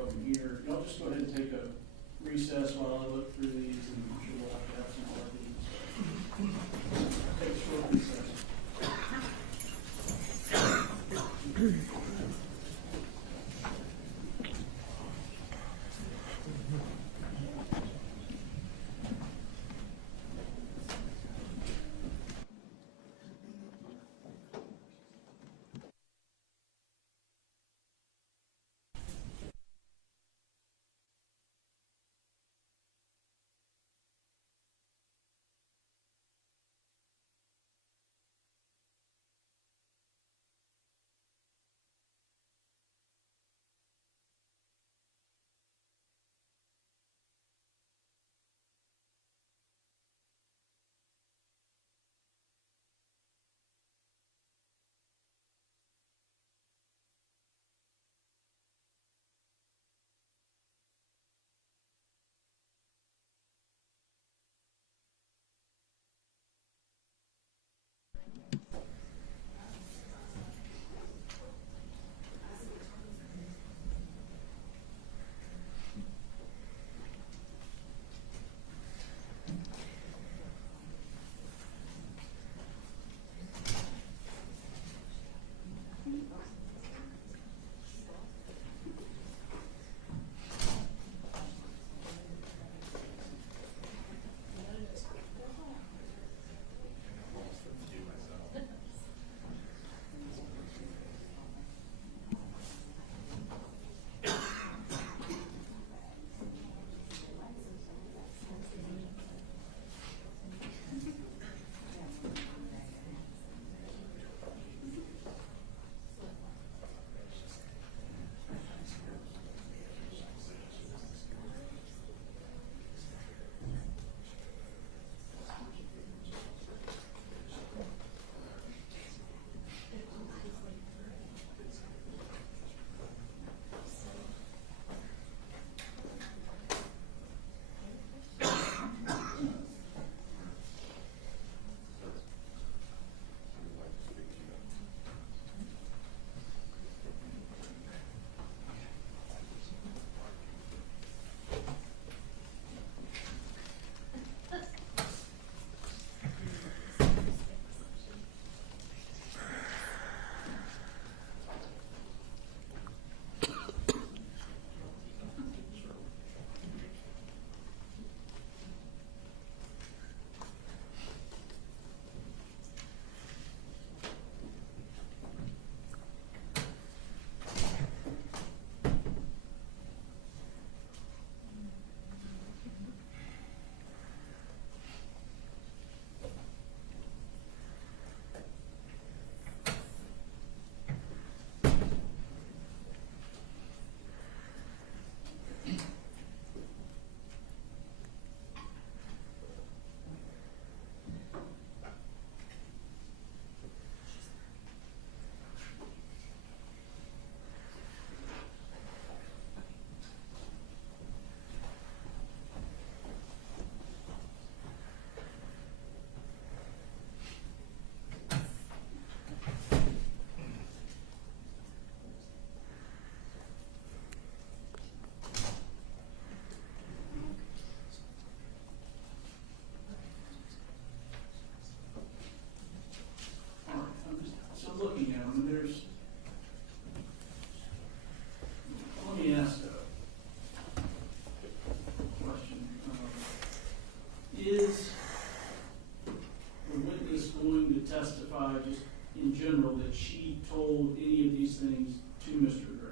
just going to testify, just in general, that she told any of these things to Mr. Gray?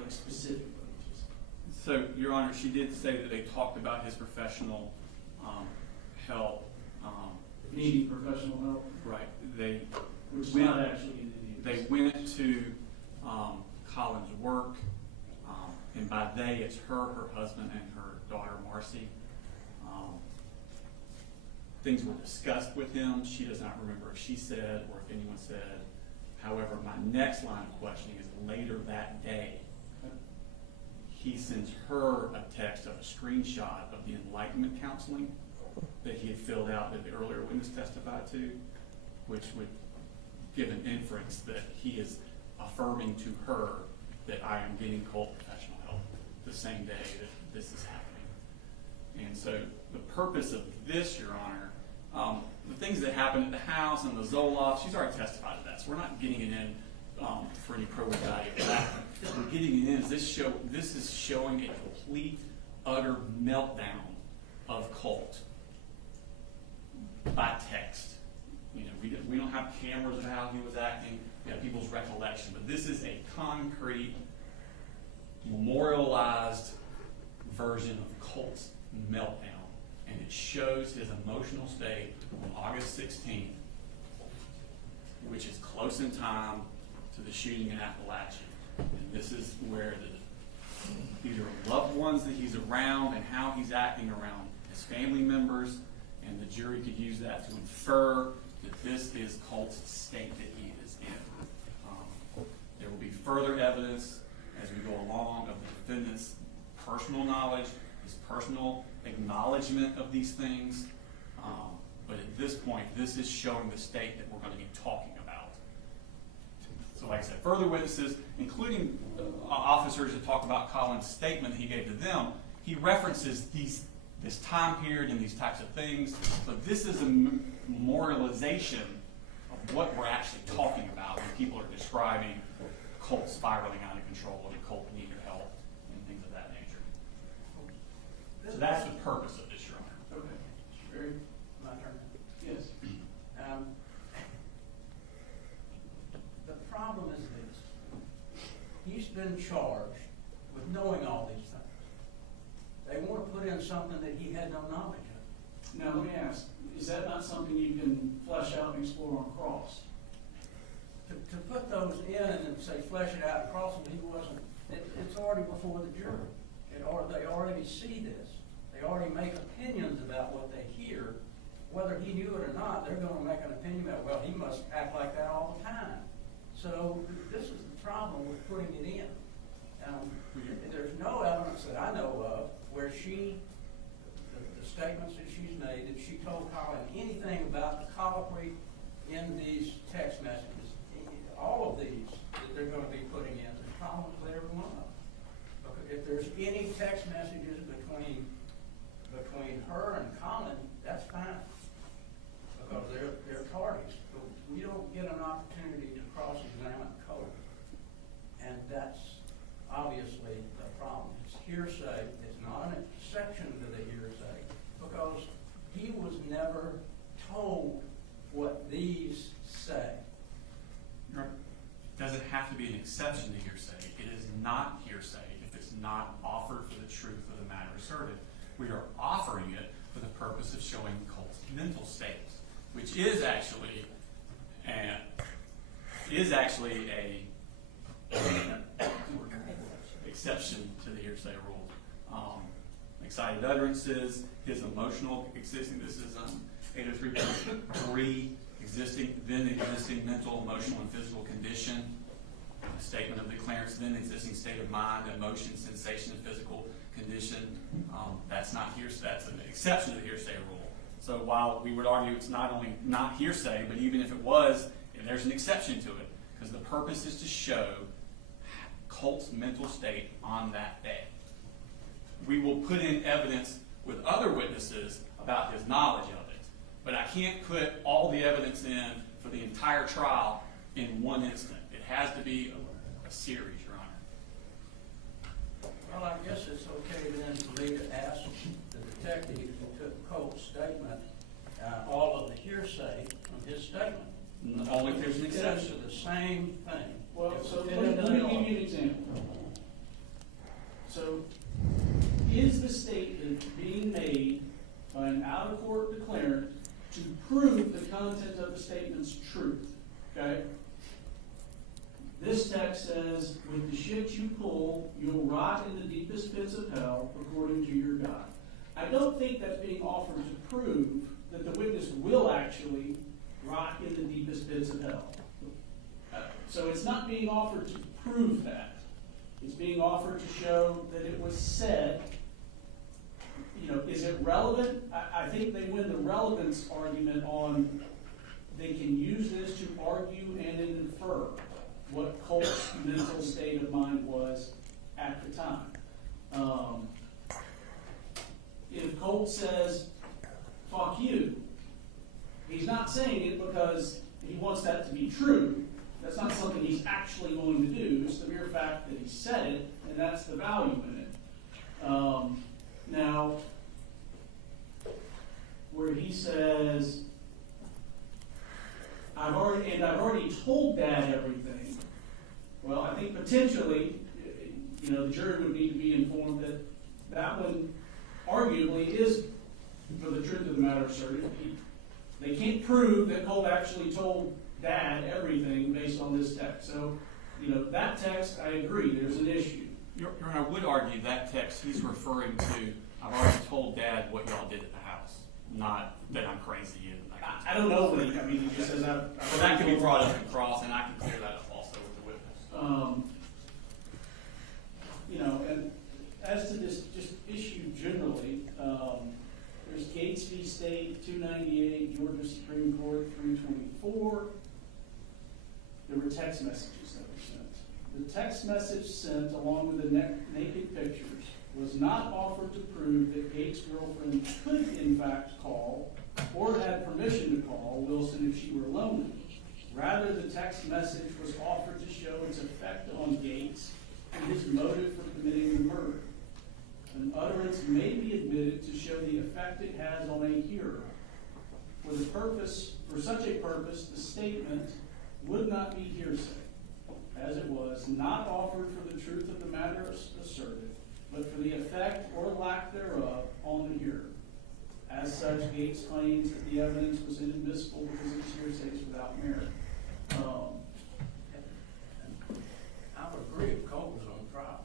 Like specifically? So, Your Honor, she did say that they talked about his professional help. Needing professional help? Right. Which is not actually in any of They this. went to Colin's work, and by they, it's her husband, and her daughter, Marcy. Things were discussed with him. She does not remember if she said or if anyone said. However, my next line of questioning is later that day, he sends her a text of a screenshot of the enlightenment counseling that he had filled out that the earlier witness testified to, which would give an inference that he is affirming to her that I am getting cold professional help the same day that this is happening. And so the purpose of this, Your Honor, the things that happened at the house and the Zoloft, she's already testified to that, so we're not getting it in for any probative value of that. What we're getting it in is this is showing a complete, utter meltdown of Colt by text. You know, we don't have cameras of how he was acting. We have people's recollection, but this is a concrete, memorialized version of Colt's meltdown, and it shows his emotional state on August 16th, which is close in time to the shooting in Apalachee. And this is where these are loved ones that he's around and how he's acting around his family members, and the jury could use that to infer that this is Colt's state that he is in. There will be further evidence as we go along of the defendant's personal knowledge, his personal acknowledgement of these things. But at this point, this is showing the state that we're going to be talking about. So like I said, further witnesses, including officers that talk about Colin's statement he gave to them, he references this time period and these types of things. But this is a memorialization of what we're actually talking about when people are describing Colt spiraling out of control and Colt needing help and things of that nature. So that's the purpose of this, Your Honor. Okay. Very, My turn. yes. The problem is this. He's been charged with knowing all these things. They want to put in something that he had no knowledge of. Now, let me ask, is that not something you can flesh out and explore on cross? To put those in and say flesh it out and cross them, he wasn't, it's already before the jury. They already see this. They already make opinions about what they hear. Whether he knew it or not, they're going to make an opinion about, well, he must act like that all the time. So this is the problem with putting it in. There's no evidence that I know of where the statements that she's made, that she told Colin anything about the colloquy in these text messages. All of these that they're going to be putting in, there's problems with every one of them. Because if there's any text messages between her and Colin, that's fine. Because they're parties. But we don't get an opportunity to cross-examine Colt. And that's obviously the problem. It's hearsay. It's not an exception to the hearsay because he was never told what these say. Does it have to be an exception to hearsay? It is not hearsay if it's not offered for the truth of the matter asserted. We are offering it for the purpose of showing Colt's mental state, which is actually a exception to the hearsay rule. Excited utterances, his emotional existing. This is 803.3. Existing mental, emotional, and physical condition. A statement of declarants, then existing state of mind, emotion, sensation, and physical condition. That's not hearsay. That's an exception to the hearsay rule. So while we would argue it's not only not hearsay, but even if it was, there's an exception to it because the purpose is to show Colt's mental state on that day. We will put in evidence with other witnesses about his knowledge of it. But I can't put all the evidence in for the entire trial in one instant. It has to be a series, Your Honor. Well, I guess it's okay then for me to ask the detective who took Colt's statement all of the hearsay from his statement. Only if there's an It says exception. the same thing. Well, It so was let me in the give law. you an example. So, is the statement being made by an out-of-court declarant to prove the content of the statement's truth? Okay? This text says, with the shit you pull, you'll rot in the deepest pits of hell, according to your God. I don't think that's being offered to prove that the witness will actually rot in the deepest pits of hell. So it's not being offered to prove that. It's being offered to show that it was said. You know, is it relevant? I think they win the relevance argument on they can use this to argue and infer what Colt's mental state of mind was at the time. If Colt says, fuck you, he's not saying it because he wants that to be true. That's not something he's actually going to do. It's the mere fact that he said it, and that's the value in it. Now, where he says, I've already told Dad everything. Well, I think potentially, you know, the jury would need to be informed that that one arguably is, for the truth of the matter asserted. They can't prove that Colt actually told Dad everything based on this text. So, you know, that text, I agree, there's an issue. Your Honor, I would argue that text he's referring to, I've already told Dad what y'all did at the house, not that I'm crazy and that kind of I don't know what he just says, Well, that can be brought up in cross, and I can clear that up also with the witness. You know, and as to this just issue generally, there's Gates v. State, 298, Georgia Supreme Court, 324. There were text messages that were sent. The text message sent, along with the naked pictures, was not offered to prove that Gates' girlfriend could, in fact, call or had permission to call Wilson if she were lonely. Rather, the text message was offered to show its effect on Gates and his motive for committing the murder. An utterance may be admitted to show the effect it has on a hearer. For such a purpose, the statement would not be hearsay, as it was not offered for the truth of the matter asserted, but for the effect or lack thereof on the hearer. As such, Gates claims that the evidence was inadmissible because its hearsay is without merit. I would agree if Colt was on trial.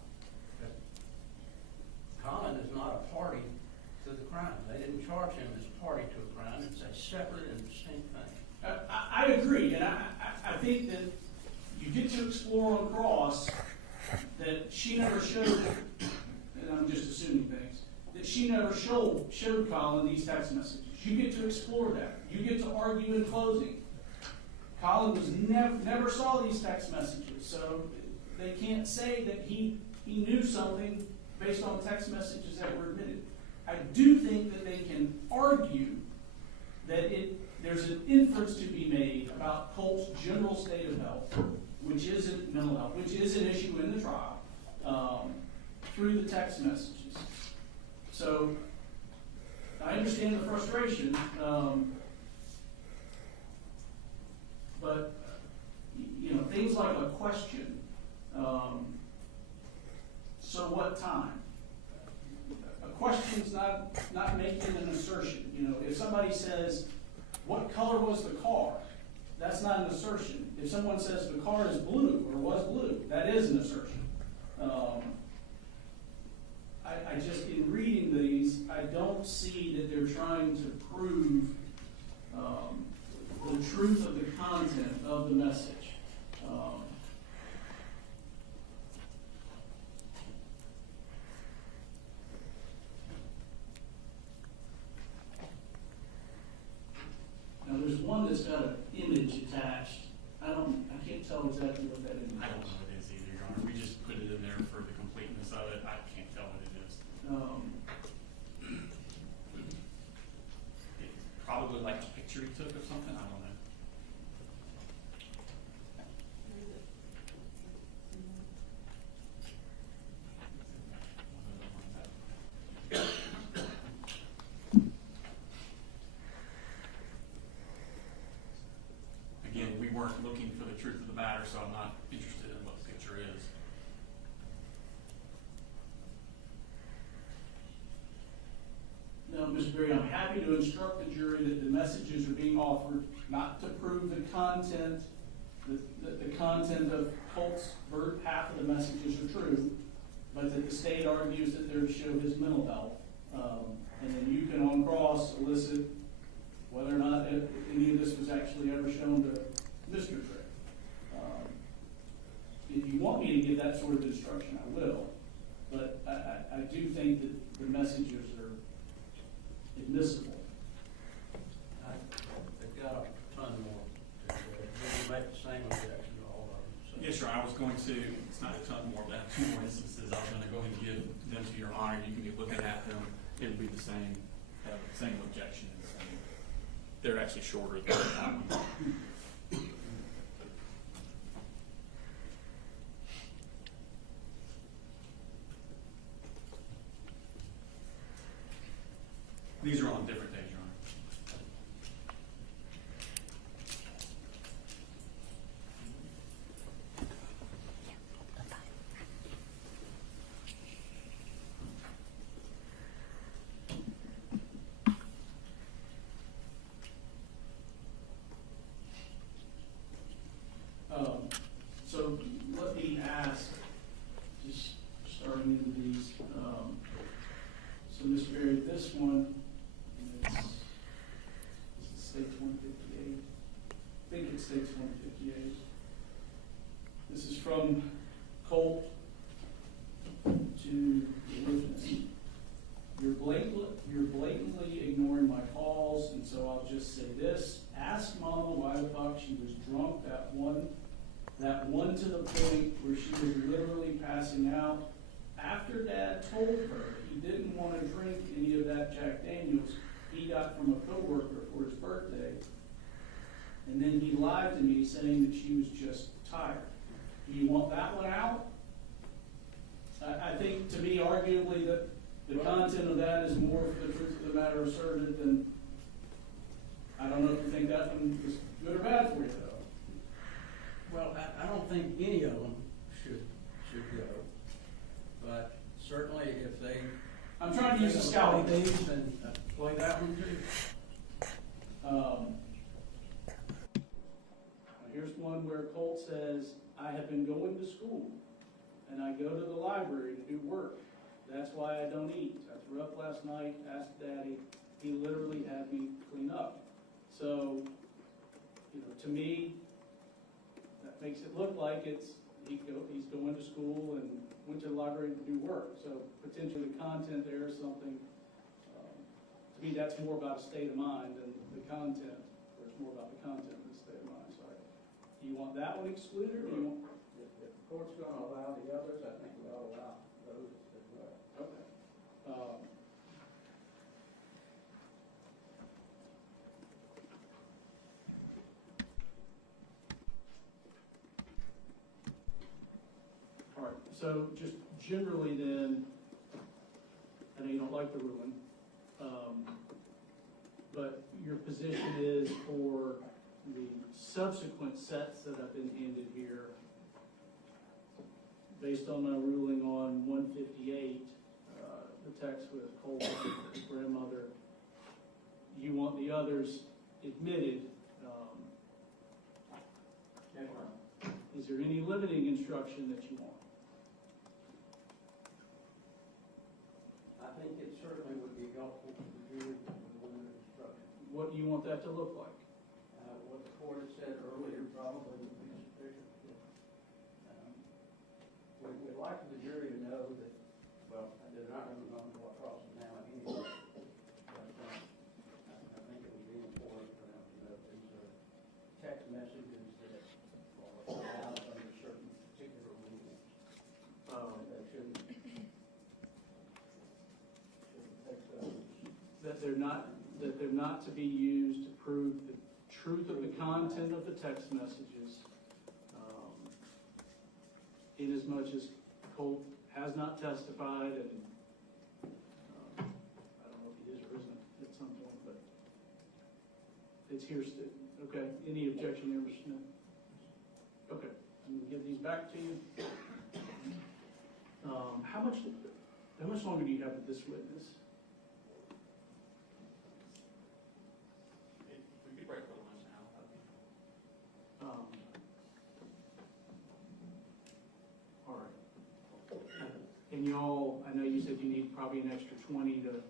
Colin is not a party to the crime. They didn't charge him as party to a crime. It's a separate and distinct thing. I agree, and I think that you get to explore on cross that she never showed, and I'm just assuming things, that she never showed Colin these text messages. You get to explore that. You get to argue in closing. Colin was never saw these text messages, so they can't say that he knew something based on text messages that were admitted. I do think that they can argue that there's an inference to be made about Colt's general state of health, which isn't mental health, which is an issue in the trial, through the text messages. So I understand the frustration, but you know, things like a question, so what time? A question's not making an assertion. You know, if somebody says, what color was the car? That's not an assertion. If someone says the car is blue or was blue, that is an assertion. I just, in reading these, I don't see that they're trying to prove the truth of the content of the message. Now, there's one that's got an image attached. I can't tell exactly what that image is. I don't know what it is either, Your Honor. We just put it in there for the completeness of it. I can't tell what it is. It's probably like a picture he took of something. I don't know. weren't looking for the truth of the matter, so I'm not interested in what the picture is. No, Mr. Berry, I'm happy to instruct the jury that the messages are being offered not to prove the content, the content of Colt's half of the messages are true, but that the state argues that they're to show his mental health. And then you can on cross elicit whether or not any of this was actually ever shown to Mr. Gray. If you want me to give that sort of instruction, I will. But I do think that the messages are admissible. They've got a ton more. We make the same objection to all of them. So. Yes, sir, I was going to, it's not a ton more, but I have 2 more instances. I was going to go ahead and give them to your honor. You can be looking at them. It would be the same, have the same objections. They're actually shorter than that one. These are on different days, Your Honor. So let me ask, just starting into these. So Mr. Berry, this one, this is States 158. I think it's States 158. This is from Colt to the witness. You're blatantly ignoring my calls, and so I'll just say this. Ask Mama why the fuck she was drunk that one to the point where she was literally passing out. After Dad told her he didn't want to drink any of that Jack Daniels he got from a coworker for his birthday, and then he lied to me saying that she was just tired. Do you want that one out? I think, to me, arguably, that the content of that is more for the truth of the matter asserted than, I don't know if you think that one is good or bad for you, though. Well, I don't think any of them should go, but certainly if they. I'm trying to use the scouting thing. Then play that one too. Here's one where Colt says, I have been going to school and I go to the library to do work. That's why I don't eat. I threw up last night, asked Daddy. He literally had me clean up. So, to me, that makes it look like he's going to school and went to the library to do work. So potentially the content there is something, to me, that's more about a state of mind than the content. Or it's more about the content than the state of mind. So do you want that one excluded? Or do you want? If the court's going to allow the others, I think we ought to allow those as well. Okay. All right, so just generally then, I know you don't like the ruling, but your position is for the subsequent sets that have been handed here, based on my ruling on 158, the text with Colt, his grandmother, you want the others admitted. Is there any limiting instruction that you want? I think it certainly would be helpful to the jury with limited instruction. What do you want that to look like? What the court had said earlier probably would be sufficient. We'd like the jury to know that, well, they're not going to know what crosses now anyway. But I think it would be important for them to know these are text messages that are allowed under certain particular rules. That shouldn't take those. That they're not to be used to prove the truth of the content of the text messages, in as much as Colt has not testified, and I don't know if he is or isn't at some point, but it's here still. Okay, any objection there, Mr. Smith? Okay, I'm gonna give these back to you. How much longer do you have with this witness? If we could break for lunch now, All right. And y'all, I know you said you need probably an extra 20 to,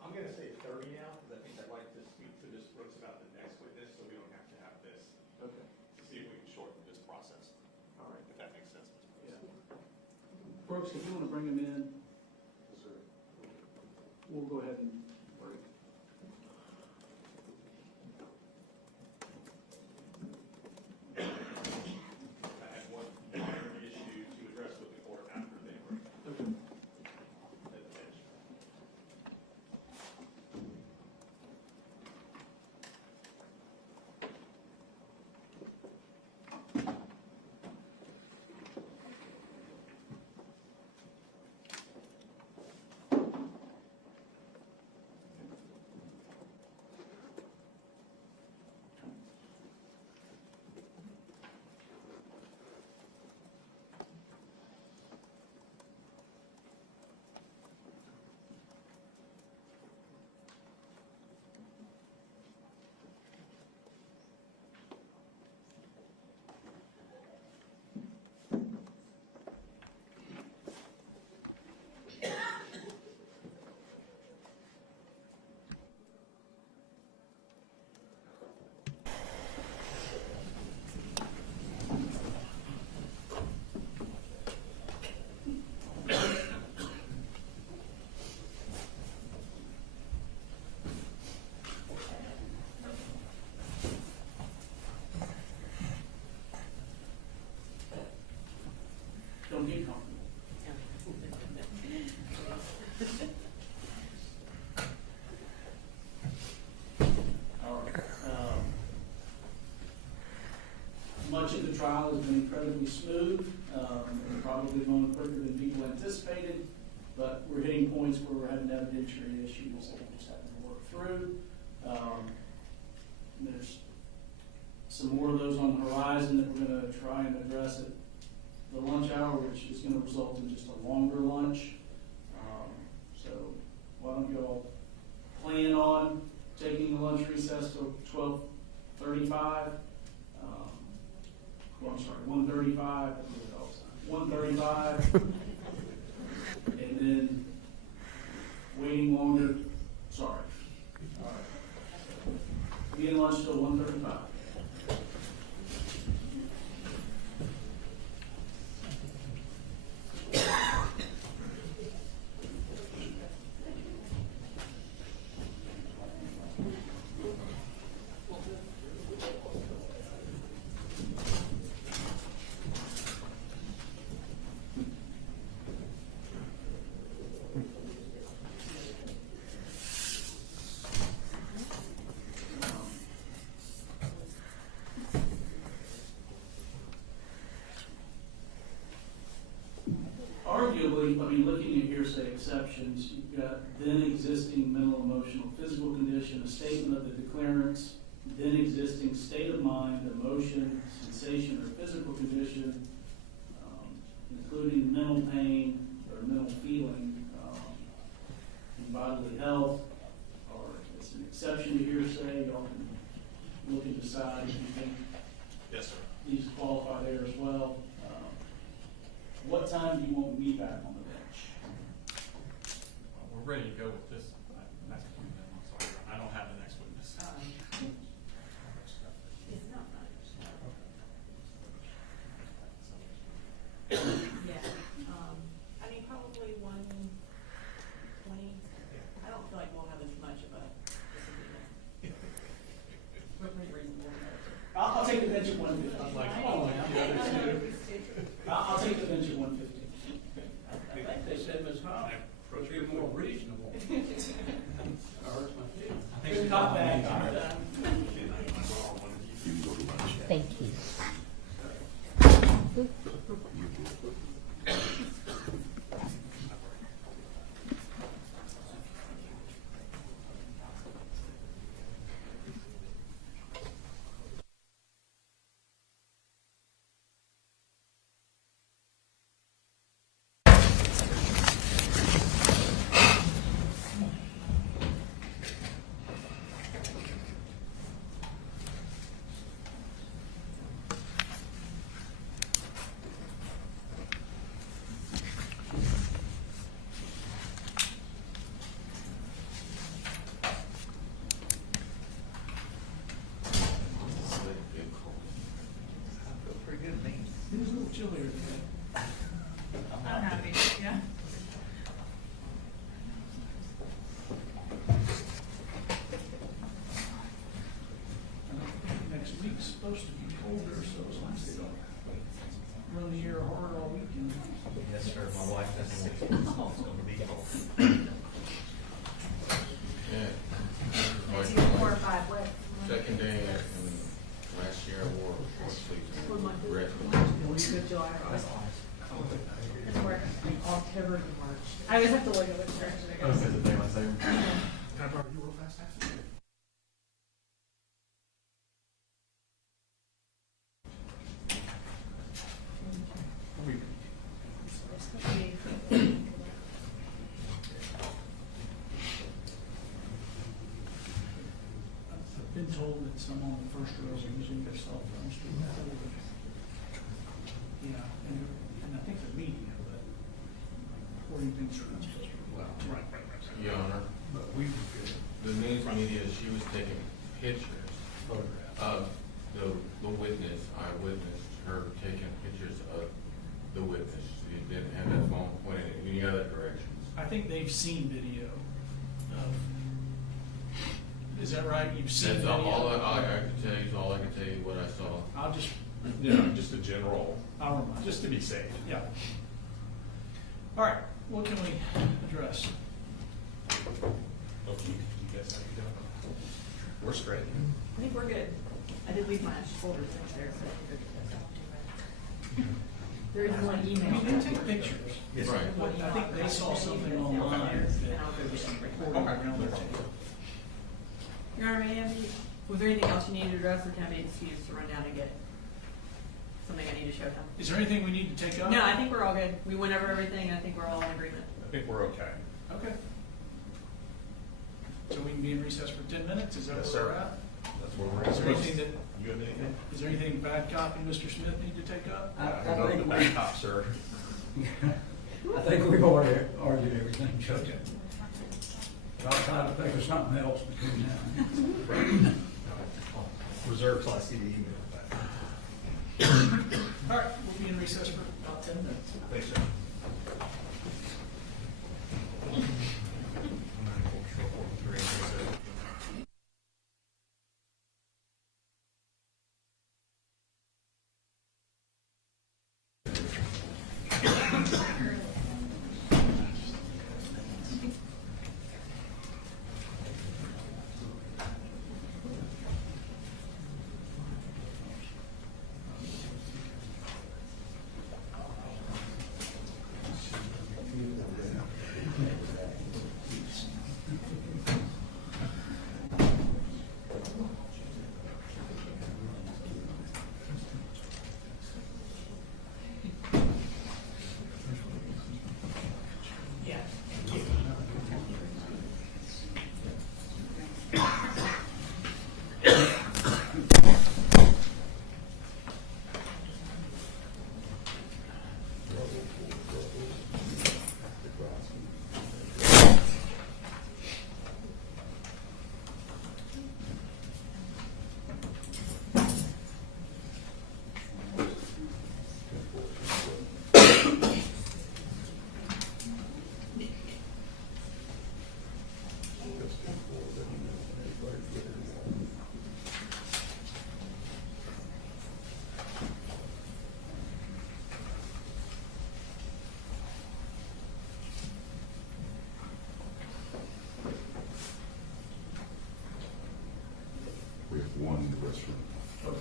I'm gonna say 30 now, because I think I'd like to speak to Ms. Brooks about the next witness, so we don't have to have this, okay, to see if we can shorten this process, all right. if that makes sense, Ms. Yeah. Brooks. Brooks, if you want to bring them in, Yes, sir. we'll go ahead and break. I had one minor issue to address with the court after they were Okay. at the bench. Don't get comfortable. All right. Much of the trial has been incredibly smooth, and probably going quicker than people anticipated, but we're hitting points where we're having evidentiary issues that we're just having to work through. There's some more of those on the horizon that we're going to try and address at the lunch hour, which is going to result in just a longer lunch. So why don't you all plan on taking the lunch recess till 12:35? Well, I'm sorry, 1:35. 1:35, and then waiting longer. Sorry. All right. Be in lunch till 1:35. Arguably, I mean, looking at hearsay exceptions, you've got then existing mental, emotional, physical condition, a statement of the declarants, then existing state of mind, emotion, sensation, or physical condition, including mental pain or mental feeling, and bodily health, or it's an exception to hearsay. Y'all can look and decide if you think Yes, sir. these qualify there as well. What time do you want me back on the bench? well, we're ready to go with this. Next one, then. I'm sorry, I don't have the next witness. It's not Yeah, I mean, probably 1:20. I don't feel like we'll have as much of a disagreement. We're pretty reasonable. I'll take the bench at 1:15. I'll take the bench at 1:15. I think they said Ms. Hall would be more reasonable. Hurts my feelings. I think Not bad. Thank you. My wife doesn't want to. Yeah. Next year, 4 or 5, what? Second day, and last year I wore short sleeves. What month is Red. it? Good July, or August? It's where, like, October to March. I always have to look at which direction it goes. Can Can I borrow you real fast, actually? I've been told that some on the first row are using their cell phones to record. Yeah, and I think the media, but recording things are not supposed to be allowed. Right. Your Honor, But we were good. the news media, she was taking pictures of the witness, eyewitness, her taking pictures of the witness. She didn't have that phone pointed in any other directions. I think they've seen video of, is that right? You've seen That's video? all I can tell you is all I can tell you what I saw. I'll just, Yeah, just a general, I'll remind you. just to be safe. Yeah. All right, what can we address? Okay, you guys, how you doing? We're straight. I think we're good. I did leave my folders in there, so I think there is one email. We did take pictures. Yes. Right. I think they saw something online that there was some recording around their table. Your Honor, may I have, was there anything else you needed to address, or can I be excused to run down and get something I need to show him? Is there anything we need to take up? No, I think we're all good. We went over everything, and I think we're all in agreement. I think we're okay. Okay. So we can be in recess for 10 minutes, is that Yes, where we're sir. at? That's where we're Is there anything that, You have anything? is there anything bad copy Mr. Smith need to take up? I don't know the back top, sir. I think we've already argued everything, Judge. Okay. I'll try to think of something else between now and then. Reserve till I see the email back. All right, we'll be in recess for about 10 minutes. Thanks, sir. We have one in the restroom. Okay.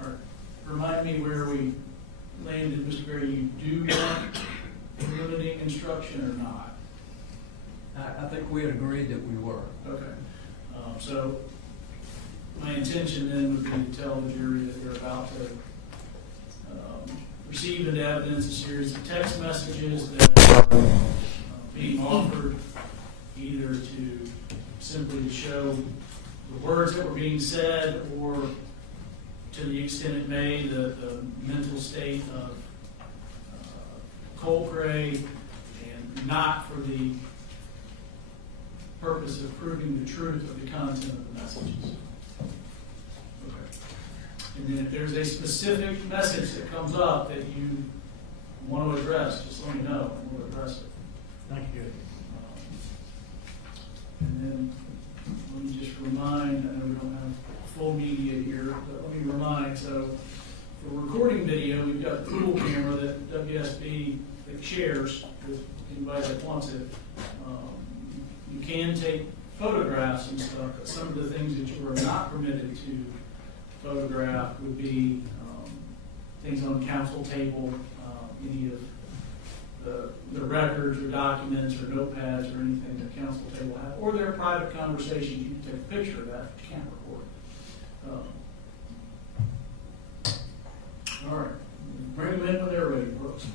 Or remind me where we landed, Mr. Gray, you do want limiting instruction or not? I think we had agreed that we were. Okay. So my intention then would be to tell the jury that they're about to receive into evidence a series of text messages that are being offered either to simply to show the words that were being said, or to the extent it may, the mental state of Colin Gray, and not for the purpose of proving the truth of the content of the messages. Okay. And then if there's a specific message that comes up that you want to address, just let me know, and we'll address it. Thank you. And then, let me just remind, I know we don't have full media here, but let me remind, so for recording video, we've got the pool camera that WSB that shares with anybody that wants it. You can take photographs and stuff, but some of the things that you are not permitted to photograph would be things on the council table, any of the records or documents or notepads or anything that council table have, or their private conversations. You can take a picture of that, but you can't record. All right, bring them in when they're ready, Brooks.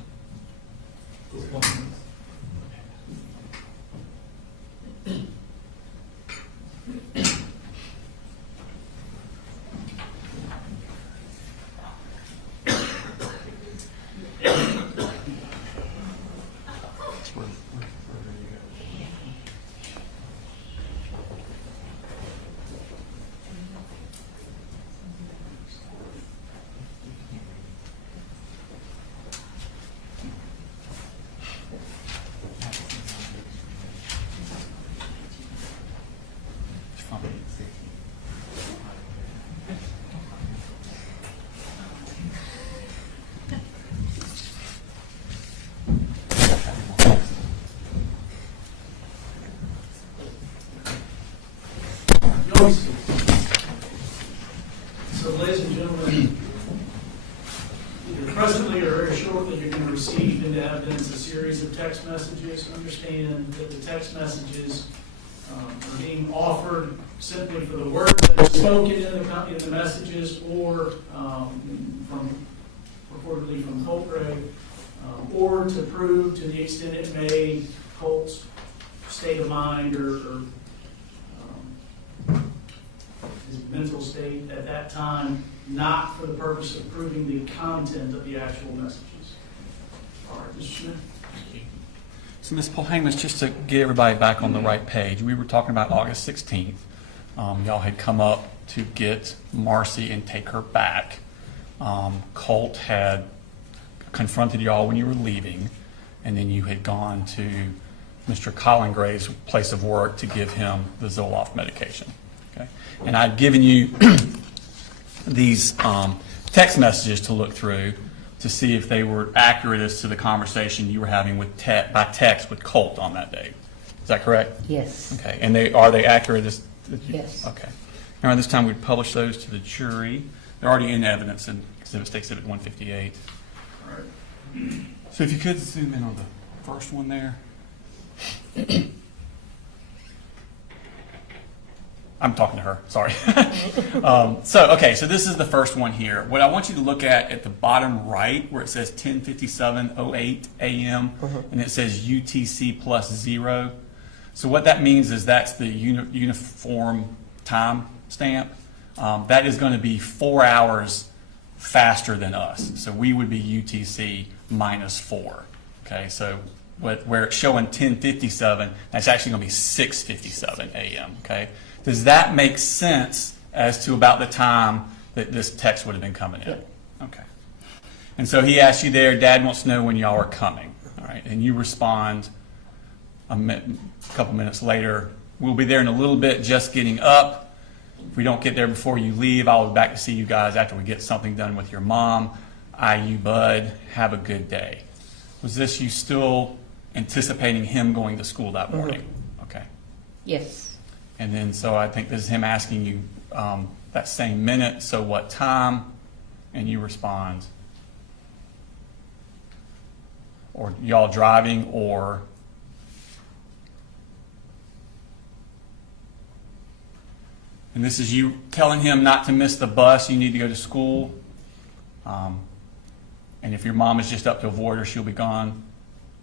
So, ladies and gentlemen, either presently or very shortly, you're going to receive into evidence a series of text messages. Understand that the text messages are being offered simply for the words that are spoken in the messages, or reportedly from Colin Gray, or to prove, to the extent it may, Colt's state of mind or his mental state at that time, not for the purpose of proving the content of the actual messages. All right, Mr. Smith. So, Ms. Polhamus, just to get everybody back on the right page, we were talking about August 16th. Y'all had come up to get Marcy and take her back. Colt had confronted y'all when you were leaving, and then you had gone to Mr. Colin Gray's place of work to give him the Zoloft medication. Okay? And I'd given you these text messages to look through to see if they were accurate as to the conversation you were having with by text with Colt on that day. Is that correct? Yes. Okay. And are they accurate as? Yes. Okay. Now, this time we'd publish those to the jury. They're already in evidence in Exhibit 158. All right. So if you could zoom in on the first one there. I'm talking to her, sorry. So this is the first one here. What I want you to look at the bottom right, where it says 10:57:08 a.m., and it says UTC plus 0. So what that means is that's the uniform time stamp. That is going to be 4 hours faster than us. So we would be UTC minus 4. Okay, so where it's showing 10:57, that's actually going to be 6:57 a.m. Okay. Does that make sense as to about the time that this text would have been coming in? Yep. Okay. And so he asked you there, Dad wants to know when y'all are coming. All right. And you respond a couple minutes later, we'll be there in a little bit, just getting up. If we don't get there before you leave, I'll be back to see you guys after we get something done with your mom. You, bud. Have a good day. Was this you still anticipating him going to school that morning? Okay. Yes. And then, so I think this is him asking you that same minute, so what time? And you respond. Or y'all driving, or and this is you telling him not to miss the bus, you need to go to school. And if your mom is just up to avoid her, she'll be gone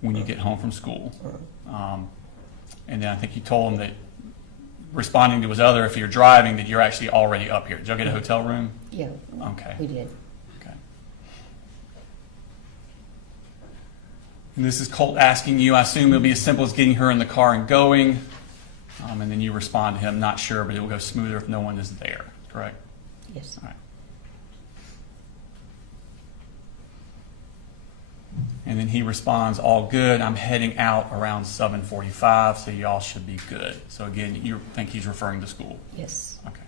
when you get home from school. And then I think you told him that responding to his other, if you're driving, that you're actually already up here. Did y'all get a hotel room? Yeah, Okay. we did. Okay. And this is Colt asking you, I assume it'll be as simple as getting her in the car and going, and then you respond to him, not sure, but it will go smoother if no one is there, correct? Yes. All right. And then he responds, all good, I'm heading out around 7:45, so y'all should be good. So again, you think he's referring to school? Yes. Okay.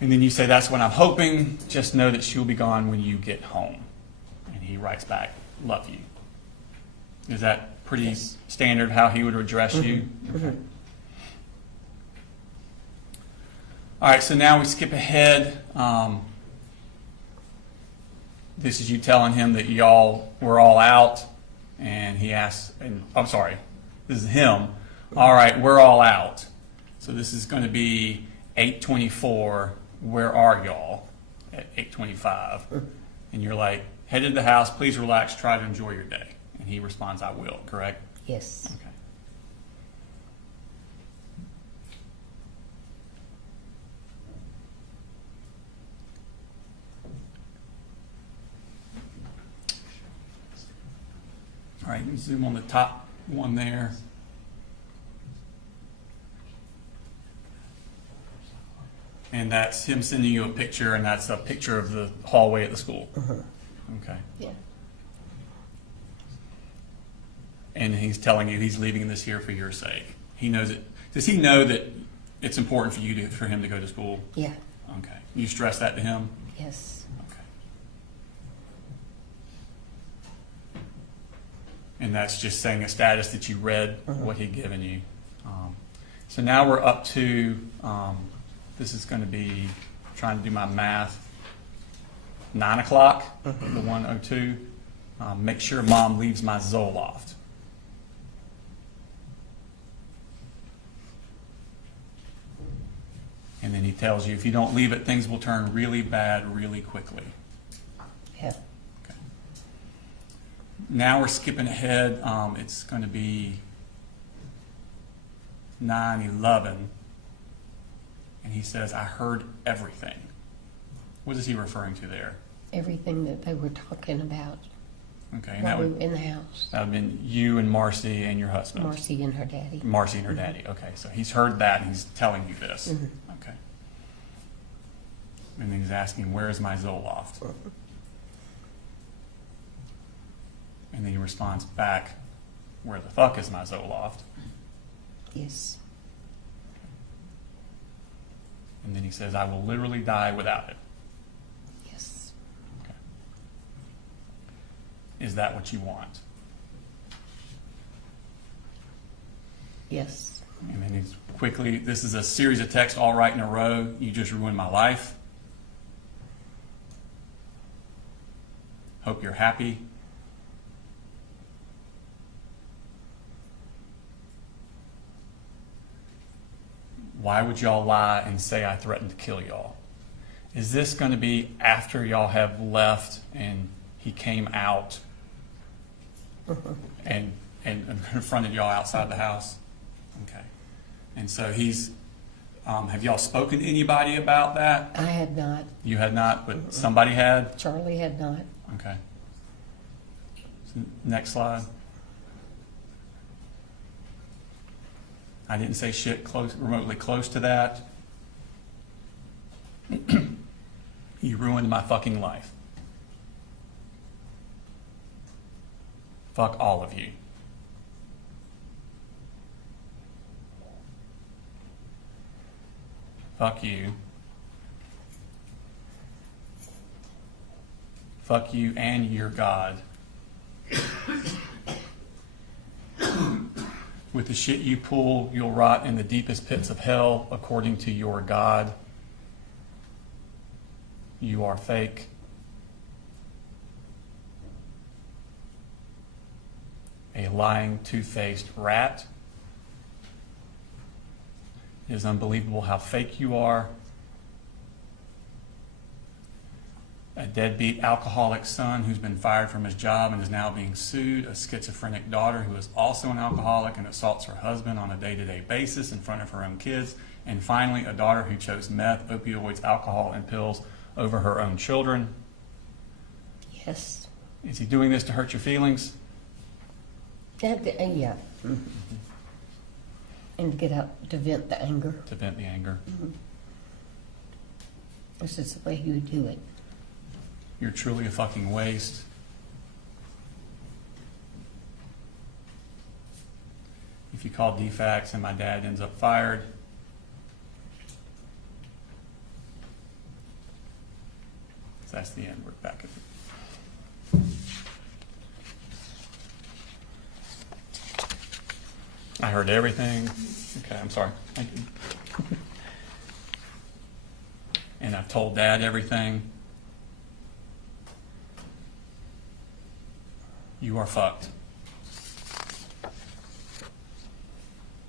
And then you say, that's what I'm hoping, just know that she'll be gone when you get home. And he writes back, love you. Is that pretty Yes. standard how he would address you? Okay. All right, so now we skip ahead. This is you telling him that y'all were all out, and he asks, and I'm sorry, this is him. All right, we're all out. So this is going to be 8:24. Where are y'all at 8:25? And you're like, headed to the house. Please relax. Try to enjoy your day. And he responds, I will. Correct? Yes. Okay. All right, zoom on the top one there. And that's him sending you a picture, and that's a picture of the hallway at the school. Okay. Yeah. And he's telling you he's leaving this here for your sake. He knows it. Does he know that it's important for you to, for him to go to school? Yeah. Okay. You stress that to him? Yes. Okay. And that's just saying a status that you read what he'd given you. So now we're up to, this is going to be, trying to do my math, 9 o'clock, the 1:02. Make sure mom leaves my Zoloft. And then he tells you, if you don't leave it, things will turn really bad really quickly. Yeah. Okay. Now we're skipping ahead. It's going to be 9:11. And he says, I heard everything. What is he referring to there? Everything that they were talking about Okay, and while that we would, were in the house. that would have been you and Marcy and your husband. Marcy and her daddy. Marcy and her daddy. Okay, so he's heard that and he's telling you this. Okay. And then he's asking, where is my Zoloft? And then he responds back, where the fuck is my Zoloft? Yes. And then he says, I will literally die without it. Yes. Okay. Is that what you want? Yes. And then he's quickly, this is a series of texts all right in a row. You just ruined my life. Hope you're happy. Why would y'all lie and say I threatened to kill y'all? Is this going to be after y'all have left and he came out and confronted y'all outside the house? Okay. And so he's, have y'all spoken to anybody about that? I had not. You had not, but somebody had? Charlie had not. Okay. So next slide. I didn't say shit close, remotely close to that. You ruined my fucking life. Fuck all of you. Fuck you. Fuck you and your God. With the shit you pull, you'll rot in the deepest pits of hell, according to your God. You are fake. A lying, two-faced rat. It is unbelievable how fake you are. a deadbeat alcoholic son who's been fired from his job and is now being sued, a schizophrenic daughter who is also an alcoholic and assaults her husband on a day-to-day basis in front of her own kids, and finally, a daughter who chose meth, opioids, alcohol, and pills over her own children. Yes. Is he doing this to hurt your feelings? Yeah. Mm-hmm. And to get out, to vent the anger. To vent the anger. Mm-hmm. This is the way he would do it. You're truly a fucking waste. If you call DFAX and my dad ends up fired, so that's the end. We're back at it. I heard everything. Okay, I'm sorry. Thank you. And I've told Dad everything. You are fucked.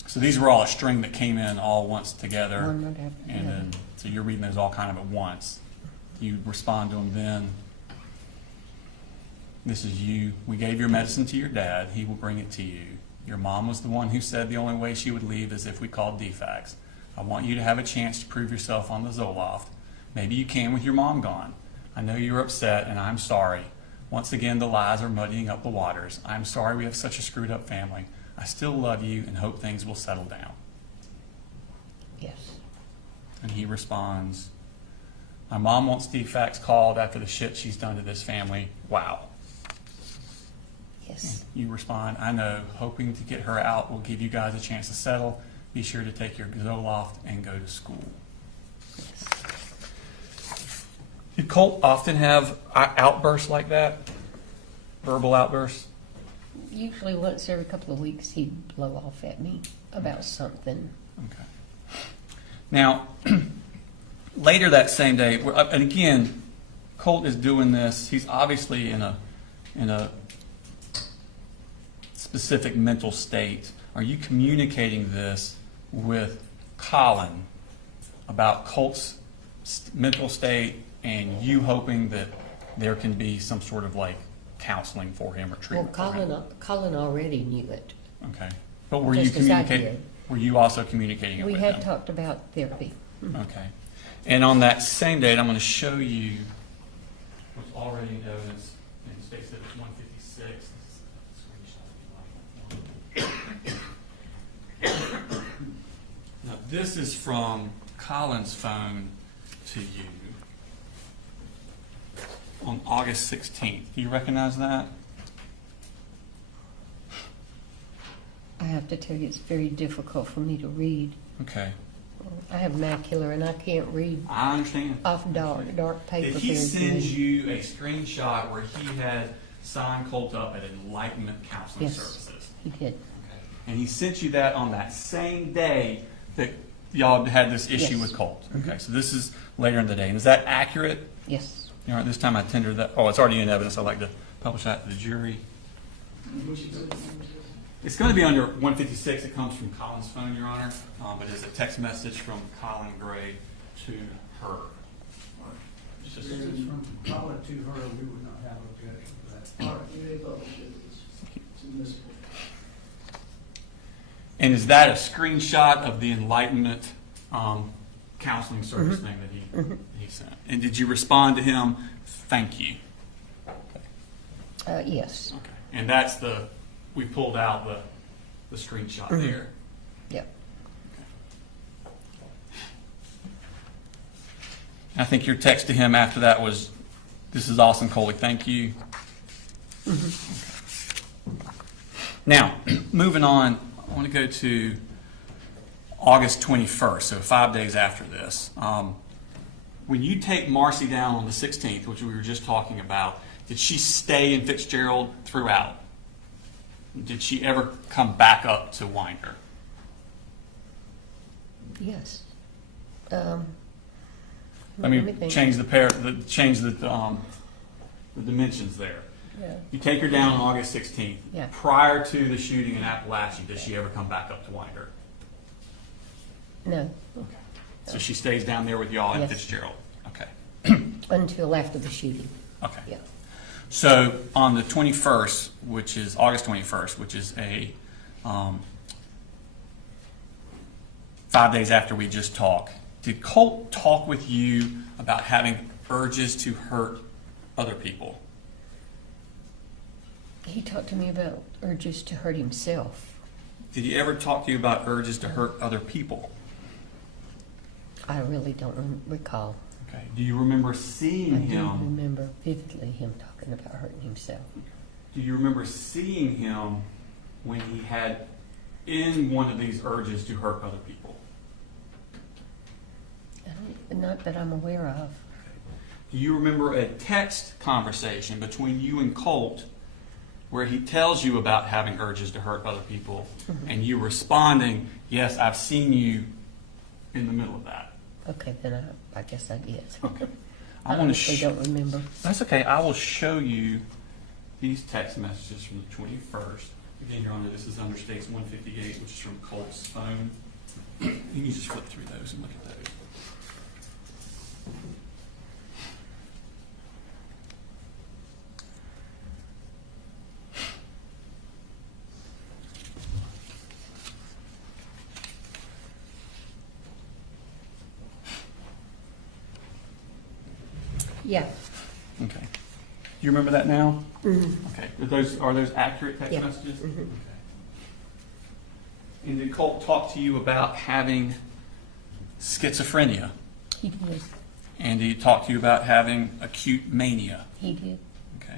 So these were all a string that came in all once together. One right after the And other. then, so you're reading those all kind of at once. You respond to them then. This is you. We gave your medicine to your dad. He will bring it to you. Your mom was the one who said the only way she would leave is if we called DFAX. I want you to have a chance to prove yourself on the Zoloft. Maybe you can with your mom gone. I know you're upset, and I'm sorry. Once again, the lies are muddying up the waters. I'm sorry we have such a screwed up family. I still love you and hope things will settle down. Yes. And he responds, my mom wants DFAX called after the shit she's done to this family. Wow. Yes. You respond, I know. Hoping to get her out will give you guys a chance to settle. Be sure to take your Zoloft and go to school. Yes. Did Colt often have outbursts like that? Verbal outbursts? Usually once every couple of weeks he'd blow off at me about something. Okay. Now, later that same day, and again, Colt is doing this. He's obviously in a specific mental state. Are you communicating this with Colin about Colt's mental state and you hoping that there can be some sort of like counseling for him or Well, treatment for him? Colin already knew it. Okay. But were you Just as I communicating? did. Were you also communicating it We with had him? talked about therapy. Okay. And on that same date, I'm going to show you what's already in evidence in State Civics 156. This is a screenshot if you like. Now, this is from Colin's phone to you on August 16th. Do you recognize that? I have to tell you, it's very difficult for me to read. Okay. I have macular and I can't read I understand. off dark paper. Did he very send good. you a screenshot where he had signed Colt up at Enlightenment Counseling Yes. Services? He did. Okay. And he sent you that on that same day that y'all had this issue Yes. with Colt. Okay, so this is later in the day. And is that accurate? Yes. You know, this time I tendered that. Oh, it's already in evidence. I'd like to publish that to the jury. It's going to be under 156. It comes from Colin's phone, Your Honor, but it's a text message from Colin Gray to her. It's just- If it's from Colin to her, we would not have objection to that. All right, you may publish it. It's admissible. And is that a screenshot of the Enlightenment counseling service thing that he sent? And did you respond to him, thank you? Yes. Okay. And that's we pulled out the screenshot there. Yep. I think your text to him after that was, this is awesome, Coley, thank you. Okay. Now, moving on, I want to go to August 21st, so 5 days after this. When you take Marcy down on the 16th, which we were just talking about, did she stay in Fitzgerald throughout? Did she ever come back up to Winder? Yes. Let me me think. change the dimensions there. Yeah. You take her down on August 16th. Yeah. Prior to the shooting in Apalachee, did she ever come back up to Winder? No. Okay. So she stays down there with y'all in Yes. Fitzgerald. Okay. Until after the shooting, Okay. yeah. So on the 21st, which is August 21st, which is 5 days after we just talked, did Colt talk with you about having urges to hurt other people? He talked to me about urges to hurt himself. Did he ever talk to you about urges to hurt other people? I really don't recall. Okay. Do you remember I seeing do him? remember vividly him talking about hurting himself. Do you remember seeing him when he had in one of these urges to hurt other people? Not that I'm aware of. Do you remember a text conversation between you and Colt where he tells you about having urges to hurt other people and you responding, yes, I've seen you in the middle of that? Okay, then I guess I did. Okay. I honestly don't remember. That's okay. I will show you these text messages from the 21st. Again, Your Honor, this is under States 158, which is from Colt's phone. You can just flip through those and look at those. Yeah. Okay. Do you remember that now? Mm-hmm. Okay. Are those accurate text Yeah. messages? Mhm. Okay. And did Colt talk to you about having schizophrenia? He did. And did he talk to you about having acute mania? He did. Okay.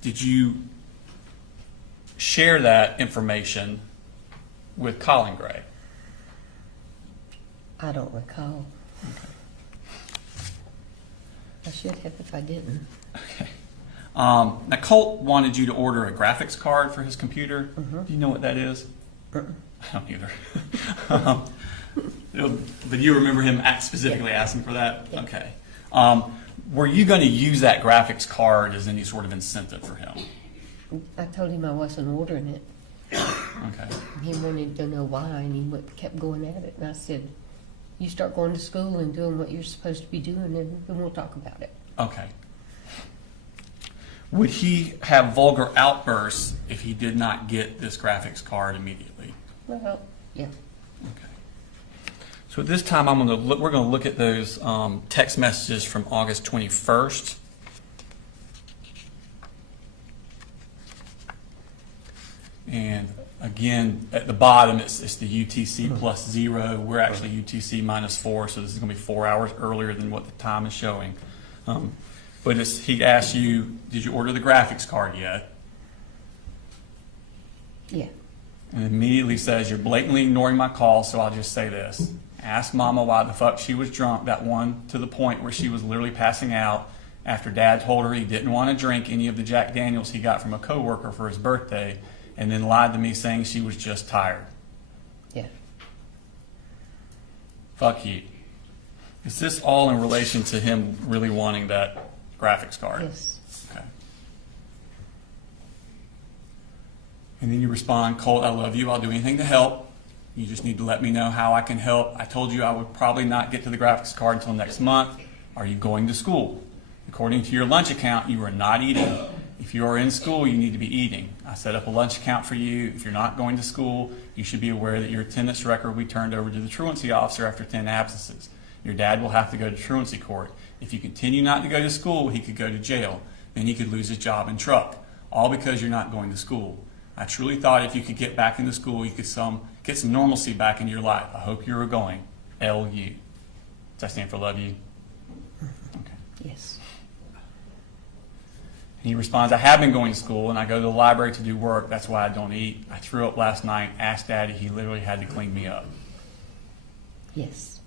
Did you share that information with Colin Gray? I don't recall. Okay. I should have if I didn't. Okay. Now, Colt wanted you to order a graphics card for his computer. Mhm. Do you know what that is? Uh-uh. I don't either. But you remember him specifically asking for that? Yeah. Okay. Were you going to use that graphics card as any sort of incentive for him? I told him I wasn't ordering it. Okay. He wanted to know why, and he kept going at it. And I said, you start going to school and doing what you're supposed to be doing, and then we'll talk about it. Okay. Would he have vulgar outbursts if he did not get this graphics card immediately? Well, yeah. Okay. So at this time, we're going to look at those text messages from August 21st. And again, at the bottom, it's the UTC plus 0. We're actually UTC minus 4, so this is going to be 4 hours earlier than what the time is showing. But he asked you, did you order the graphics card yet? Yeah. And immediately says, you're blatantly ignoring my call, so I'll just say this. Ask Mama why the fuck she was drunk, that one to the point where she was literally passing out after Dad told her he didn't want to drink any of the Jack Daniels he got from a coworker for his birthday, and then lied to me saying she was just tired. Yeah. Fuck you. Is this all in relation to him really wanting that graphics card? Yes. Okay. And then you respond, Colt, I love you. I'll do anything to help. You just need to let me know how I can help. I told you I would probably not get to the graphics card until next month. Are you going to school? According to your lunch account, you are not eating. If you are in school, you need to be eating. I set up a lunch account for you. If you're not going to school, you should be aware that your attendance record will be turned over to the truancy officer after 10 absences. Your dad will have to go to truancy court. If you continue not to go to school, he could go to jail. Then he could lose his job and truck, all because you're not going to school. I truly thought if you could get back into school, you could get some normalcy back into your life. I hope you are going. LU. Does that stand for love you? Okay. Yes. And he responds, I have been going to school and I go to the library to do work. That's why I don't eat. I threw up last night, asked Daddy. He literally had to clean me up. Yes.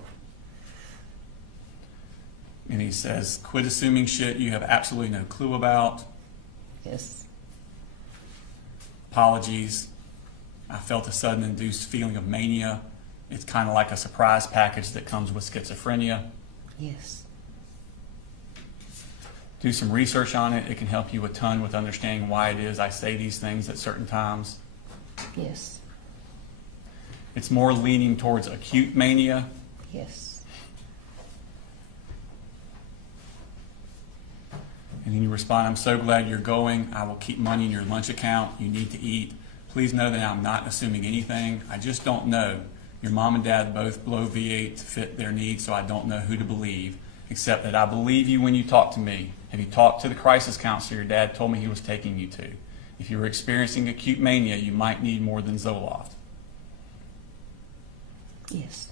And he says, quit assuming shit you have absolutely no clue about. Yes. Apologies. I felt a sudden induced feeling of mania. It's kind of like a surprise package that comes with schizophrenia. Yes. Do some research on it. It can help you a ton with understanding why it is I say these things at certain times. Yes. It's more leaning towards acute mania. Yes. And then you respond, I'm so glad you're going. I will keep money in your lunch account. You need to eat. Please know that I'm not assuming anything. I just don't know. Your mom and dad both blow V8 to fit their needs, so I don't know who to believe, except that I believe you when you talk to me. Have you talked to the crisis counselor your dad told me he was taking you to? If you were experiencing acute mania, you might need more than Zoloft. Yes.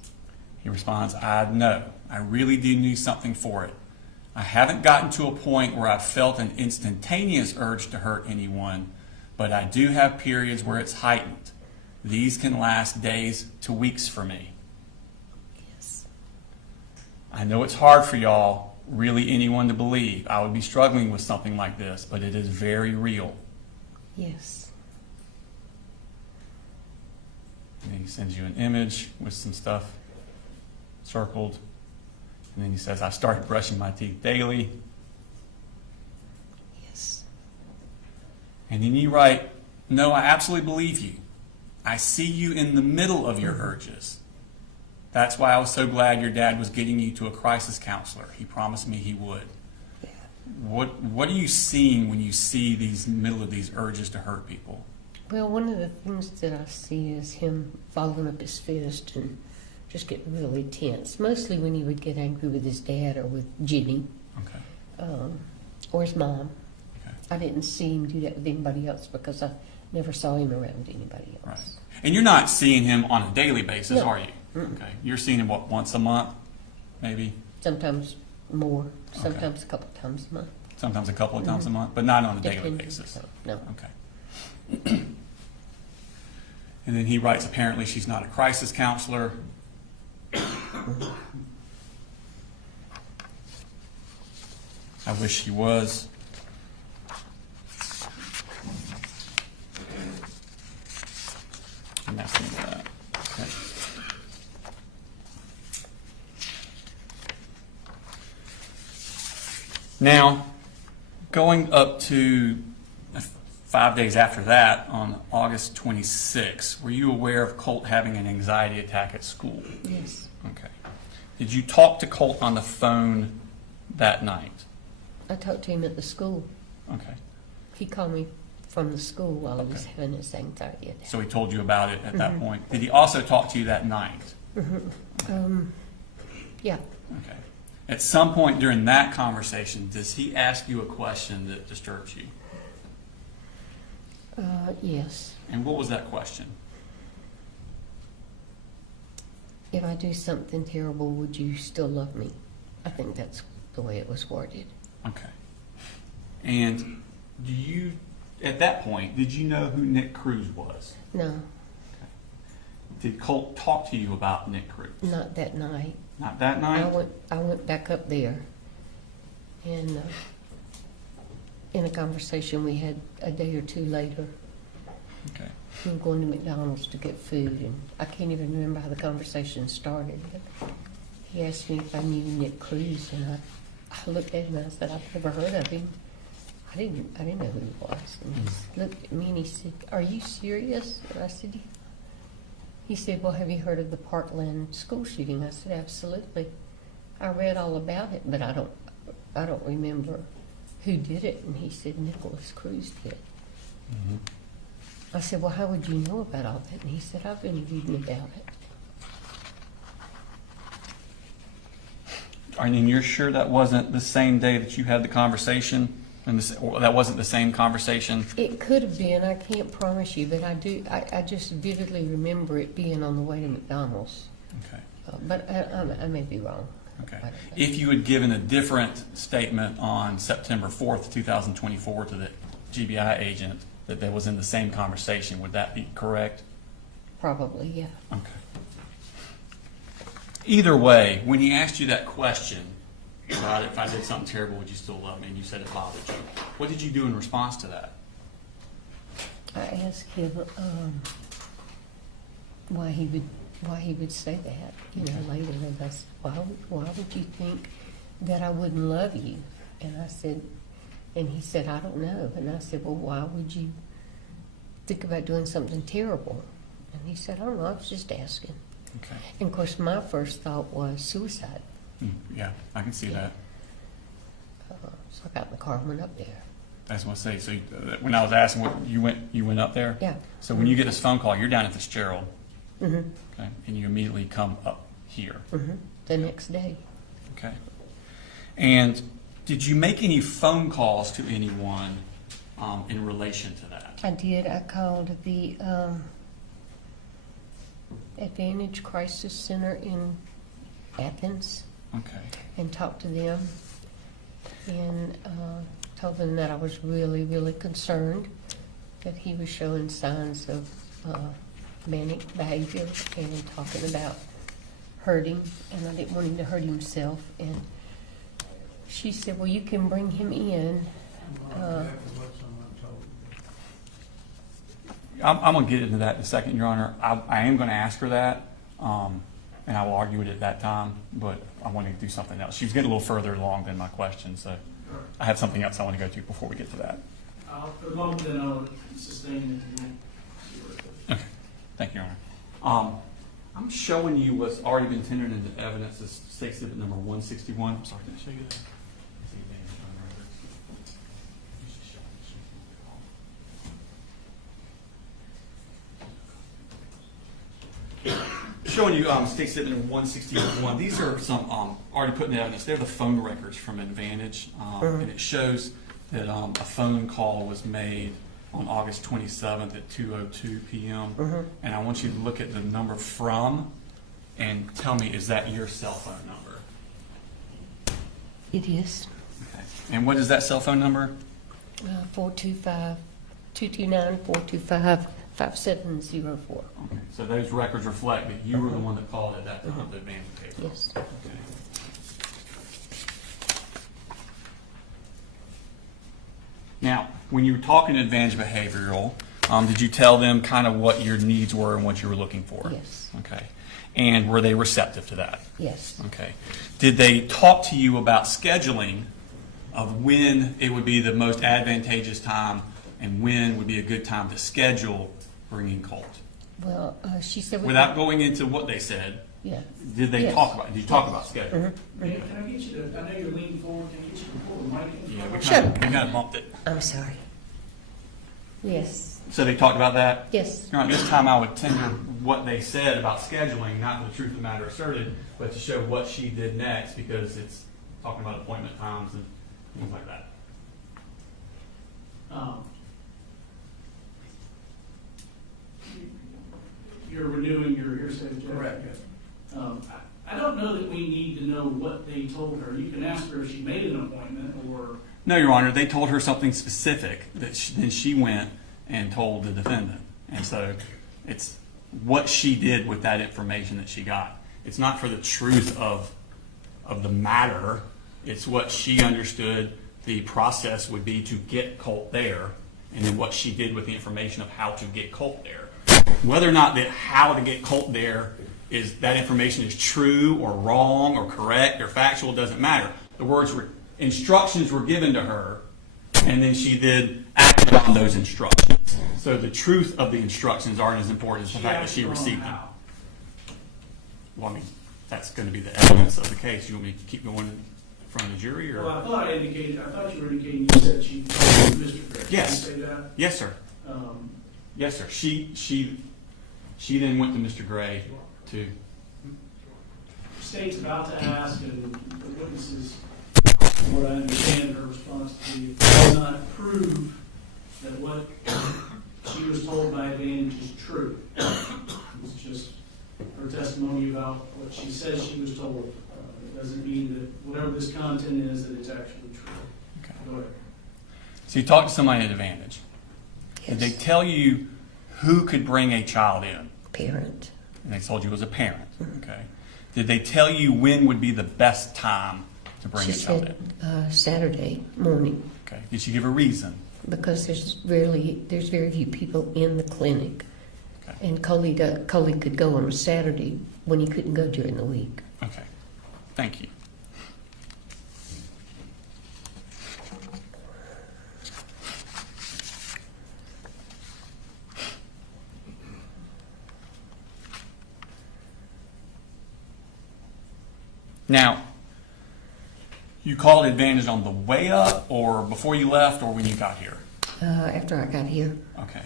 He responds, I know. I really do need something for it. I haven't gotten to a point where I've felt an instantaneous urge to hurt anyone, but I do have periods where it's heightened. These can last days to weeks for me. Yes. I know it's hard for y'all, really anyone to believe. I would be struggling with something like this, but it is very real. Yes. And then he sends you an image with some stuff circled. And then he says, I started brushing my teeth daily. Yes. And then you write, no, I absolutely believe you. I see you in the middle of your urges. That's why I was so glad your dad was getting you to a crisis counselor. He promised me he would. Yeah. What are you seeing when you see these middle of these urges to hurt people? Well, one of the things that I see is him following up his fist and just getting really tense. Mostly when he would get angry with his dad or with Jimmy, Okay. or his mom. Okay. I didn't see him do that with anybody else because I never saw him around anybody else. Right. And you're not seeing him on a daily basis, No. are you? Mm-mm. Okay. You're seeing him, what, once a month, maybe? Sometimes more, Okay. sometimes a couple of times a month. Sometimes a couple of times a month, but not on a daily Depending. basis. No. Okay. And then he writes, apparently she's not a crisis counselor. I wish she was. And that's the end of that. Okay. Now, going up to 5 days after that, on August 26th, were you aware of Colt having an anxiety attack at school? Yes. Okay. Did you talk to Colt on the phone that night? I talked to him at the school. Okay. He called me from the school while he was Okay. having his anxiety attack. So he told you about it at that point. Did he also talk to you that night? Yeah. Okay. At some point during that conversation, does he ask you a question that disturbs you? Yes. And what was that question? If I do something terrible, would you still love me? I think that's the way it was worded. Okay. And do you, at that point, did you know who Nick Cruz was? No, Did Colt talk to you about Nick Cruz? not that night. Not that night? I went back up there, and in a conversation we had a day or two later, Okay. we were going to McDonald's to get food, and I can't even remember how the conversation started. But he asked me if I knew Nick Cruz, and I looked at him and I said, I've never heard of him. I didn't know who he was. And he looked at me and he said, "Are you serious?" And I said, "Yeah." He said, "Well, have you heard of the Parkland school shooting?" I said, "Absolutely. I read all about it, but I don't remember who did it." And he said, "Nicholas Cruz did." Mm-hmm. I said, "Well, how would you know about all that?" And he said, "I've been reading about it." And you're sure that wasn't the same day that you had the conversation? And or that wasn't the same conversation? It could have been. I can't promise you, but I do. I just vividly remember it being on the way to McDonald's. Okay. But I may be wrong. Okay. I don't know. If you had given a different statement on September 4th, 2024 to the GBI agent that was in the same conversation, would that be correct? Probably, yeah. Okay. Either way, when he asked you that question about if I did something terrible, would you still love me? And you said it bothered you. What did you do in response to that? I asked him why he would say that. You know, later, and I said, why would you think that I wouldn't love you? And I said, and he said, "I don't know." And I said, "Well, why would you think about doing something terrible?" And he said, "I don't know. I was just asking." Okay. And of course, my first thought was suicide. Yeah, I can see that. So I got in the car and went up there. That's what I say. So when I was asking, what you went up there. Yeah. So when you get this phone call, you're down at Fitzgerald, Mm-hmm. okay, and you immediately come up here, Mm-hmm. The next day. okay. And did you make any phone calls to anyone in relation to that? I did. I called the Advantage Crisis Center in Athens Okay. and talked to them and told them that I was really, really concerned that he was showing signs of manic behavior and talking about hurting, and I didn't want him to hurt himself. And she said, well, you can bring him in. I'm going to get into that in a second, Your Honor. I am going to ask her that, and I will argue it at that time, but I want to do something else. She's getting a little further along than my question, so I have something else I want to go to before we get to that. For the moment, then I'll sustain it. Okay, thank you, Your Honor. I'm showing you what's already been tendered into evidence as State Exhibit number 161. I'm sorry, did I show you that? Showing you State Exhibit number 161. These are some already put in evidence. They're the phone records from Advantage, and it shows that a phone call was made on August 27th at 2:02 p.m. And I want you to look at the number from and tell me, is that your cell phone number? It is Okay. And what is that cell phone number? 425-229-425-5704. Okay. So those records reflect that you were the one that called at that time to Advantage Behavioral. Yes. Okay. Now, when you were talking to Advantage Behavioral, did you tell them kind of what your needs were and what you were looking for? Yes. Okay. And were they receptive to that? Yes. Okay. Did they talk to you about scheduling of when it would be the most advantageous time and when would be a good time to schedule bringing Colt? Well, she said Without going into what they said, yeah. did they Yes. talk about it? Did you talk about scheduling? Can I get you to, I know you're leaning forward, can I get you to pull the mic in? Yeah, we Sure. kind of bumped it. I'm sorry. Yes. So they talked about that? Yes. You know, this time I would tender what they said about scheduling, not the truth of the matter asserted, but to show what she did next, because it's talking about appointment times and things like that. You're renewing your hearsay, Jeff? Correct. I don't know that we need to know what they told her. You can ask her if she made an appointment or. No, Your Honor, they told her something specific that then she went and told the defendant. And so it's what she did with that information that she got. It's not for the truth of the matter. It's what she understood the process would be to get Colt there, and then what she did with the information of how to get Colt there. Whether or not that how to get Colt there is that information is true or wrong or correct or factual doesn't matter. The words were instructions were given to her, and then she did acted on those instructions. So the truth of the instructions aren't as important as the fact that she received them. Well, I mean, that's going to be the evidence of the case. You want me to keep going in front of the jury, or? Well, I thought you were indicating you said she told Mr. Gray. Yes. Did you say that? Yes, sir. Yes, sir. She then went to Mr. Gray to. State's about to ask, and the witnesses, what I understand her response to you, does not prove that what she was told by Advantage is true. It's just her testimony about what she says she was told. It doesn't mean that whatever this content is, that it's actually true. Okay. Go ahead. So you talked to somebody at Advantage. Yes. Did they tell you who could bring a child in? Parent. And they told you it was a parent. Okay. Did they tell you when would be the best time to bring She a child said in? Saturday morning Okay. Did she give a reason? because there's very few people in the clinic, Okay. and Coley could go on a Saturday when he couldn't go during the week. Okay. Thank you. Now, You called advantage on the way up, or before you left, or when you got here? After I got here, Okay.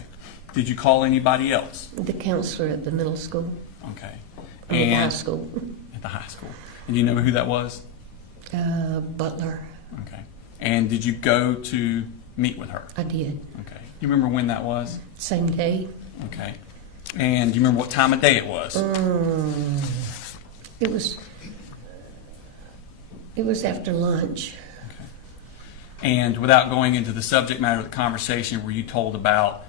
Did you call anybody else? the counselor at the middle school, Okay. I mean, high And school, at the high school. And do you know who that was? Butler, Okay. And did you go to meet with her? I did. Okay. You remember when that was? Same day. Okay. And do you remember what time of day it was? It was after lunch. And without going into the subject matter of the conversation, were you told about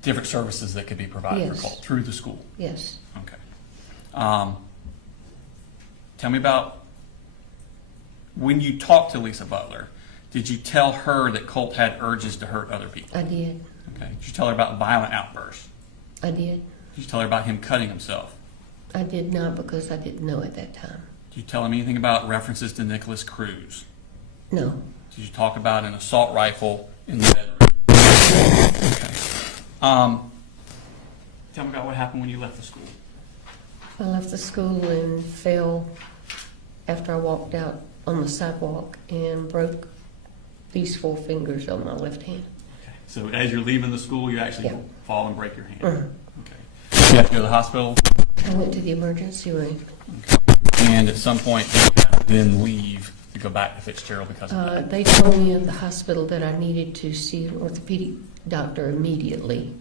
different services that could be provided for Yes. Colt through the school? Yes. Okay. Tell me about when you talked to Lisa Butler, did you tell her that Colt had urges to hurt other people? I did. Okay. Did you tell her about violent outbursts? I did. Did you tell her about him cutting himself? I did not because I didn't know at that time. Did you tell him anything about references to Nicholas Cruz? No. Did you talk about an assault rifle in the bedroom? Okay. Tell me about what happened when you left the school. I left the school and fell after I walked out on the sidewalk and broke these 4 fingers on my left hand. Okay. So as you're leaving the school, you actually Yeah. fall and break your hand. Mhm. Okay. You have to go to the hospital. I went to the emergency room. Okay. And at some point, you have to then leave to go back to Fitzgerald because of that. They told me in the hospital that I needed to see an orthopedic doctor immediately.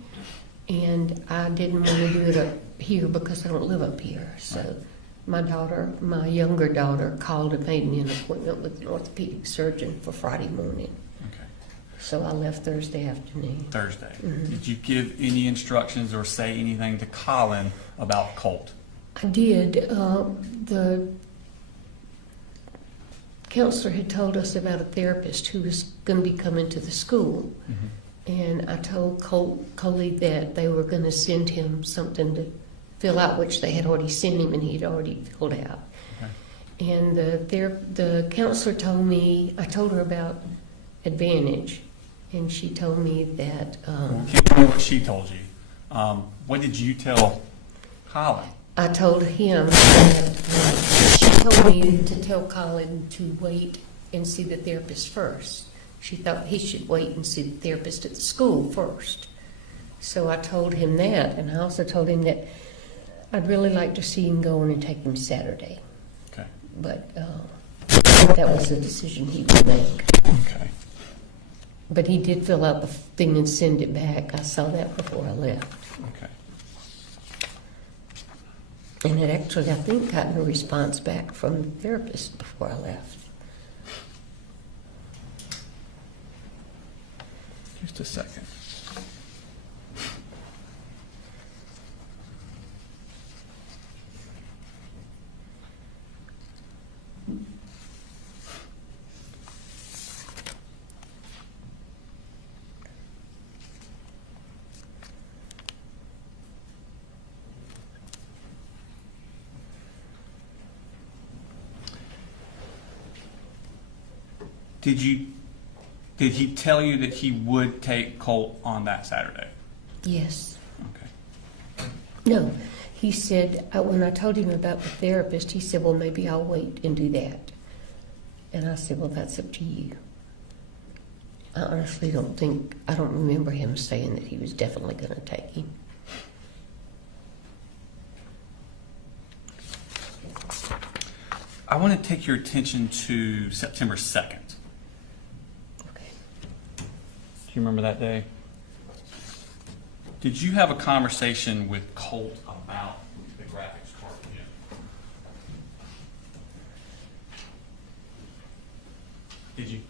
And I didn't want to do it up here because I don't live up here. So my younger daughter, called and made me an appointment with an orthopedic surgeon for Friday morning. Okay. So I left Thursday afternoon. Thursday. Mhm. Did you give any instructions or say anything to Colin about Colt? I did. The counselor had told us about a therapist who was going to be coming to the school. And I told Coley that they were going to send him something to fill out, which they had already sent him and he had already filled out. Okay. And the counselor told me, I told her about Advantage, and she told me that Can't tell me what she told you. What did you tell Colin? I told him that she told me to tell Colin to wait and see the therapist first. She thought he should wait and see the therapist at the school first. So I told him that, and I also told him that I'd really like to see him go in and take him Saturday. Okay. But that was a decision he would make. Okay. But he did fill out the thing and send it back. I saw that before I left. Okay. And it actually, I think, gotten a response back from the therapist before I left. Just a second. Did he tell you that he would take Colt on that Saturday? Yes. Okay. No, he said, when I told him about the therapist, he said, well, maybe I'll wait and do that. And I said, well, that's up to you. I honestly I don't remember him saying that he was definitely going to take him. I want to take your attention to September 2nd. Okay. Do you remember that day? Did you have a conversation with Colt about the graphics card again? Did you?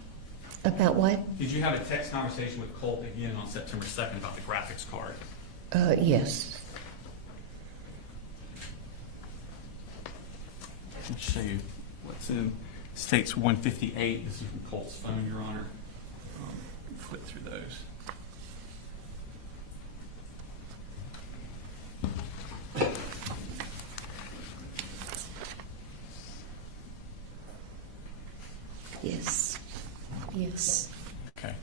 About what? Did you have a text conversation with Colt again on September 2nd about the graphics card? Yes. Let me show you what's in States 158. This is from Colt's phone, Your Honor. Flip through those. Yes. Yes. Okay.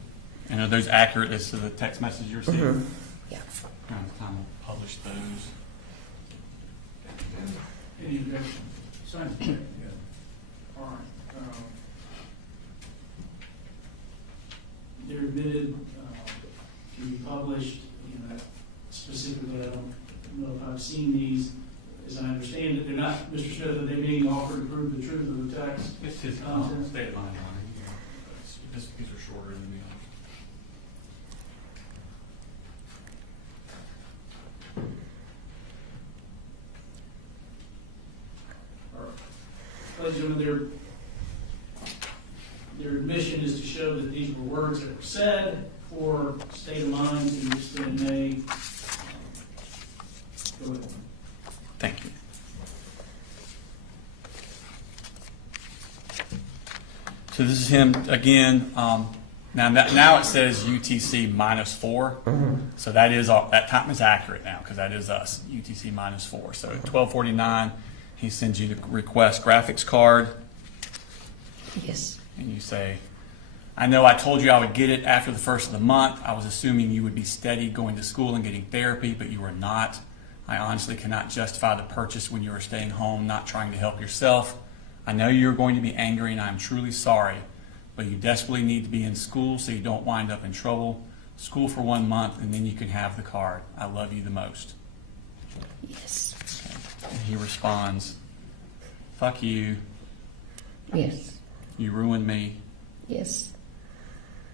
And are those accurate as to the text message you're seeing? Mhm. Yeah. Around the time we'll publish those. Any objection? Sign it. Yeah. All right. admitted, can be published, specifically, I don't know if I've seen these. As I understand it, they're not, Mr. Smith, are they being offered to prove the truth of the text? It's his content? state of mind on it. These are shorter than the Ladies and gentlemen, their admission is to show that these were words that were said for state of mind to extend May. Go ahead. Thank you. So this is him again. Now it says UTC -4. So that time is accurate now because that is us, UTC -4. So at 12:49, he sends you the request graphics card. Yes. And you say, I know I told you I would get it after the first of the month. I was assuming you would be steady going to school and getting therapy, but you were not. I honestly cannot justify the purchase when you are staying home, not trying to help yourself. I know you're going to be angry and I'm truly sorry, but you desperately need to be in school so you don't wind up in trouble. School for 1 month and then you can have the card. I love you the most. Yes. Okay. And he responds, fuck you. Yes. You ruined me. Yes.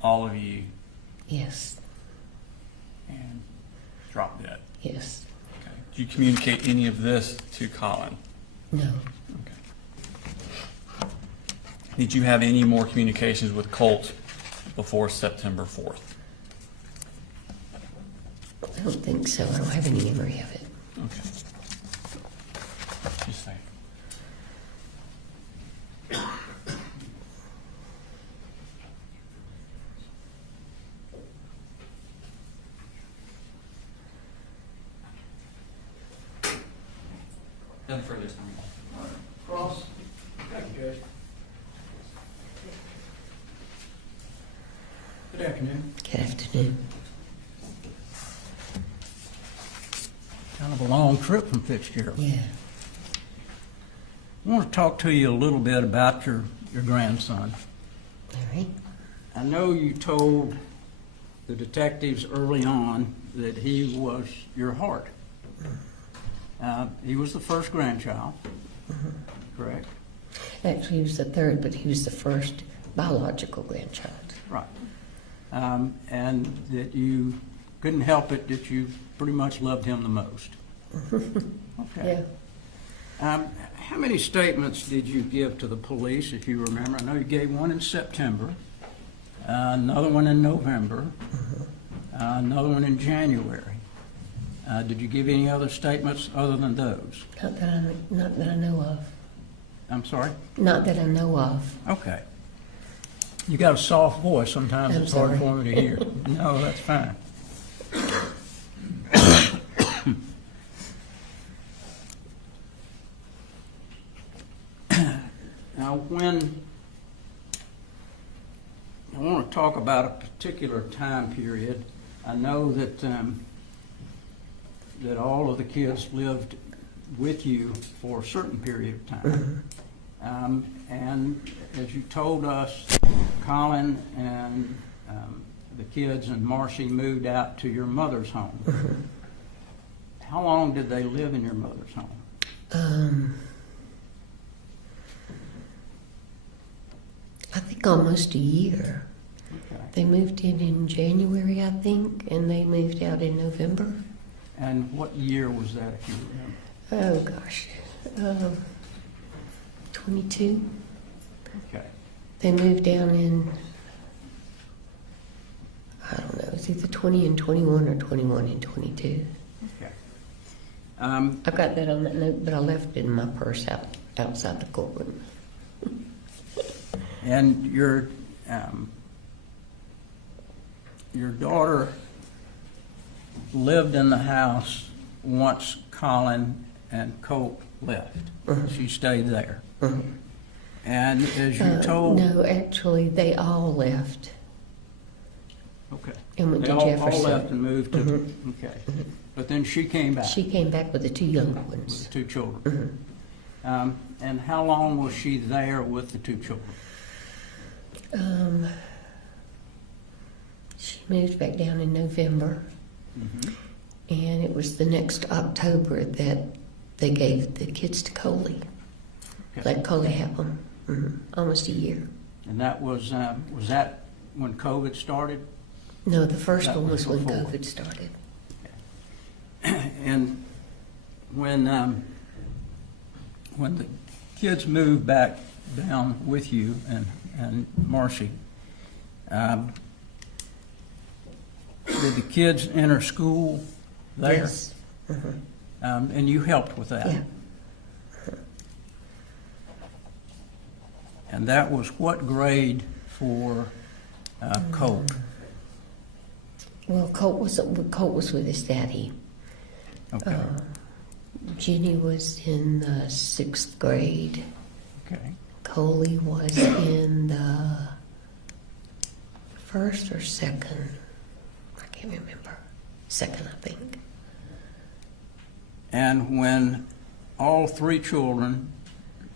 All of you. Yes. And drop dead. Yes. Okay. Did you communicate any of this to Colin? No. Okay. Did you have any more communications with Colt before September 4th? I don't think so. I don't have any memory of it. Okay. Just saying. Nothing further this time. Cross. Thank you, Judge. Good afternoon. Good afternoon. Kind of a long trip from Fitzgerald. Yeah. I want to talk to you a little bit about your grandson. All right. I know you told the detectives early on that he was your heart. He was the first grandchild, correct? Actually, he was the third, but he was the first biological grandchild. Right. And that you couldn't help it, that you pretty much loved him the most. Okay. Yeah. How many statements did you give to the police, if you remember? I know you gave one in September, another one in November, another one in January. Did you give any other statements other than those? Not that I know of. I'm sorry? Not that I know of. Okay. You got a soft voice. Sometimes I'm it's hard sorry. for me to hear. No, that's fine. Now, when I want to talk about a particular time period, I know that that all of the kids lived with you for a certain period of time. And as you told us, Colin and the kids and Marcy moved out to your mother's home. How long did they live in your mother's home? I think almost a year. Okay. They moved in January, I think, and they moved out in November. And what year was that, if you remember? Oh, gosh. 22. Okay. They moved down in, I don't know, it's either 20 and 21 or 21 and 22. Okay. I've got that on that note, but I left it in my purse outside the courtroom. And your daughter lived in the house once Colin and Colt left. She stayed there. And as you told... No, actually, they all left Okay. and went They to all Jefferson. left and moved to... Okay. But then she came back. She came back with the two younger ones. With the two children. And how long was she there with the two children? moved back down in November, and it was the next October that they gave the kids to Coley. Okay. Let Coley have them. Almost a year. And that was that when COVID started? No, the first That one was was when before. COVID started. And when the kids moved back down with you and Marcy, did the kids enter school there? Yes. And you helped with that? Yeah. And that was what grade for Colt? Well, Colt was with his daddy. Okay. Jenny was in the 6th grade. Okay. Coley was in the 1st or 2nd. I can't remember. 2nd, I think. And when all 3 children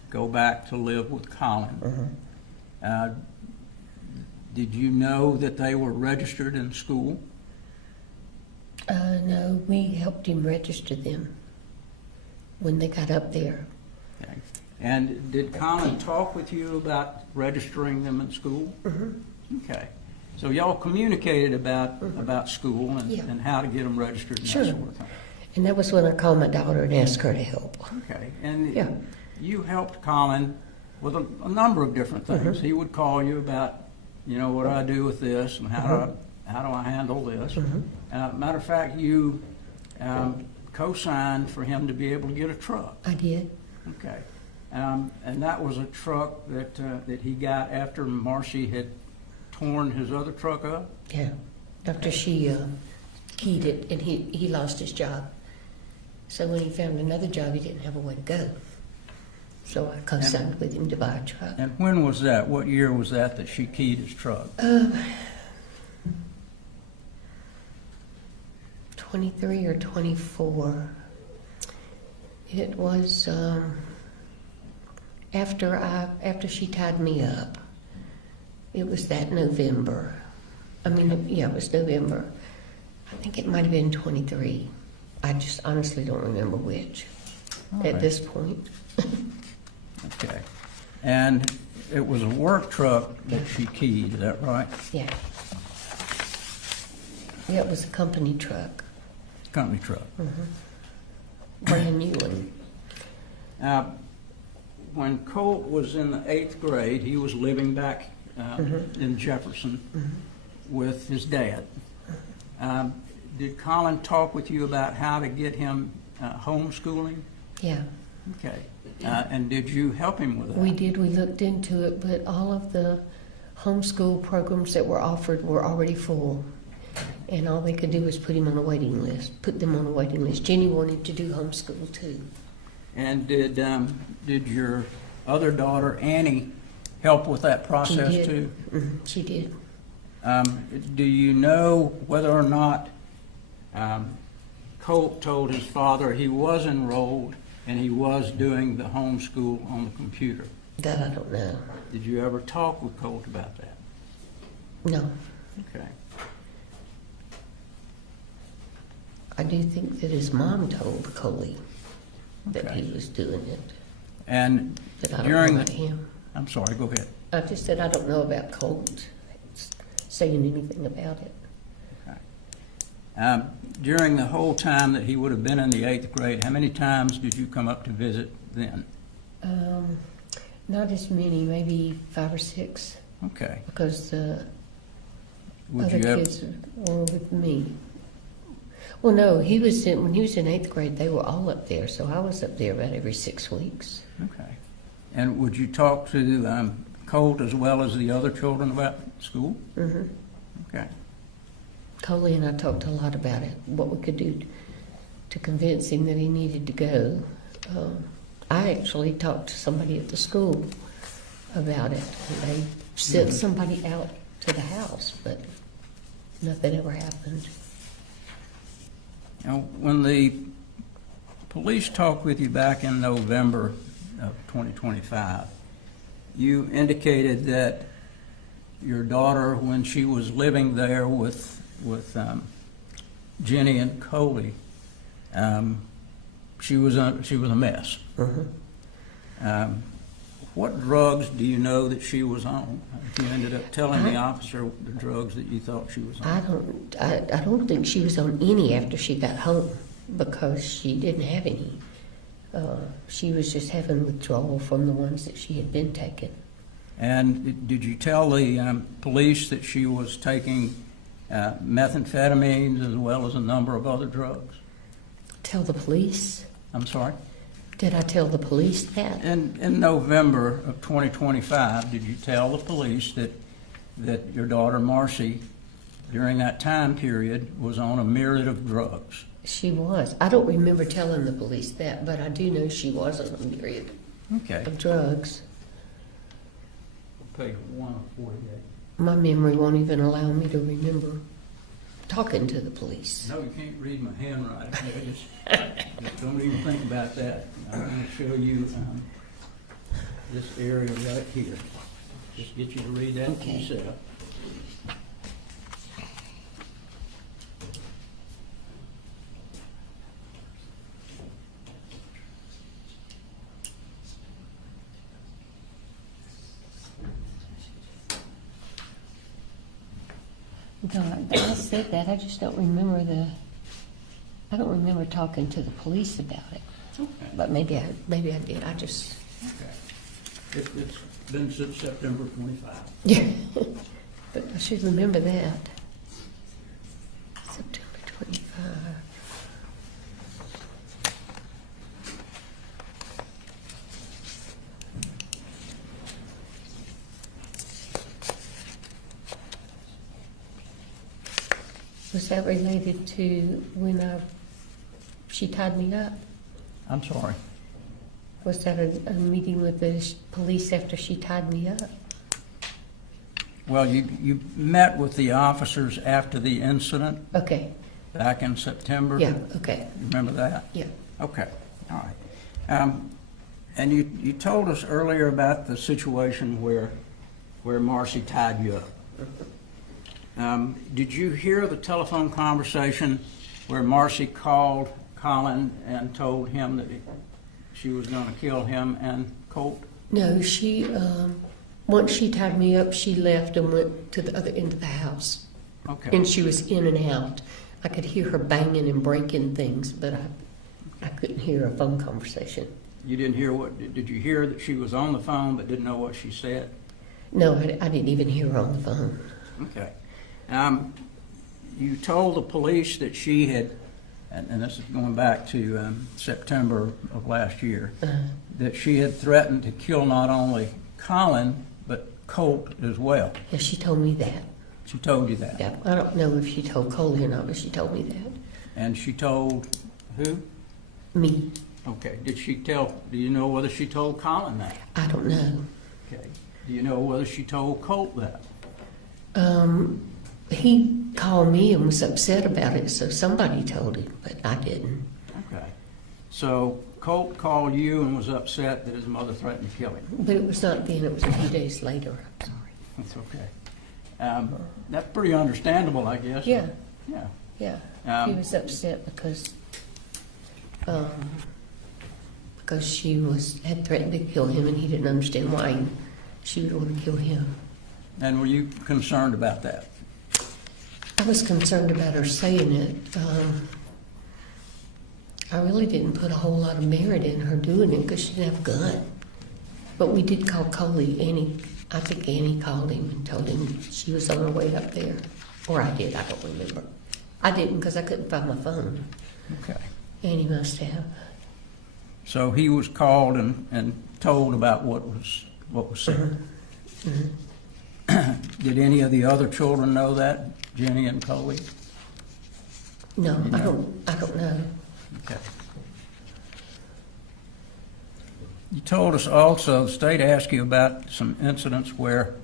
go back to live with Colin, did you know that they were registered in school? No, we helped him register them when they got up there. Okay. And did Colin talk with you about registering them in school? Okay. So y'all communicated about school and, Yeah. and how to get them registered and Sure. that sort of thing. And that was when I called my daughter and asked her to help. Okay. And Yeah. you helped Colin with a number of different things. He would call you about, what do I do with this and how do I handle this? Matter of fact, you co-signed for him to be able to get a truck. I did. Okay. And that was a truck that he got after Marcy had torn his other truck up? Yeah. After she keyed it and he lost his job. So when he found another job, he didn't have a way to go. So I co-signed with him to buy a truck. And when was that? What year was that she keyed his truck? 23 or 24. It was after she tied me up. It was that November. It was November. I think it might have been 23. I just honestly don't remember which at this point. Okay. And it was a work truck that she keyed, is that right? Yeah. Yeah, it was a company truck. Company truck. Brand new one. Now, when Colt was in the 8th grade, he was living back in Jefferson with his dad. Did Colin talk with you about how to get him homeschooling? Yeah. Okay. And did you help him with that? We did. We looked into it, but all of the homeschool programs that were offered were already full. And all they could do was put them on a waiting list. Jenny wanted to do homeschool too. And did your other daughter, Annie, help with that process She did. too? She did. Do you know whether or not Colt told his father he was enrolled and he was doing the homeschool on the computer? That I don't know. Did you ever talk with Colt about that? No. Okay. I do think that his mom told Coley that Okay. he was doing it. And But I don't during know about him. I'm sorry, go ahead. I just said I don't know about Colt saying anything about it. During the whole time that he would have been in the 8th grade, how many times did you come up to visit then? Not as many, maybe 5 or 6, Okay. because the Would other you ever, kids were with me. Well, no, when he was in 8th grade, they were all up there, so I was up there about every 6 weeks. okay. And would you talk to Colt as well as the other children about school? Okay. Coley and I talked a lot about it, what we could do to convince him that he needed to go. I actually talked to somebody at the school about it. They sent somebody out to the house, but nothing ever happened. Now, when the police talked with you back in November of 2025, you indicated that your daughter, when she was living there with Jenny and Coley, she was a mess. What drugs do you know that she was on? You ended up telling the officer the drugs that you thought she was on. I don't think she was on any after she got home, because she didn't have any. She was just having withdrawal from the ones that she had been taking. And did you tell the police that she was taking methamphetamines as well as a number of other drugs? Tell the police? I'm sorry? Did I tell the police that? In November of 2025, did you tell the police that your daughter Marcy, during that time period, was on a myriad of drugs? She was. I don't remember telling the police that, but I do know she was on a myriad of drugs. Page 148. My memory won't even allow me to remember talking to the police. No, you can't read my handwriting. Just don't even think about that. I'm going to show you this area right here. Just get you to read that yourself. No, I said that. I just don't remember I don't remember talking to the police about it. Okay. But maybe I did. I just. Okay. It's been since September 25. Yeah. But I should remember that. September 25. Was that related to when she tied me up? I'm sorry. Was that a meeting with the police after she tied me up? Well, you met with the officers after the incident Okay. back in September? Yeah, okay. Remember that? Yeah. Okay, all right. And you told us earlier about the situation where Marcy tied you up. Did you hear the telephone conversation where Marcy called Colin and told him that she was going to kill him and Colt? No, she, once she tied me up, she left and went to the other end of the house. Okay. And she was in and out. I could hear her banging and breaking things, but I couldn't hear a phone conversation. You didn't hear did you hear that she was on the phone but didn't know what she said? No, I didn't even hear her on the phone. Okay. You told the police that she had, and this is going back to September of last year, that she had threatened to kill not only Colin, but Colt as well. Yeah, she told me that. She told you that? Yeah, I don't know if she told Coley or not, but she told me that. And she told who? Me. Okay. Do you know whether she told Colin that? I don't know. Okay. Do you know whether she told Colt that? He called me and was upset about it, so somebody told him, but I didn't. Okay. So Colt called you and was upset that his mother threatened to kill him. But it was not then, it was a few days later. I'm sorry. That's okay. That's pretty understandable, I guess. Yeah. Yeah. Yeah. He was upset because she had threatened to kill him, and he didn't understand why she would want to kill him. And were you concerned about that? I was concerned about her saying it. I really didn't put a whole lot of merit in her doing it because she didn't have a gun. But we did call Coley. I think Annie called him and told him she was on her way up there. Or I did, I don't remember. I didn't because I couldn't find my phone. Okay. Annie must have. So he was called and told about what was said. Mm-hmm. Did any of the other children know that, Jenny and Coley? No, You know? I don't know. Okay. You told us also, the state asked you about some incidents where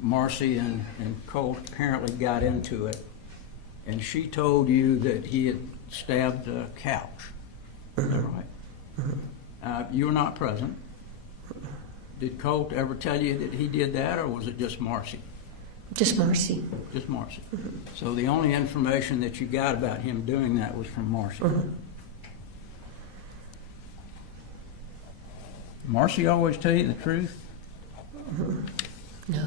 Marcy and Colt apparently got into it, and she told you that he had stabbed a couch. Is that right? You were not present. Did Colt ever tell you that he did that, or was it just Marcy? Just Marcy. Just Marcy. So the only information that you got about him doing that was from Marcy. Marcy always tell you the truth? No.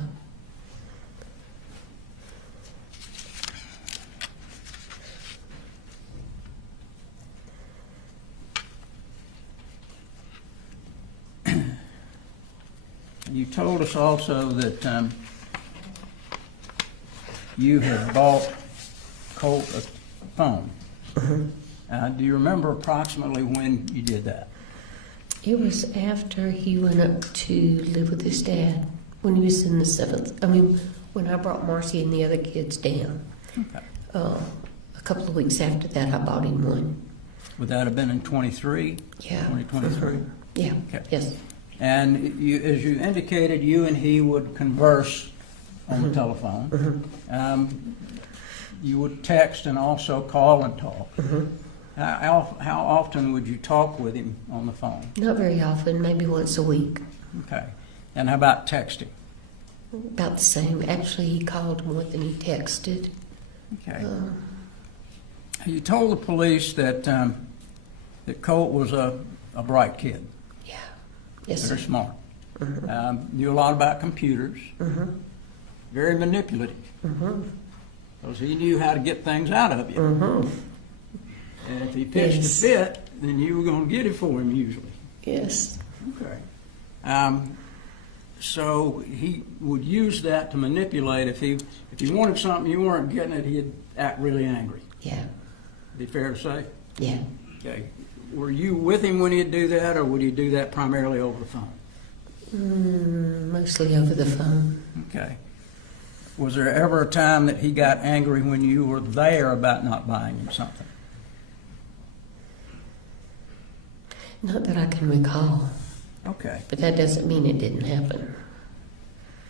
You told us also that you had bought Colt a phone. Do you remember approximately when you did that? It was after he went up to live with his dad, when he was in the 7th. I mean, when I brought Marcy and the other kids down. Okay. A couple of weeks after that, I bought him one. Would that have been in 23? Yeah. 2023? Yeah, Okay. yes. And you, as you indicated, you and he would converse on the telephone. You would text and also call and talk. How often would you talk with him on the phone? Not very often, maybe once a week. Okay. And how about texting? About the same. Actually, he called more than he texted. Okay. You told the police that that Colt was a bright kid. Yeah. Yes, Very sir. smart. Knew a lot about computers. Very manipulative. Because he knew how to get things out of you. And if he pitched Yes. a fit, then you were going to get it for him usually. Yes. Okay. So he would use that to manipulate. If he wanted something you weren't getting it, he'd act really angry. Yeah. Be fair to say? Yeah. Okay. Were you with him when he'd do that, or would he do that primarily over the phone? Mostly over the phone. Okay. Was there ever a time that he got angry when you were there about not buying him something? Not that I can recall, Okay. but that doesn't mean it didn't happen.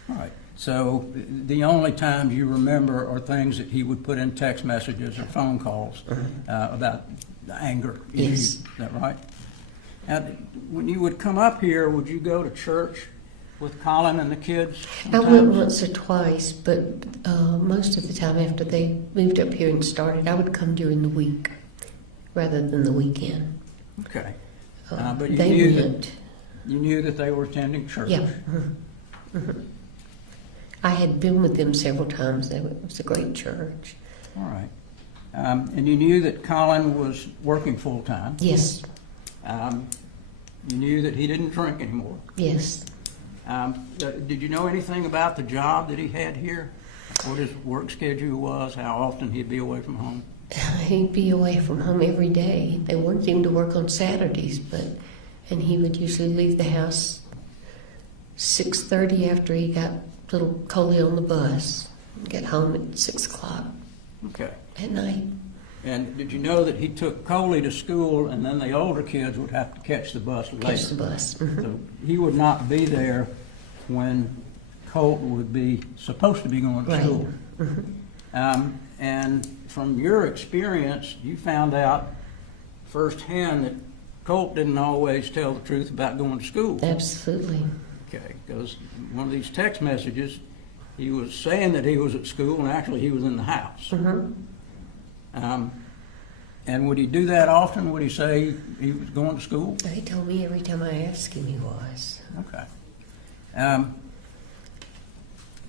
All right. So the only times you remember are things that he would put in text messages or phone calls about the anger. Yes. Is that right? Now, when you would come up here, would you go to church with Colin and the kids? I went once or twice, but most of the time after they moved up here and started, I would come during the week rather than the weekend. Okay. But you They knew went. that you knew that they were attending church. Yeah. I had been with them several times. It was a great church. All right. And you knew that Colin was working full time. Yes. You knew that he didn't drink anymore. Yes. Did you know anything about the job that he had here? What his work schedule was? How often he'd be away from home? He'd be away from home every day. They wanted him to work on Saturdays, and he would usually leave the house 6:30 after he got little Coley on the bus. Get home at 6 o'clock Okay. at night. And did you know that he took Coley to school, and then the older kids would have to catch the bus later? Catch the bus. So he would not be there when Colt would be supposed to be going to Right. school. And from your experience, you found out firsthand that Colt didn't always tell the truth about going to school. Absolutely. Okay, because one of these text messages, he was saying that he was at school, and actually he was in the house. And would he do that often? Would he say he was going to school? He told me every time I asked him he was. Okay.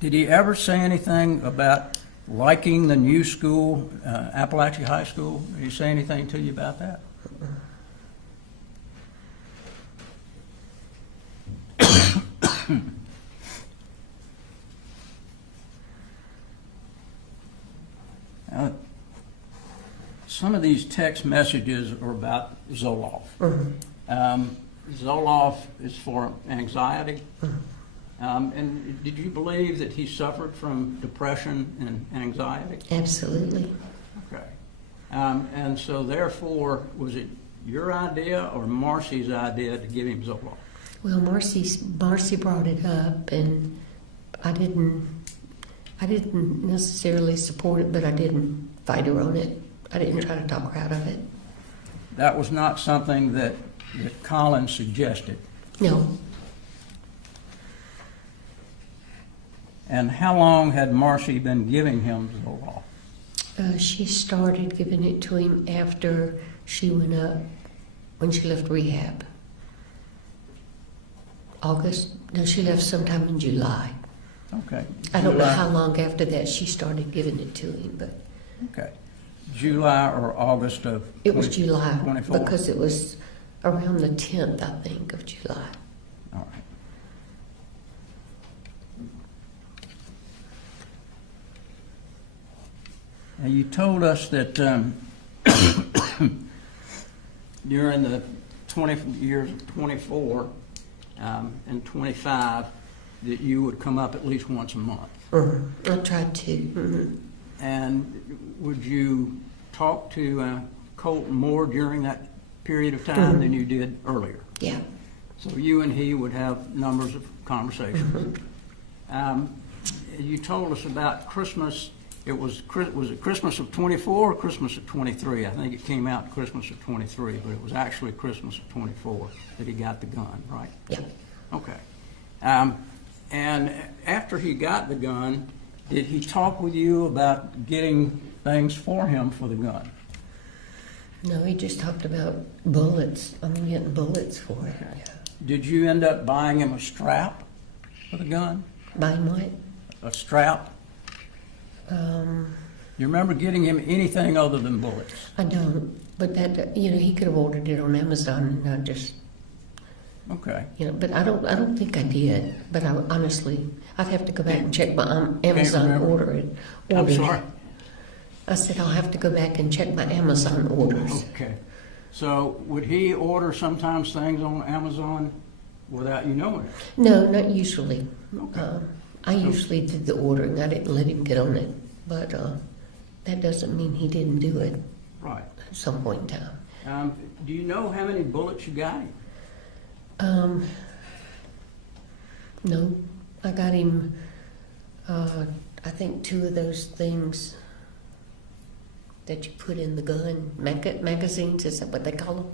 Did he ever say anything about liking the new school, Apalachee High School? Did he say anything to you about that? Some of these text messages are about Zoloft. Zoloft is for anxiety. And did you believe that he suffered from depression and anxiety? Absolutely. Okay. And so therefore, was it your idea or Marcy's idea to give him Zoloft? Well, Marcy brought it up, and I didn't necessarily support it, but I didn't fight her on it. I didn't try to talk her out of it. That was not something that Colin suggested. No. And how long had Marcy been giving him Zoloft? She started giving it to him after she went up, when she left rehab. August? No, she left sometime in July. Okay. I don't know July- how long after that she started giving it to him, but Okay. July or August of it was July 24? because it was around the 10th, I think, of July. All right. Now, you told us that during the 20 years of 24 and 25, that you would come up at least once a month. I tried to. And would you talk to Colton more during that period of time than you did earlier? Yeah. So you and he would have numbers of conversations. You told us about Christmas. Was it Christmas of 24 or Christmas of 23? I think it came out Christmas of 23, but it was actually Christmas of 24 that he got the gun, right? Yeah. Okay. And after he got the gun, did he talk with you about getting things for him for the gun? No, he just talked about bullets. I'm getting bullets for it. Okay. Did you end up buying him a strap for the gun? Buying what? A strap? You remember getting him anything other than bullets? I don't. But that, he could have ordered it on Amazon, and I just, Okay. But I don't think I did. But I honestly, I'd have to go back and check my Amazon remember. order. I'm sorry? I said I'll have to go back and check my Amazon orders. Okay. So would he order sometimes things on Amazon without you knowing it? No, not usually. Okay. I usually did the ordering. I didn't let him get on it. But that doesn't mean he didn't do it Right. at some point in time. Do you know how many bullets you got him? No, I got him, I think 2 of those things that you put in the gun, magazines, is that what they call them?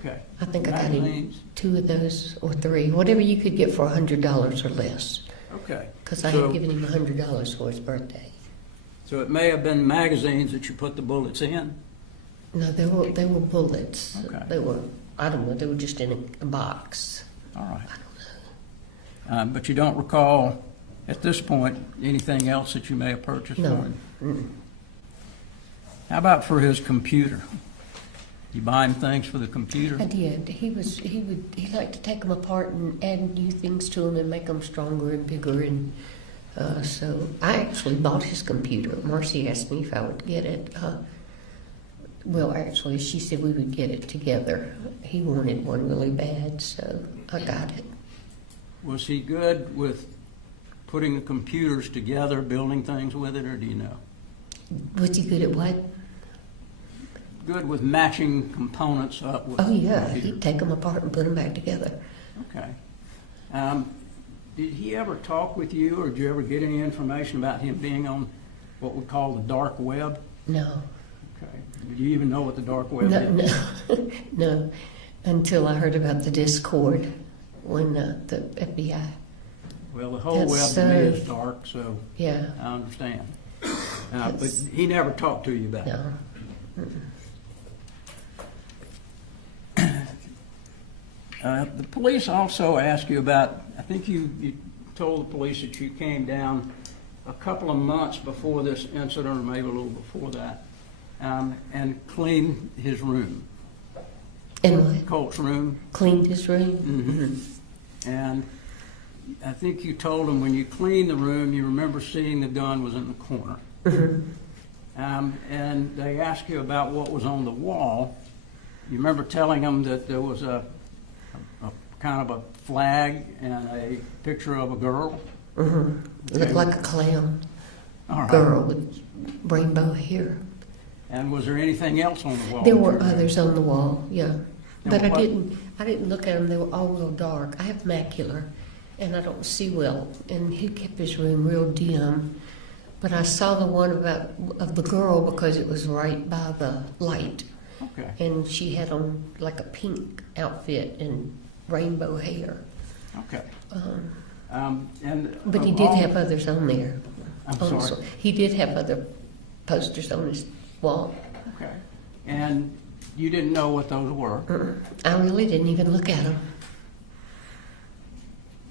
Okay. I think I got him Magazines? 2 of those or 3, whatever you could get for $100 or less. Okay. Because I So- had given him $100 for his birthday. So it may have been magazines that you put the bullets in? No, they were bullets. Okay. They were, I don't know, they were just in a box. All right. But you don't recall, at this point, anything else that you may have purchased for No. him? How about for his computer? You buy him things for the computer? I did. He liked to take them apart and add new things to them and make them stronger and bigger. And so I actually bought his computer. Marcy asked me if I would get it. Well, actually, she said we would get it together. He wanted one really bad, so I got it. Was he good with putting the computers together, building things with it, or do you know? Was he good at what? Good with matching components up with Oh, yeah. the computer? He'd take them apart and put them back together. Okay. Did he ever talk with you, or did you ever get any information about him being on what we call the dark web? No. Okay. Did you even know what the dark web No, is? no, no. Until I heard about the Discord when the FBI. Well, the whole web That's to me so- is dark, so Yeah. I understand. But That's- he never talked to you about it? No. The police also asked you about, I think you told the police that you came down a couple of months before this incident, or maybe a little before that, and cleaned his room, And what? Colt's room. Cleaned his room? And I think you told him when you cleaned the room, you remember seeing the gun was in the corner. And they asked you about what was on the wall. You remember telling them that there was a kind of a flag and a picture of a girl? Looked like a clown All right. girl with rainbow hair. And was there anything else on the wall? There were others on the wall, yeah. But I what- didn't look at them. They were all real dark. I have macular, and I don't see well. And he kept his room real dim. But I saw the one of the girl because it was right by the light, Okay. and she had on like a pink outfit and rainbow hair. Okay. But he did have others on there. I'm On the sorry. He did have other posters on his wall. Okay. And you didn't know what those were? I really didn't even look at them.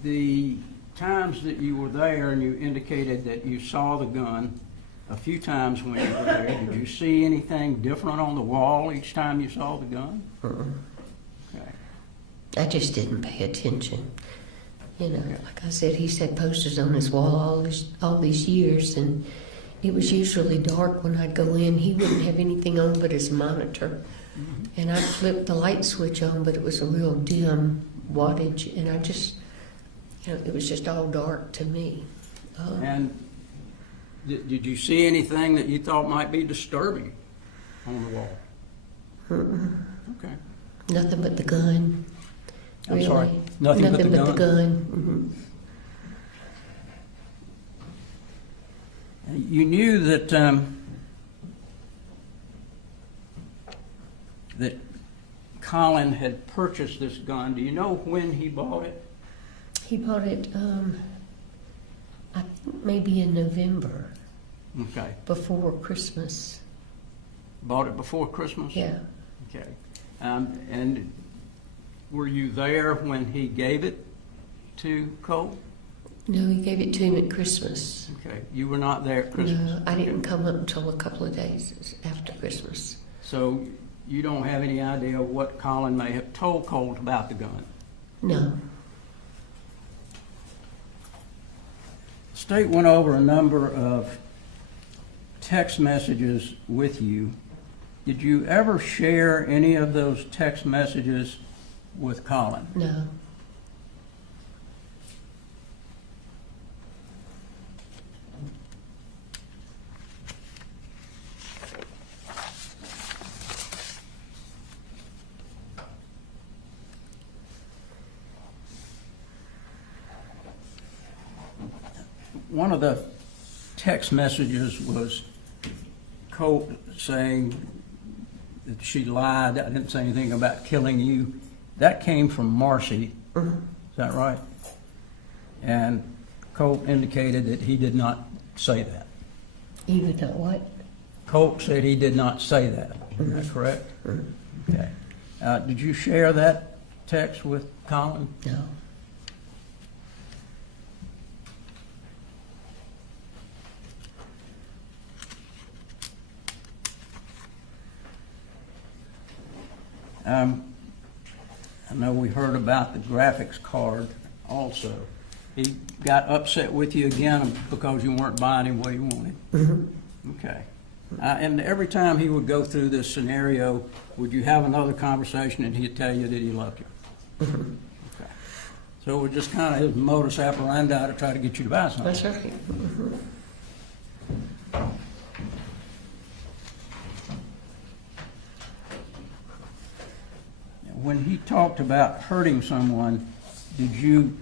The times that you were there and you indicated that you saw the gun a few times when you were there, did you see anything different on the wall each time you saw the gun? Okay. I just didn't pay attention. You know, like I said, he's had posters on his wall all these years, and it was usually dark when I'd go in. He wouldn't have anything on but his monitor. And I'd flip the light switch on, but it was a real dim wattage, and I just, you know, it was just all dark to me. And did you see anything that you thought might be disturbing on the wall? Okay. Nothing but the gun. I'm really. sorry? Nothing but the but the gun. You knew that that Colin had purchased this gun. Do you know when he bought it? He bought it, I think maybe in November, Okay. before Christmas. Bought it before Christmas? Yeah. Okay. And were you there when he gave it to Cole? No, he gave it to him at Christmas. Okay. You were not there at Christmas? No, I didn't Okay. come up until a couple of days after Christmas. So you don't have any idea what Colin may have told Cole about the gun? No. The state went over a number of text messages with you. Did you ever share any of those text messages with Colin? No. One of the text messages was Colt saying that she lied. I didn't say anything about killing you. That came from Marcy. Is that right? And Colt indicated that he did not say that. He would not what? Colt said he did not say that. Is that correct? Okay. Did you share that text with Colin? No. I know we heard about the graphics card also. He got upset with you again because you weren't buying him what he wanted? Okay. And every time he would go through this scenario, would you have another conversation and he'd tell you that he loved you? Okay. So it was just kind of his modus operandi to try to get you to buy something? That's right. When he talked about hurting someone, did you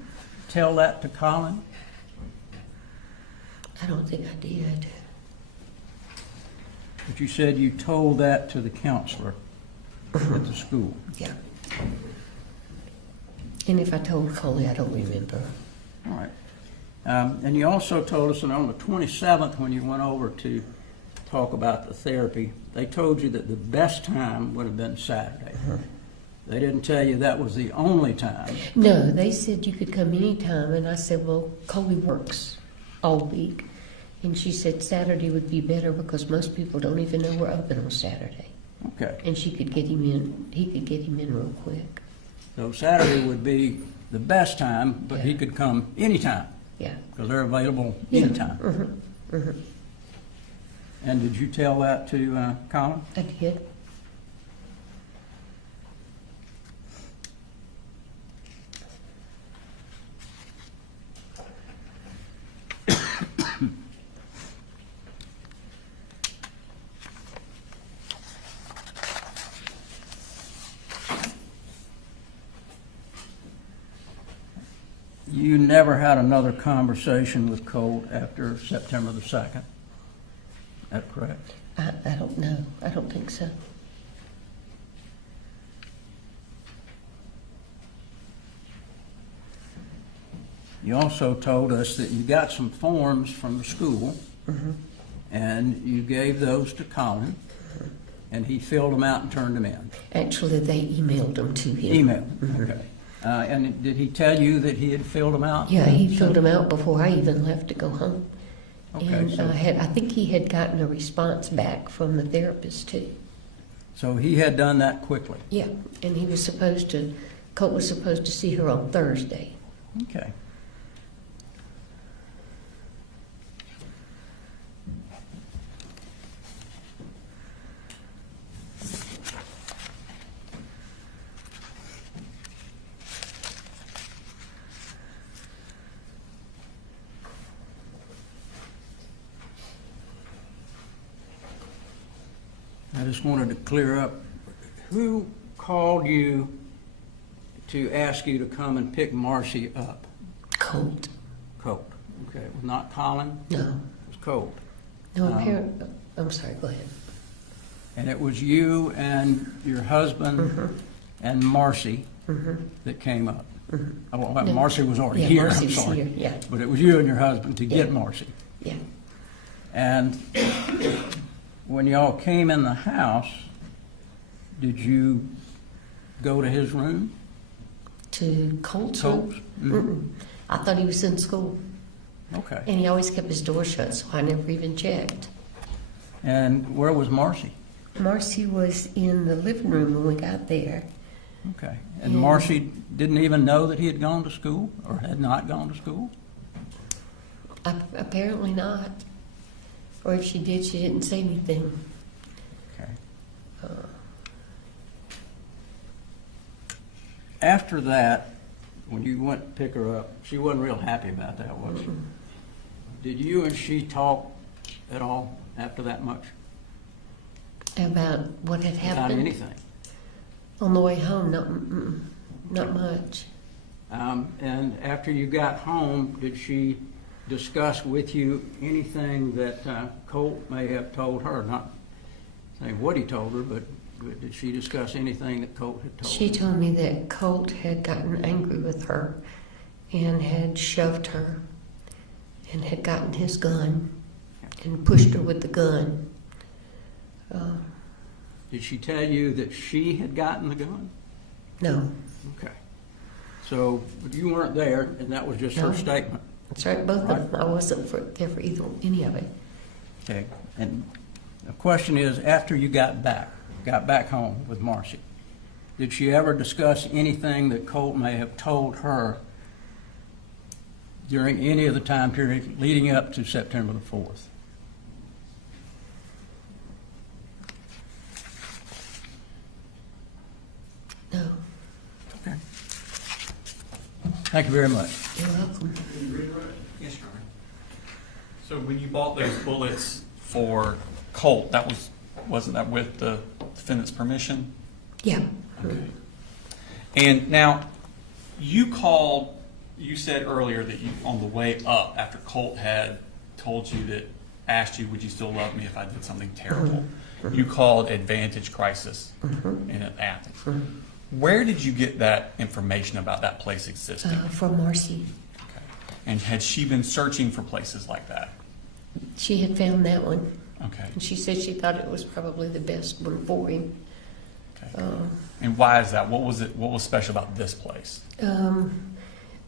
tell that to Colin? I don't think I did. But you said you told that to the counselor at the school. Yeah. And if I told Coley, I don't remember. All right. And you also told us that on the 27th, when you went over to talk about the therapy, they told you that the best time would have been Saturday. They didn't tell you that was the only time. No, they said you could come anytime, and I said, well, Coley works all week. And she said Saturday would be better because most people don't even know we're open on Saturday. Okay. And she could get him in, he could get him in real quick. So Saturday would be the best time, but he Yeah. could come anytime Yeah. because they're available Yeah. anytime. And did you tell that to Colin? I did. You never had another conversation with Colt after September the 2nd? That correct? I don't know. I don't think so. you also told us that you got some forms from the school, and you gave those to Colin, and he filled them out and turned them in. Actually, they emailed them to him. Email, okay. And did he tell you that he had filled them out? Yeah, he filled them out before I even left to go home. Okay, And so- I think he had gotten a response back from the therapist too. So he had done that quickly? Yeah, and Colt was supposed to see her on Thursday. Okay. I just wanted to clear up, who called you to ask you to come and pick Marcy up? Colt. Colt. Okay, it was not Colin? No. It was Colt. No, apparently, I'm sorry, go ahead. And it was you and your husband and Marcy that came up? Oh, well, No. Marcy was already Yeah, here, I'm Marcy was sorry. here, yeah. But it was you and your husband to get Yeah. Marcy. Yeah. And when y'all came in the house, did you go to his room? To Colt's Colt's? room? I thought he was in school. Okay. And he always kept his door shut, so I never even checked. And where was Marcy? Marcy was in the living room when we got there. Okay. And Yeah. Marcy didn't even know that he had gone to school or had not gone to school? Apparently not. Or if she did, she didn't say anything. Okay. After that, when you went to pick her up, she wasn't real happy about that, was she? Did you and she talk at all after that much? About what had About happened? anything? On the way home, not much. And after you got home, did she discuss with you anything that Colt may have told her? Not saying what he told her, but did she discuss anything that Colt had told her? She told me that Colt had gotten angry with her and had shoved her and had gotten his gun and pushed her with the gun. Did she tell you that she had gotten the gun? No, Okay. So, but you weren't there, and that was just her No. statement? that's right, both of them. I wasn't there for any of it. Okay. And the question is, after you got back home with Marcy, did she ever discuss anything that Colt may have told her during any of the time period leading up to September the 4th? No, Okay. Thank you very much. you're welcome. Yes, Your Honor. So when you bought those bullets for Colt, wasn't that with the defendant's permission? Yeah. Okay. And now, you said earlier that you, on the way up, after Colt had told you that, asked you, would you still love me if I did something terrible? You called Advantage Crisis in Athens. Where did you get that information about that place existing? From Marcy. Okay. And had she been searching for places like that? She had found that one. Okay. And she said she thought it was probably the best one for him. Okay. And why is that? What was special about this place?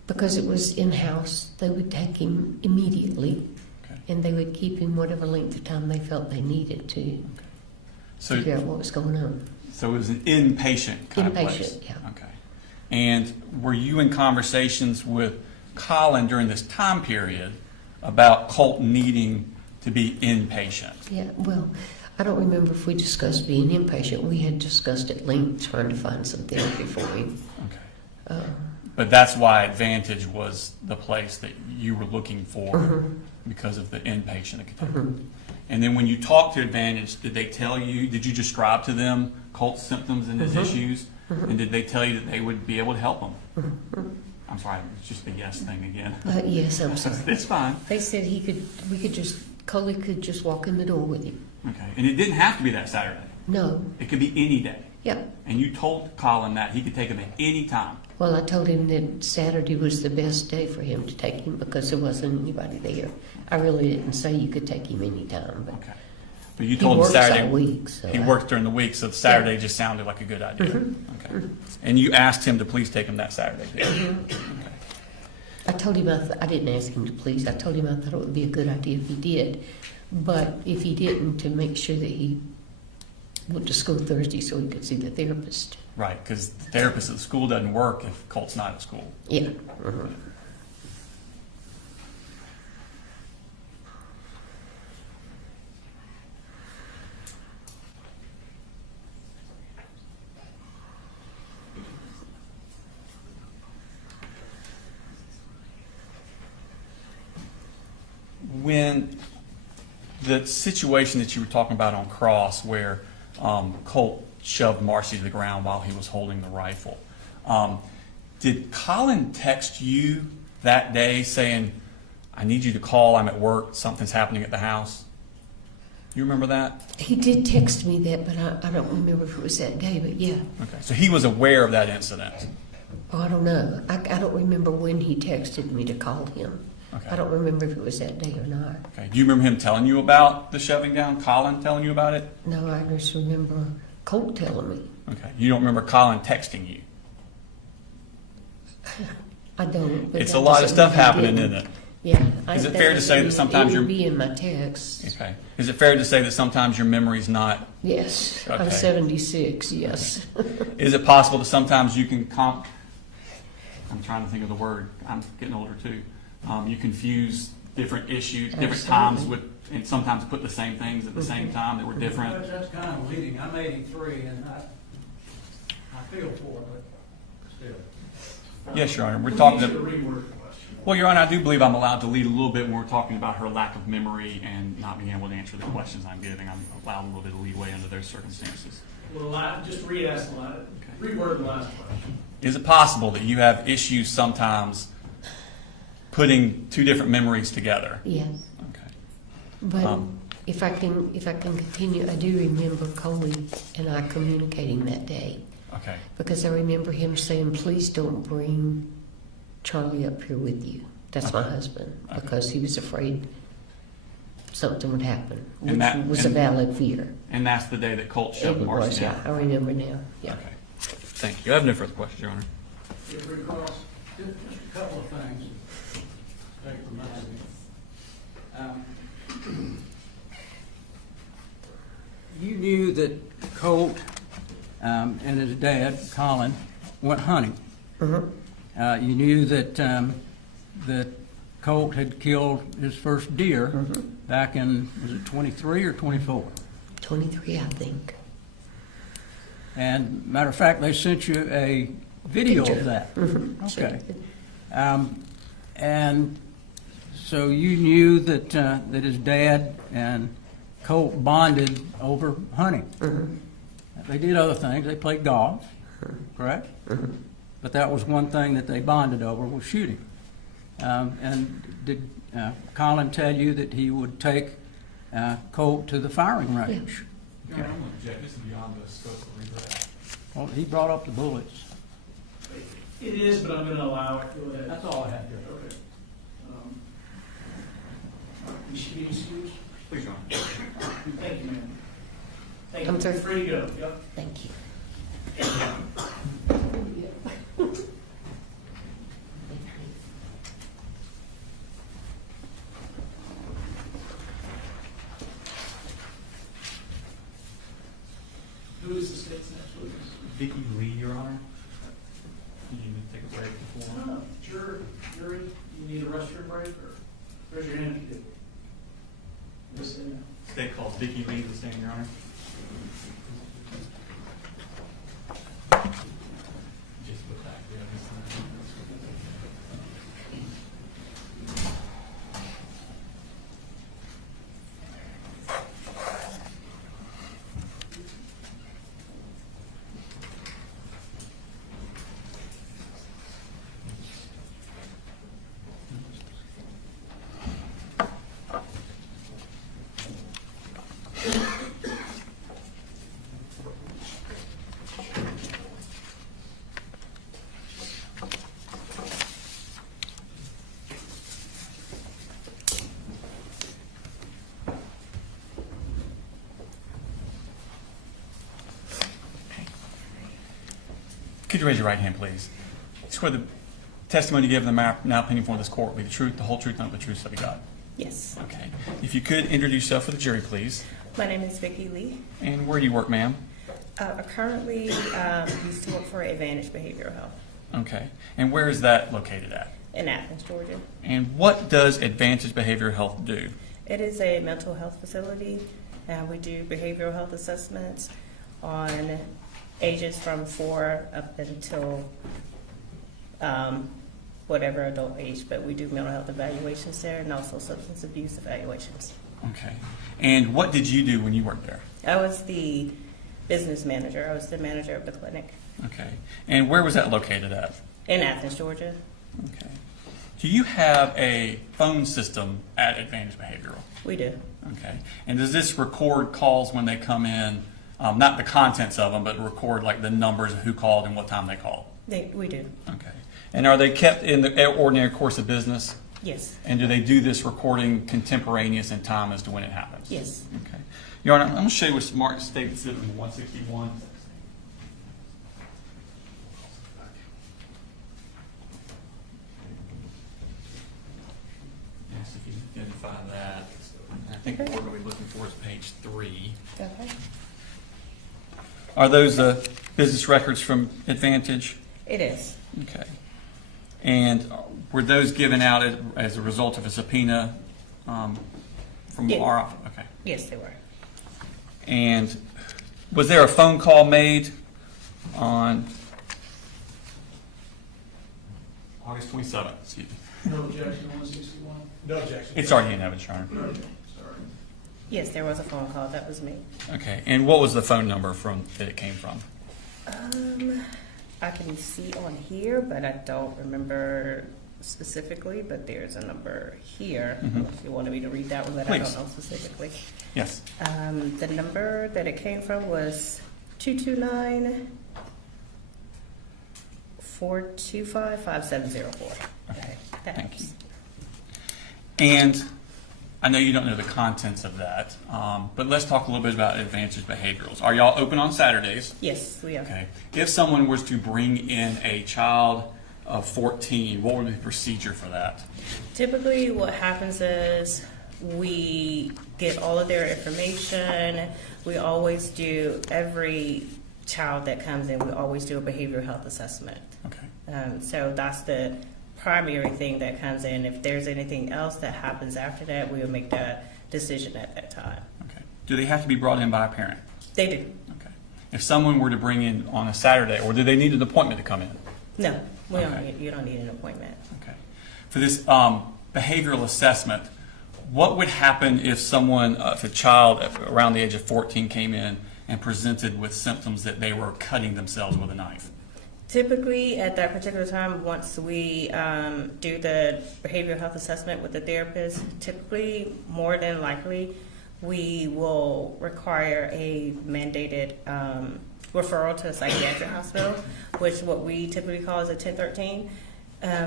Because it was in-house. They would take him immediately, Okay. and they would keep him whatever length of time they felt they needed to So, figure out what was going on. so it was an inpatient kind of place? Inpatient, yeah. Okay. And were you in conversations with Colin during this time period about Colt needing to be inpatient? Yeah, well, I don't remember if we discussed being inpatient. We had discussed at length trying to find some therapy for him. Okay. But that's why Advantage was the place that you were looking for because of the inpatient. And then when you talked to Advantage, did you describe to them Colt's symptoms and his issues? And did they tell you that they would be able to help him? I'm sorry, it's just a yes thing again. Yes, I'm sorry. It's fine. They said Coley could just walk in the door with him. Okay. And it didn't have to be that Saturday. No, It could be any day. Yeah. And you told Colin that he could take him at any time. Well, I told him that Saturday was the best day for him to take him because there wasn't anybody there. I really didn't say you could take him anytime, but Okay. But you he told him works Saturday. all week, so He I- worked during the week, so Saturday just sounded like a good idea. Okay. And you asked him to please take him that Saturday. Okay. I told him I didn't ask him to please. I told him I thought it would be a good idea if he did, but if he didn't, to make sure that he went to school Thursday so he could see the therapist. Right, because the therapist at the school doesn't work if Colt's not at school. Yeah. When the situation that you were talking about on Cross, where Colt shoved Marcy to the ground while he was holding the rifle, did Colin text you that day saying, "I need you to call, I'm at work, something's happening at the house"? You remember that? He did text me that, but I don't remember if it was that day, but yeah. Okay, so he was aware of that incident. Oh, I don't know. I don't remember when he texted me to call him. Okay. I don't remember if it was that day or not. Okay. Do you remember him telling you about the shoving down? Colin telling you about it? No, I just remember Colt telling me. Okay. You don't remember Colin texting you? I don't. But It's that a lot of doesn't stuff mean he happening, didn't. isn't it? Yeah. Is it fair to say that sometimes it you're- would be in my text? Okay. Is it fair to say that sometimes your memory's not? Yes. I'm Okay. 76. Yes. Is it possible that sometimes you can I'm trying to think of the word. I'm getting older too. You confuse different issues, different times with, and sometimes put the same things at the same time that were different. That's kind of leading. I'm 83, and I feel for it, but still. Yes, Your Honor. We're We talking. need you to reword the question. Well, Your Honor, I do believe I'm allowed to lead a little bit when we're talking about her lack of memory and not being able to answer the questions I'm giving. I'm allowed a little bit of leeway under those circumstances. Well, just re-ask the last, reword the last question. Is it possible that you have issues sometimes putting two different memories together? Yes. Okay. But if I can continue, I do remember Coley and I communicating that day Okay. because I remember him saying, "Please don't bring Charlie up here with you." That's my husband, Okay. because he was afraid something would happen, And which that- was a and- valid fear. And that's the day that Colt shoved It Marcy was, down? yeah. I remember now. Yeah. Okay. Thank you. I have no further questions, Your Honor. Get rid of Cross. Just a couple of things. Take remind me. You knew that Colt and his dad, Colin, went hunting. Mhm. You knew that Colt had killed his first deer back in, was it 23 or 24? 23, I think. And matter of fact, they sent you a video Picture. of that. Mhm. Okay. And so you knew that his dad and Colt bonded over hunting. They did other things. They played golf, correct? But that was one thing that they bonded over, was shooting. And did Colin tell you that he would take Colt to the firing range? Your Honor, I'm going to object. This is beyond the scope of regret. Well, he brought up the bullets. It is, but I'm going to allow it. Go ahead. That's all I had, Judge. Okay. You should be excused. Please, Your Honor. Thank you, ma'am. Thank you. I'm sorry. You're free to go. Yep. Thank you. Who is the state's next witness? Vicki Lee, Your Honor. You need to take a break before. No, sure, jury, you need a restroom break, or raise your hand if you do. Yes, say no. State calls Vicki Lee to the stand, Your Honor. Just look back. Yeah, this is- Could you raise your right hand, please? Swear the testimony you give in the now pending before this court will be the truth, the whole truth, not the truth, so be God. Yes. Okay. If you could introduce yourself for the jury, please. My name is Vicki Lee. And where do you work, ma'am? I currently used to work for Advantage Behavioral Health Okay. And where is that located at? in Athens, Georgia. And what does Advantage Behavioral Health do? It is a mental health facility, and we do behavioral health assessments on ages from 4 up until whatever adult age, but we do mental health evaluations there and also substance abuse evaluations. Okay. And what did you do when you worked there? I was the business manager. I was the manager of the clinic Okay. And where was that located at? in Athens, Georgia. Okay. Do you have a phone system at Advantage Behavioral? We do. Okay. And does this record calls when they come in, not the contents of them, but record like the numbers of who called and what time they called? We do. Okay. And are they kept in the ordinary course of business? Yes. And do they do this recording contemporaneous in time as to when it happens? Yes. Okay. Your Honor, I'm going to show you what Smart State Citizen 161. Yes, if you identify that. I think what we're going to be looking for is page 3. Okay. Are those business records from Advantage? It is. Okay. And were those given out as a result of a subpoena from Yeah. our office? Okay. Yes, they were. And was there a phone call made on August 27th? Excuse me. No objection, 161. No objection. It's already in evidence, Your Honor. Sorry. Yes, there was a phone call. That was me. Okay. And what was the phone number that it came from? I can see on here, but I don't remember specifically, but there's a number here. Mhm. If you wanted me to read that one, but Please. I don't know specifically. Yes. The number that it came from was 229-425-5704. Okay. That Thank helps. you. And I know you don't know the contents of that, but let's talk a little bit about Advantage Behaviorals. Are y'all open on Saturdays? Yes, we are. Okay. If someone was to bring in a child of 14, what would be the procedure for that? Typically, what happens is we get all of their information. We always do, every child that comes in, we always do a behavioral health assessment. Okay. So that's the primary thing that comes in. If there's anything else that happens after that, we will make that decision at that time. Okay. Do they have to be brought in by a parent? They do. Okay. If someone were to bring in on a Saturday, or do they need an appointment to come in? No, we don't Okay. need, you don't need an appointment. Okay. For this behavioral assessment, what would happen if someone, if a child around the age of 14 came in and presented with symptoms that they were cutting themselves with a knife? Typically, at that particular time, once we do the behavioral health assessment with the therapist, typically, more than likely, we will require a mandated referral to a psychiatric hospital, which what we typically call is a 1013.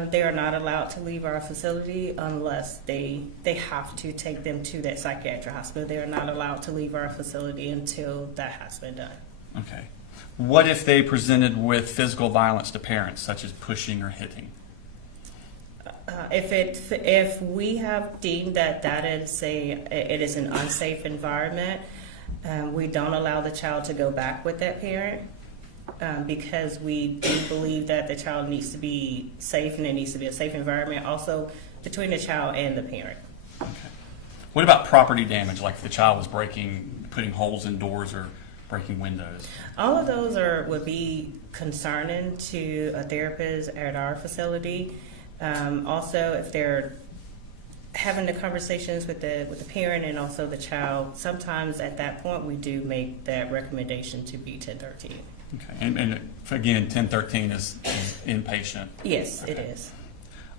They are not allowed to leave our facility unless they have to take them to that psychiatric hospital. They are not allowed to leave our facility until that has been done. Okay. What if they presented with physical violence to parents, such as pushing or hitting? If we have deemed that it is an unsafe environment, we don't allow the child to go back with that parent because we do believe that the child needs to be safe and it needs to be a safe environment also between the child and the parent. Okay. What about property damage, like if the child was putting holes in doors or breaking windows? All of those would be concerning to a therapist at our facility. Also, if they're having the conversations with the parent and also the child, sometimes at that point we do make that recommendation to be 1013. Okay. And again, 1013 is inpatient. Yes, Okay. it is.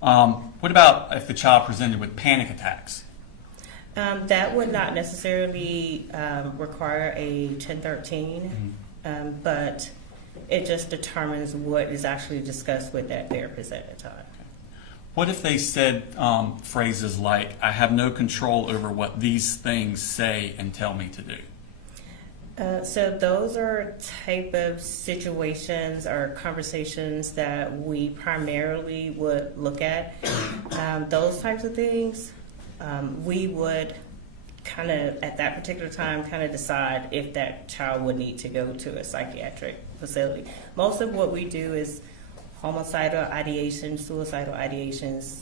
What about if the child presented with panic attacks? That would not necessarily require a 1013, but it just determines what is actually discussed with that therapist at the time. What if they said phrases like, I have no control over what these things say and tell me to do? So those are type of situations or conversations that we primarily would look at. Those types of things, we would kind of, at that particular time, kind of decide if that child would need to go to a psychiatric facility. Most of what we do is homicidal ideation, suicidal ideations.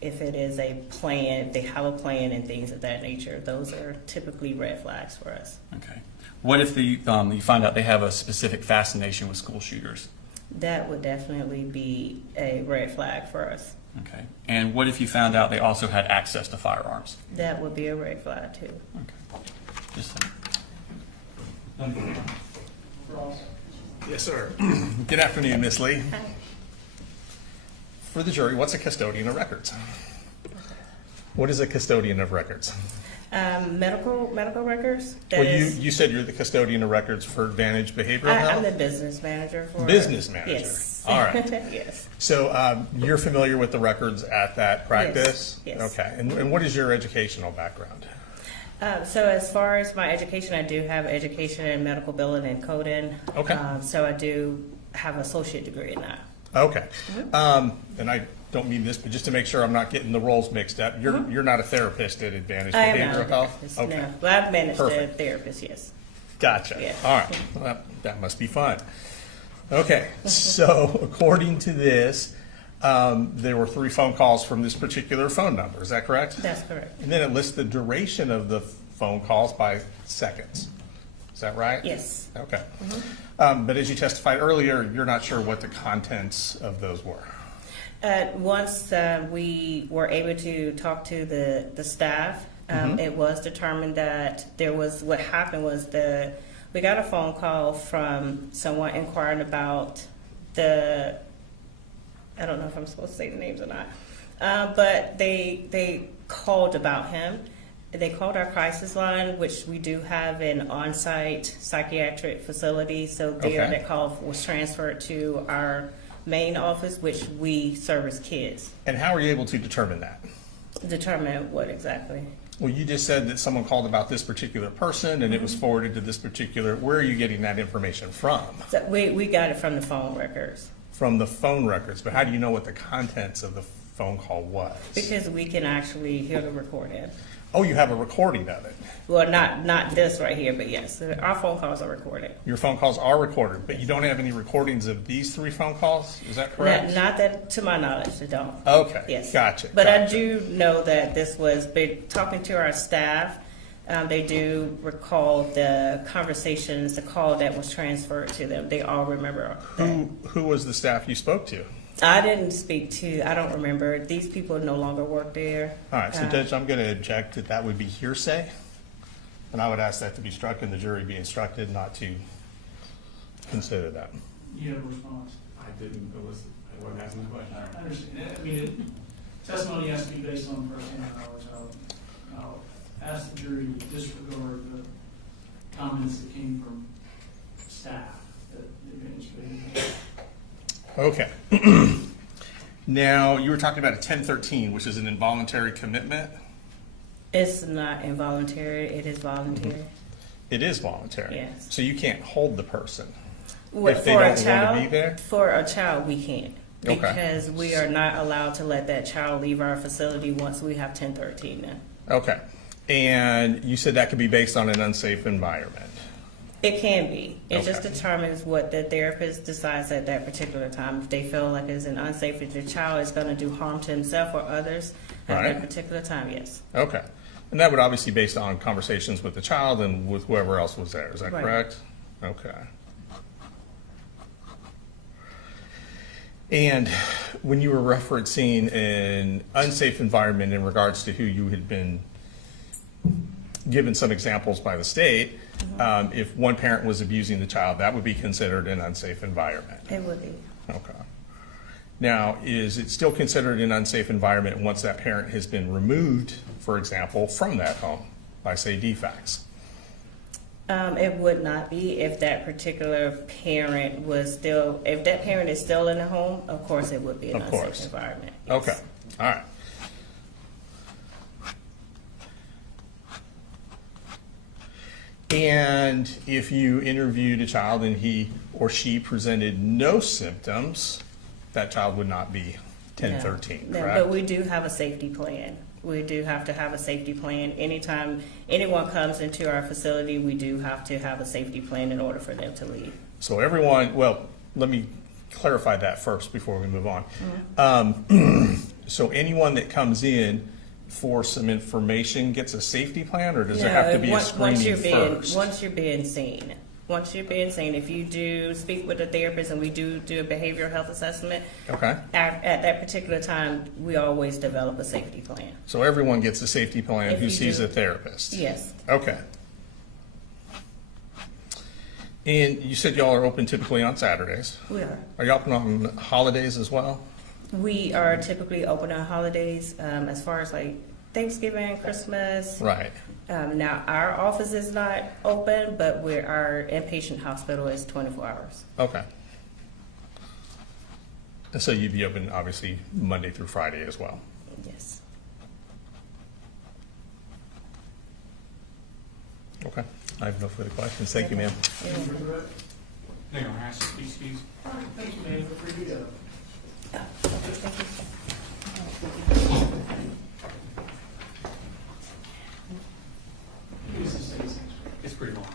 If it is a plan, they have a plan and things of that nature. Those are typically red flags for us. Okay. What if you find out they have a specific fascination with school shooters? That would definitely be a red flag for us. Okay. And what if you found out they also had access to firearms? That would be a red flag too. Okay. Just Yes, sir. Good afternoon, Miss Lee. For the jury, what's a custodian of records? What is a custodian of records? Medical records. Well, you said you're the custodian of records for Advantage Behavioral I'm Health? the business manager for Business manager. Yes. All right. Yes. So you're familiar with the records at that practice? Yes. Okay. And what is your educational background? So as far as my education, I do have education in medical billing and coding. Okay. So I do have an associate degree in that. Okay. And I don't mean this, but just to make sure I'm not getting the roles mixed up, you're not a therapist at Advantage I am not Behavioral a Health? therapist, Okay. no. But I've managed a Perfect. therapist, yes. Gotcha. Yeah. All right. Well, that must be fun. Okay. So according to this, there were 3 phone calls from this particular phone number. Is that correct? That's correct. And then it lists the duration of the phone calls by seconds. Is that right? Yes. Okay. But as you testified earlier, you're not sure what the contents of those were. Once we were able to talk to the staff, it was determined that what happened was we got a phone call from someone inquiring about I don't know if I'm supposed to say the names or not, but they called about him. They called our crisis line, which we do have an on-site psychiatric facility. So there, Okay. that call was transferred to our main office, which we service kids. And how are you able to determine that? Determine what exactly? Well, you just said that someone called about this particular person and it was forwarded to this particular, where are you getting that information from? So we got it from the phone records. From the phone records, but how do you know what the contents of the phone call was? Because we can actually hear the recording. Oh, you have a recording of it. Well, not this right here, but yes, our phone calls are recorded. Your phone calls are recorded, but you don't have any recordings of these 3 phone calls? Is that correct? Not that, to my knowledge, they don't. Okay. Yes. Gotcha. But I gotcha. do know that this was, talking to our staff, they do recall the conversations, the call that was transferred to them. They all remember that. Who was the staff you spoke to? I didn't speak to, I don't remember. These people no longer work there. All right, so Judge, I'm going to object that would be hearsay. And I would ask that to be struck and the jury be instructed not to consider that. You have a response? I didn't, I wasn't asking the question. I understand. I mean, testimony has to be based on personal knowledge. I'll ask the jury to disregard the comments that came from staff that the Advantage Behavioral. Okay. Now, you were talking about a 1013, which is an involuntary commitment. It's not involuntary, it is voluntary. It is voluntary. Yes. So you can't hold the person Well, if they for a don't want child, to be there? For a child, we can't. Okay. Because we are not allowed to let that child leave our facility once we have 1013 in. Okay. And you said that could be based on an unsafe environment. It can be. It just Okay. determines what the therapist decides at that particular time. If they feel like it's an unsafe, if the child is going to do harm to himself or others at Right. that particular time, yes. Okay. And that would obviously be based on conversations with the child and with whoever else was there. Is that Right. correct? Okay. And when you were referencing an unsafe environment in regards to who you had been given some examples by the state, if one parent was abusing the child, that would be considered an unsafe environment. It would be. Okay. Now, is it still considered an unsafe environment once that parent has been removed, for example, from that home by, say, defects? It would not be if that particular parent was still, if that parent is still in the home, of course it would be an Of course. unsafe environment. Yes. Okay, all right. And if you interviewed a child and he or she presented no symptoms, that child would not be 1013, No, correct? but we do have a safety plan. We do have to have a safety plan. Anytime anyone comes into our facility, we do have to have a safety plan in order for them to leave. So everyone, well, let me clarify that first before we move on. So anyone that comes in for some information gets a safety plan, or does there have to be a screening first? Once you're being seen. Once you're being seen, if you do speak with a therapist and we do a behavioral health assessment, Okay, at that particular time, we always develop a safety plan. so everyone gets a safety plan If who you sees do. a therapist? Yes, Okay. And you said y'all are open typically on Saturdays. we are. Are you open on holidays as well? We are typically open on holidays, as far as like Thanksgiving, Christmas. Right. Now, our office is not open, but our inpatient hospital is 24 hours. Okay. And so you'd be open, obviously, Monday through Friday as well? Yes. Okay. I have no further questions. Thank you, ma'am. Hang on, excuse. Thank you, man, for your, It's pretty long.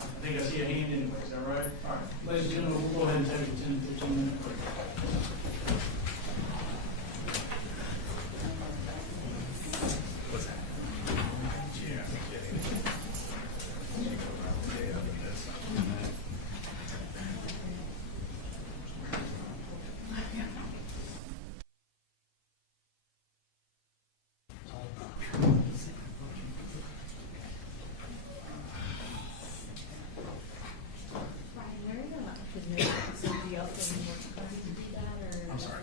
I think I see a hand anyway, is that right? All right, ladies and gentlemen, we'll go ahead and take a 10, 15-minute break. I'm sorry.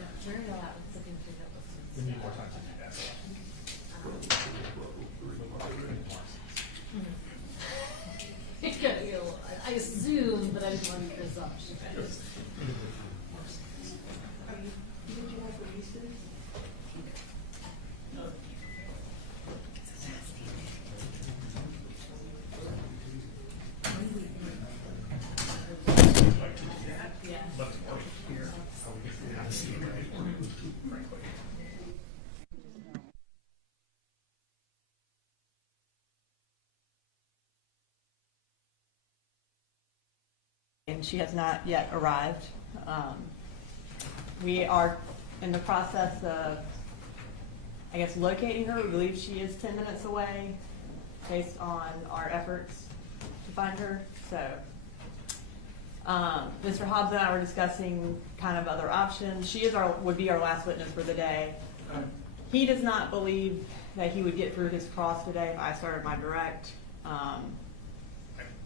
We need more time to do that. I assume, but I just want to presumption. And she has not yet arrived. We are in the process of, I guess, locating her. We believe she is 10 minutes away based on our efforts to find her. So Mr. Hobbs and I were discussing kind of other options. She would be our last witness for the day. Okay. He does not believe that he would get through his cross today if I started my direct.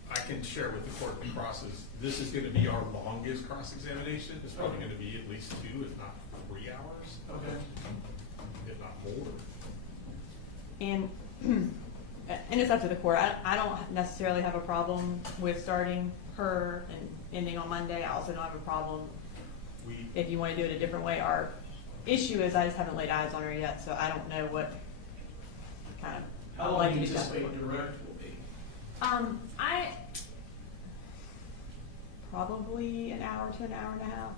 I can share with the court the crosses. This is going to be our longest cross-examination. It's probably going to be at least 2, if not 3 hours, Okay. if not more. And it's up to the court. I don't necessarily have a problem with starting her and ending on Monday. I also don't have a problem if you want to do it a different way. Our issue is I just haven't laid eyes on her yet, so I don't know what kind of. How long do you anticipate direct will be? I probably an hour to an hour and a half.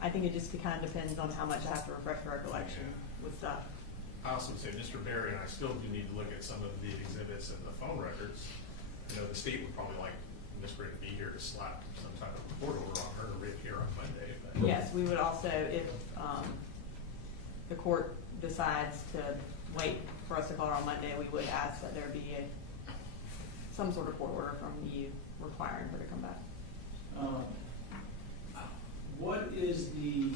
I think it just kind of depends on how much I have to refresh my recollection with stuff. I also would say Mr. Berry and I still do need to look at some of the exhibits and the phone records. I know the state would probably like Ms. Gray to be here to slap some type of court order on her to reappear on Monday. But Yes, we would also, if the court decides to wait for us to call her on Monday, we would ask that there be some sort of court order from you requiring her to come back. When is the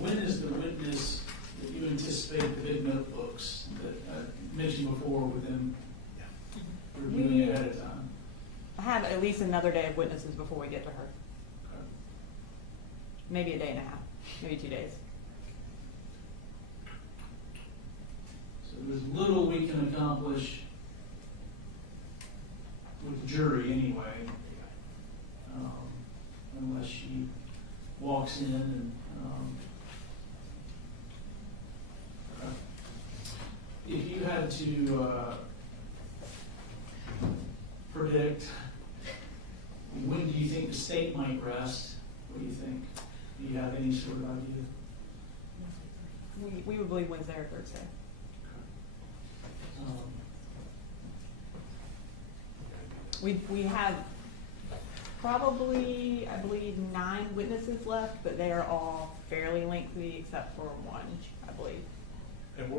witness that you anticipate the big notebooks that I mentioned before with them reviewing ahead of time? I have at least another day of witnesses before we get to her. Okay. Maybe a day and a half, maybe 2 days. So there's little we can accomplish with the jury anyway, unless she walks in and, if you had to predict, when do you think the state might rest? What do you think? Do you have any sort of idea? We would believe Wednesday or Thursday. We have probably, I believe, 9 witnesses left, but they are all fairly lengthy except for one, I believe. And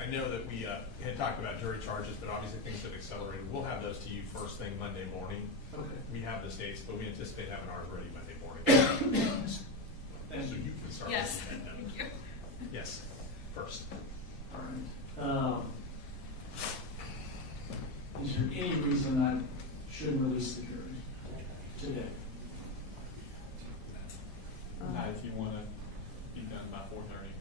I know that we had talked about jury charges, but obviously things have accelerated. We'll have those to you first thing Monday morning. Okay. We have the states, but we anticipate having ours ready Monday morning. Thank So you. you can start. Yes. looking at them. Yes, first. All right. Is there any reason I shouldn't release the jury today? Not if you want to be done by 4:30.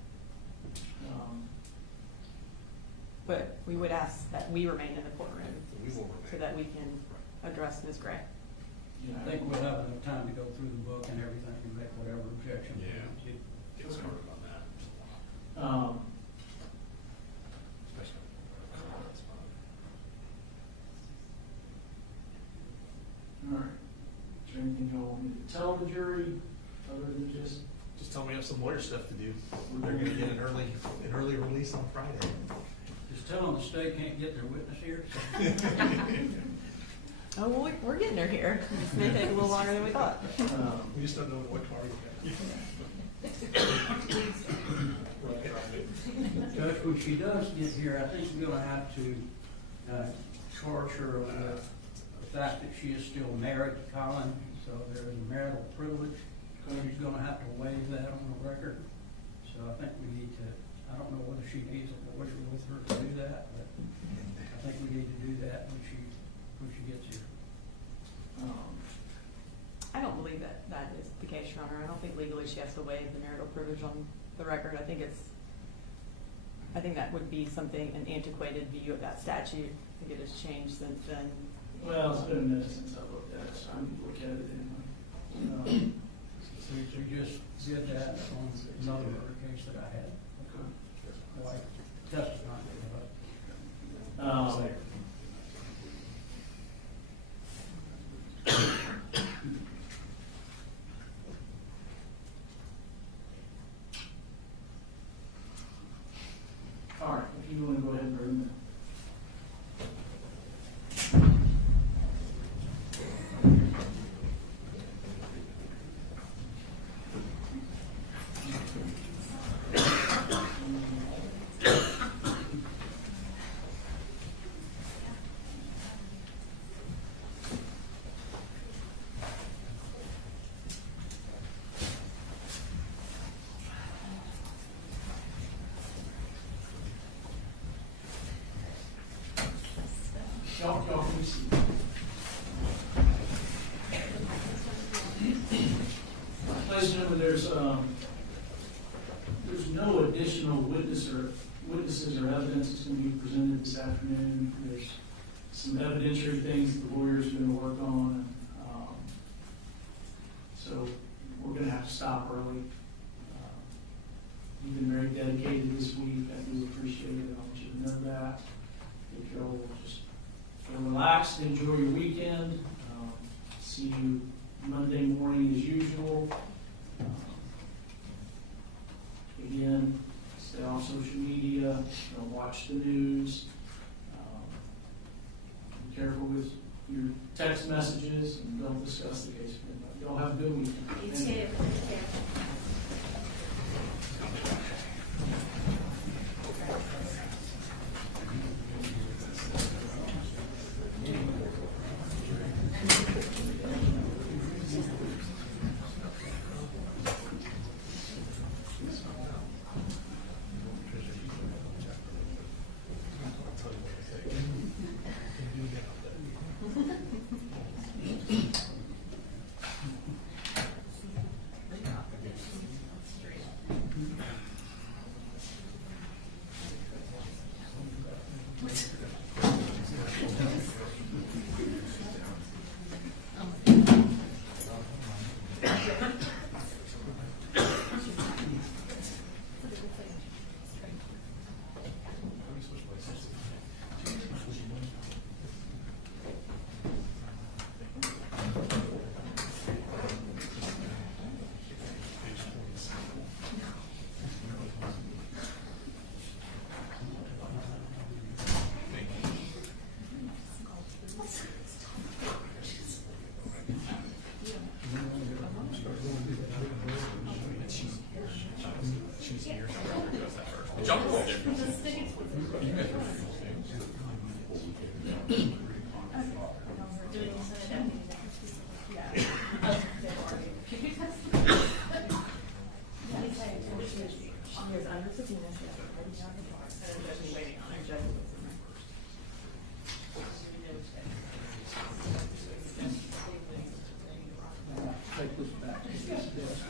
But we would ask that we remain in the courtroom We will remain. so that we can address Ms. Gray. Yeah, I think we'll have enough time to go through the book and everything and make whatever objection. Yeah. Get started on that. Especially. All right. Is there anything you want me to tell the jury other than just? Just tell me I have some lawyer stuff to do. They're gonna get an early release on Friday. Just tell them the state can't get their witness here. Oh, well, we're getting her here. This may take a little longer than we thought. We just don't know what car you Judge, when she does get here, I think we're gonna have to charge her with the fact that she is still married to Colin, so there is a marital privilege. She's gonna have to waive that on the record. So I think we need to, I don't know whether she needs a lawyer with her to do that, but I think we need to do that when she gets here. I don't believe that is the case, Your Honor. I don't think legally she has to waive the marital privilege on the record. I think that would be something, an antiquated view of that statute. I think it has changed since then. Well, it's been a minute since I looked at it, so I'm gonna look at it anyway. So you just did that on another murder case that I had. Like testifying about. All right, if you want to go ahead and bring them. Y'all can see. Ladies and gentlemen, there's no additional witnesses or evidence that's going to be presented this afternoon. There's some evidentiary things that the lawyer's going to work on. So we're going to have to stop early. You've been very dedicated this week. I do appreciate it. I want you to know that. If you'll just relax and enjoy your weekend. See you Monday morning as usual. Again, stay off social media. Don't watch the news. Be careful with your text messages and don't discuss the case. Y'all have a good weekend. You Thank you. too. Take this back to his desk.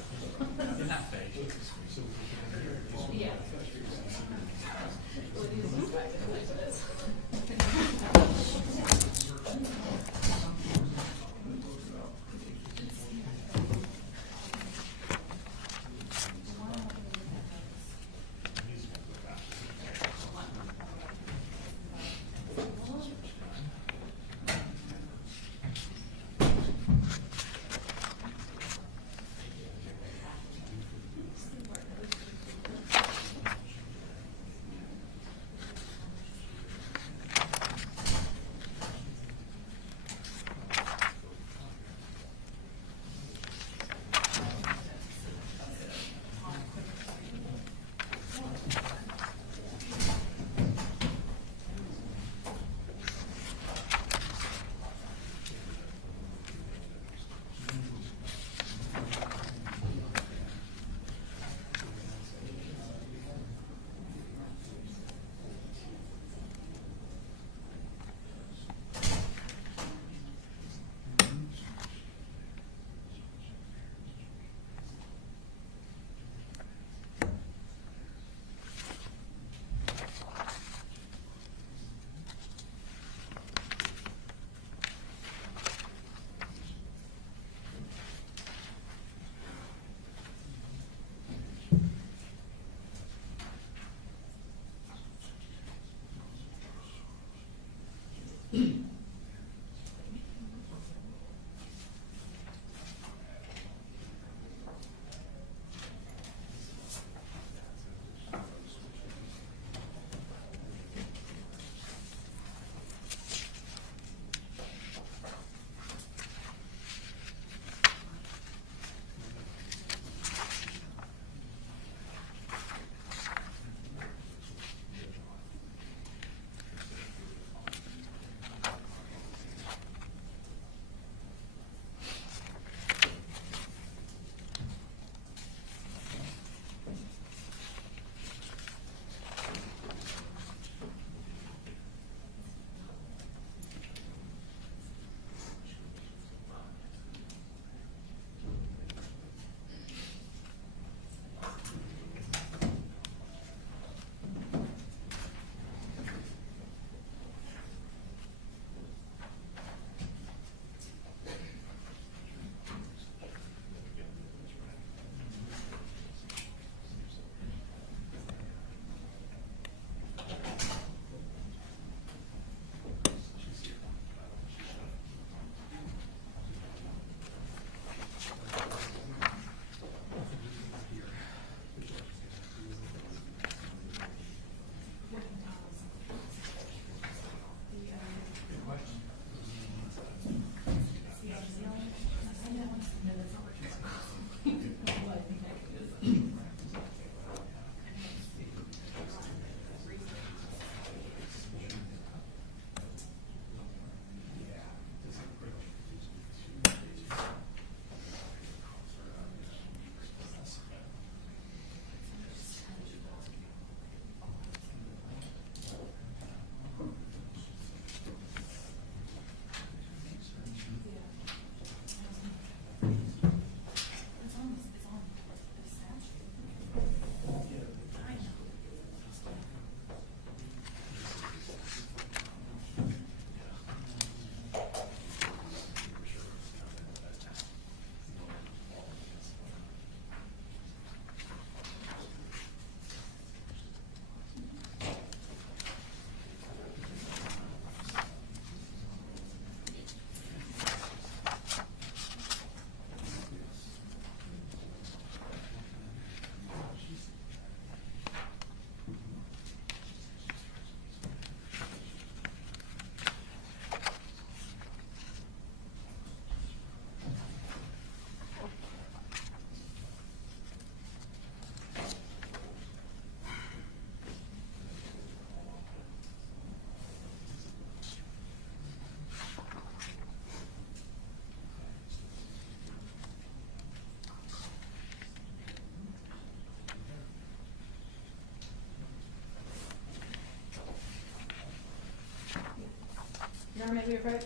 Chairman, may we approach?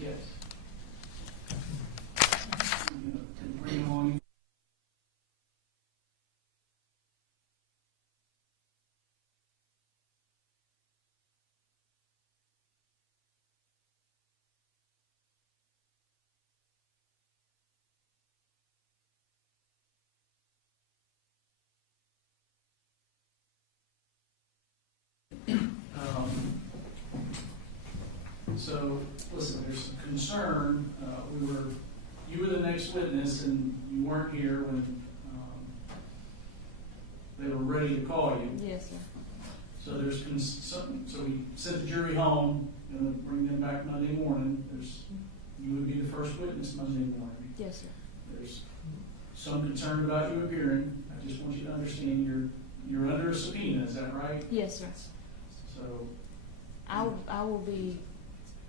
Yes. Bring them on. So, listen, there's some concern, you were the next witness and you weren't here when, they were ready to call you. Yes, sir. So there's so we sent the jury home, gonna bring them back Monday morning. You would be the first witness Monday morning. Yes, sir. There's some concern about you appearing. I just want you to understand you're under a subpoena, is that right? Yes, sir. So, I will be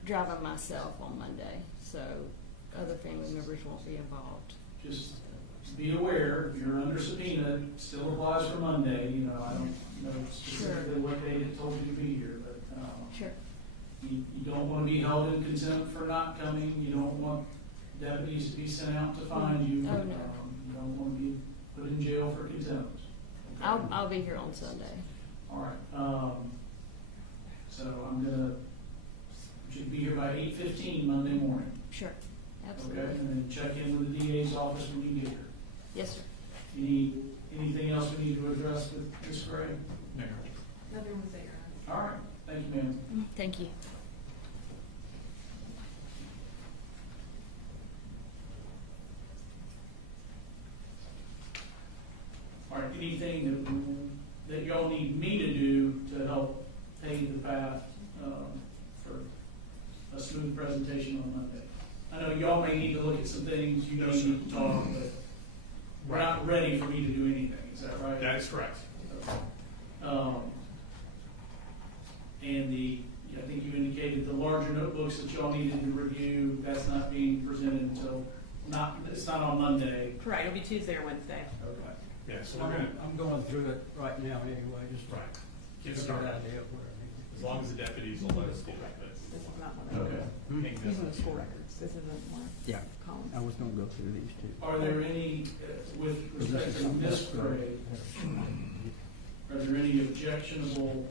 driving myself on Monday, so other family members won't be involved. just be aware, you're under subpoena, it still applies for Monday, I don't know specifically what day it told you to be here, but, Sure. you don't want to be held in contempt for not coming, you don't want deputies to be sent out to find you. Oh, no. You don't want to be put in jail for contempt. Okay? I'll be here on Sunday. All right, so I'm gonna, should be here by 8:15 Monday morning, Sure. okay? Absolutely. And then check in with the DA's office when you get here. Yes, sir. Anything else we need to address with Ms. Gray? Nothing was there. All right, thank you, ma'am. Thank you. All right, anything that y'all need me to do to help pave the path for a smooth presentation on Monday? I know y'all may need to look at some things, you may need to talk, but we're not ready for me to do anything, is that right? That is correct. And I think you indicated the larger notebooks that y'all needed to review, that's not being presented until, it's not on Monday. Correct, it'll be Tuesday or Wednesday. Okay. Yeah, so we're gonna, I'm going through it right now anyway, just to right, get get a started. good idea of where I need to As long as the deputies will let us do that, This is not one of Okay. but. These are the school records. This isn't one. Yeah. Collins. I was gonna go through these two. Are there any, with respect to Ms. Gray, are there any objectionable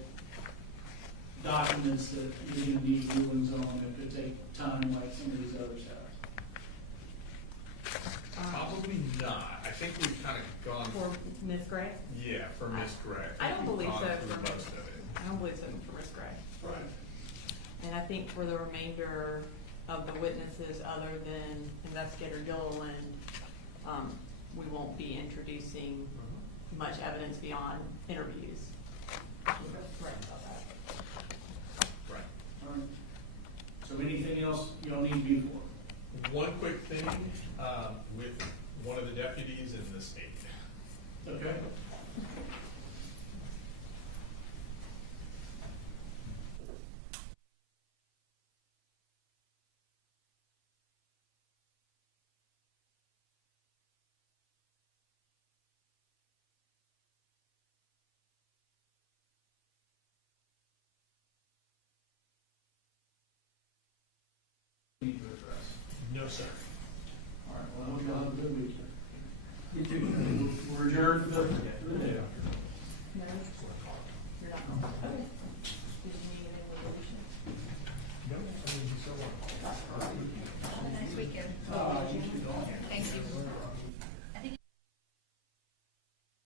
documents that you're gonna need rulings on that could take time like some of these others have? Probably not. I think we've kind of gone, For Ms. Gray? yeah, for Ms. Gray. I don't believe We've so gone through for- most of it. I don't believe so for Ms. Gray. Right. And I think for the remainder of the witnesses, other than Investigator Gilliland, we won't be introducing much evidence beyond interviews. Correct about that. Right. All right. So anything else y'all need me for? One quick thing, with one of the deputies in the state. Okay. Need to address. No, sir. All right, well, I hope y'all have a good weekend. You too. We're adjourned for the day. No.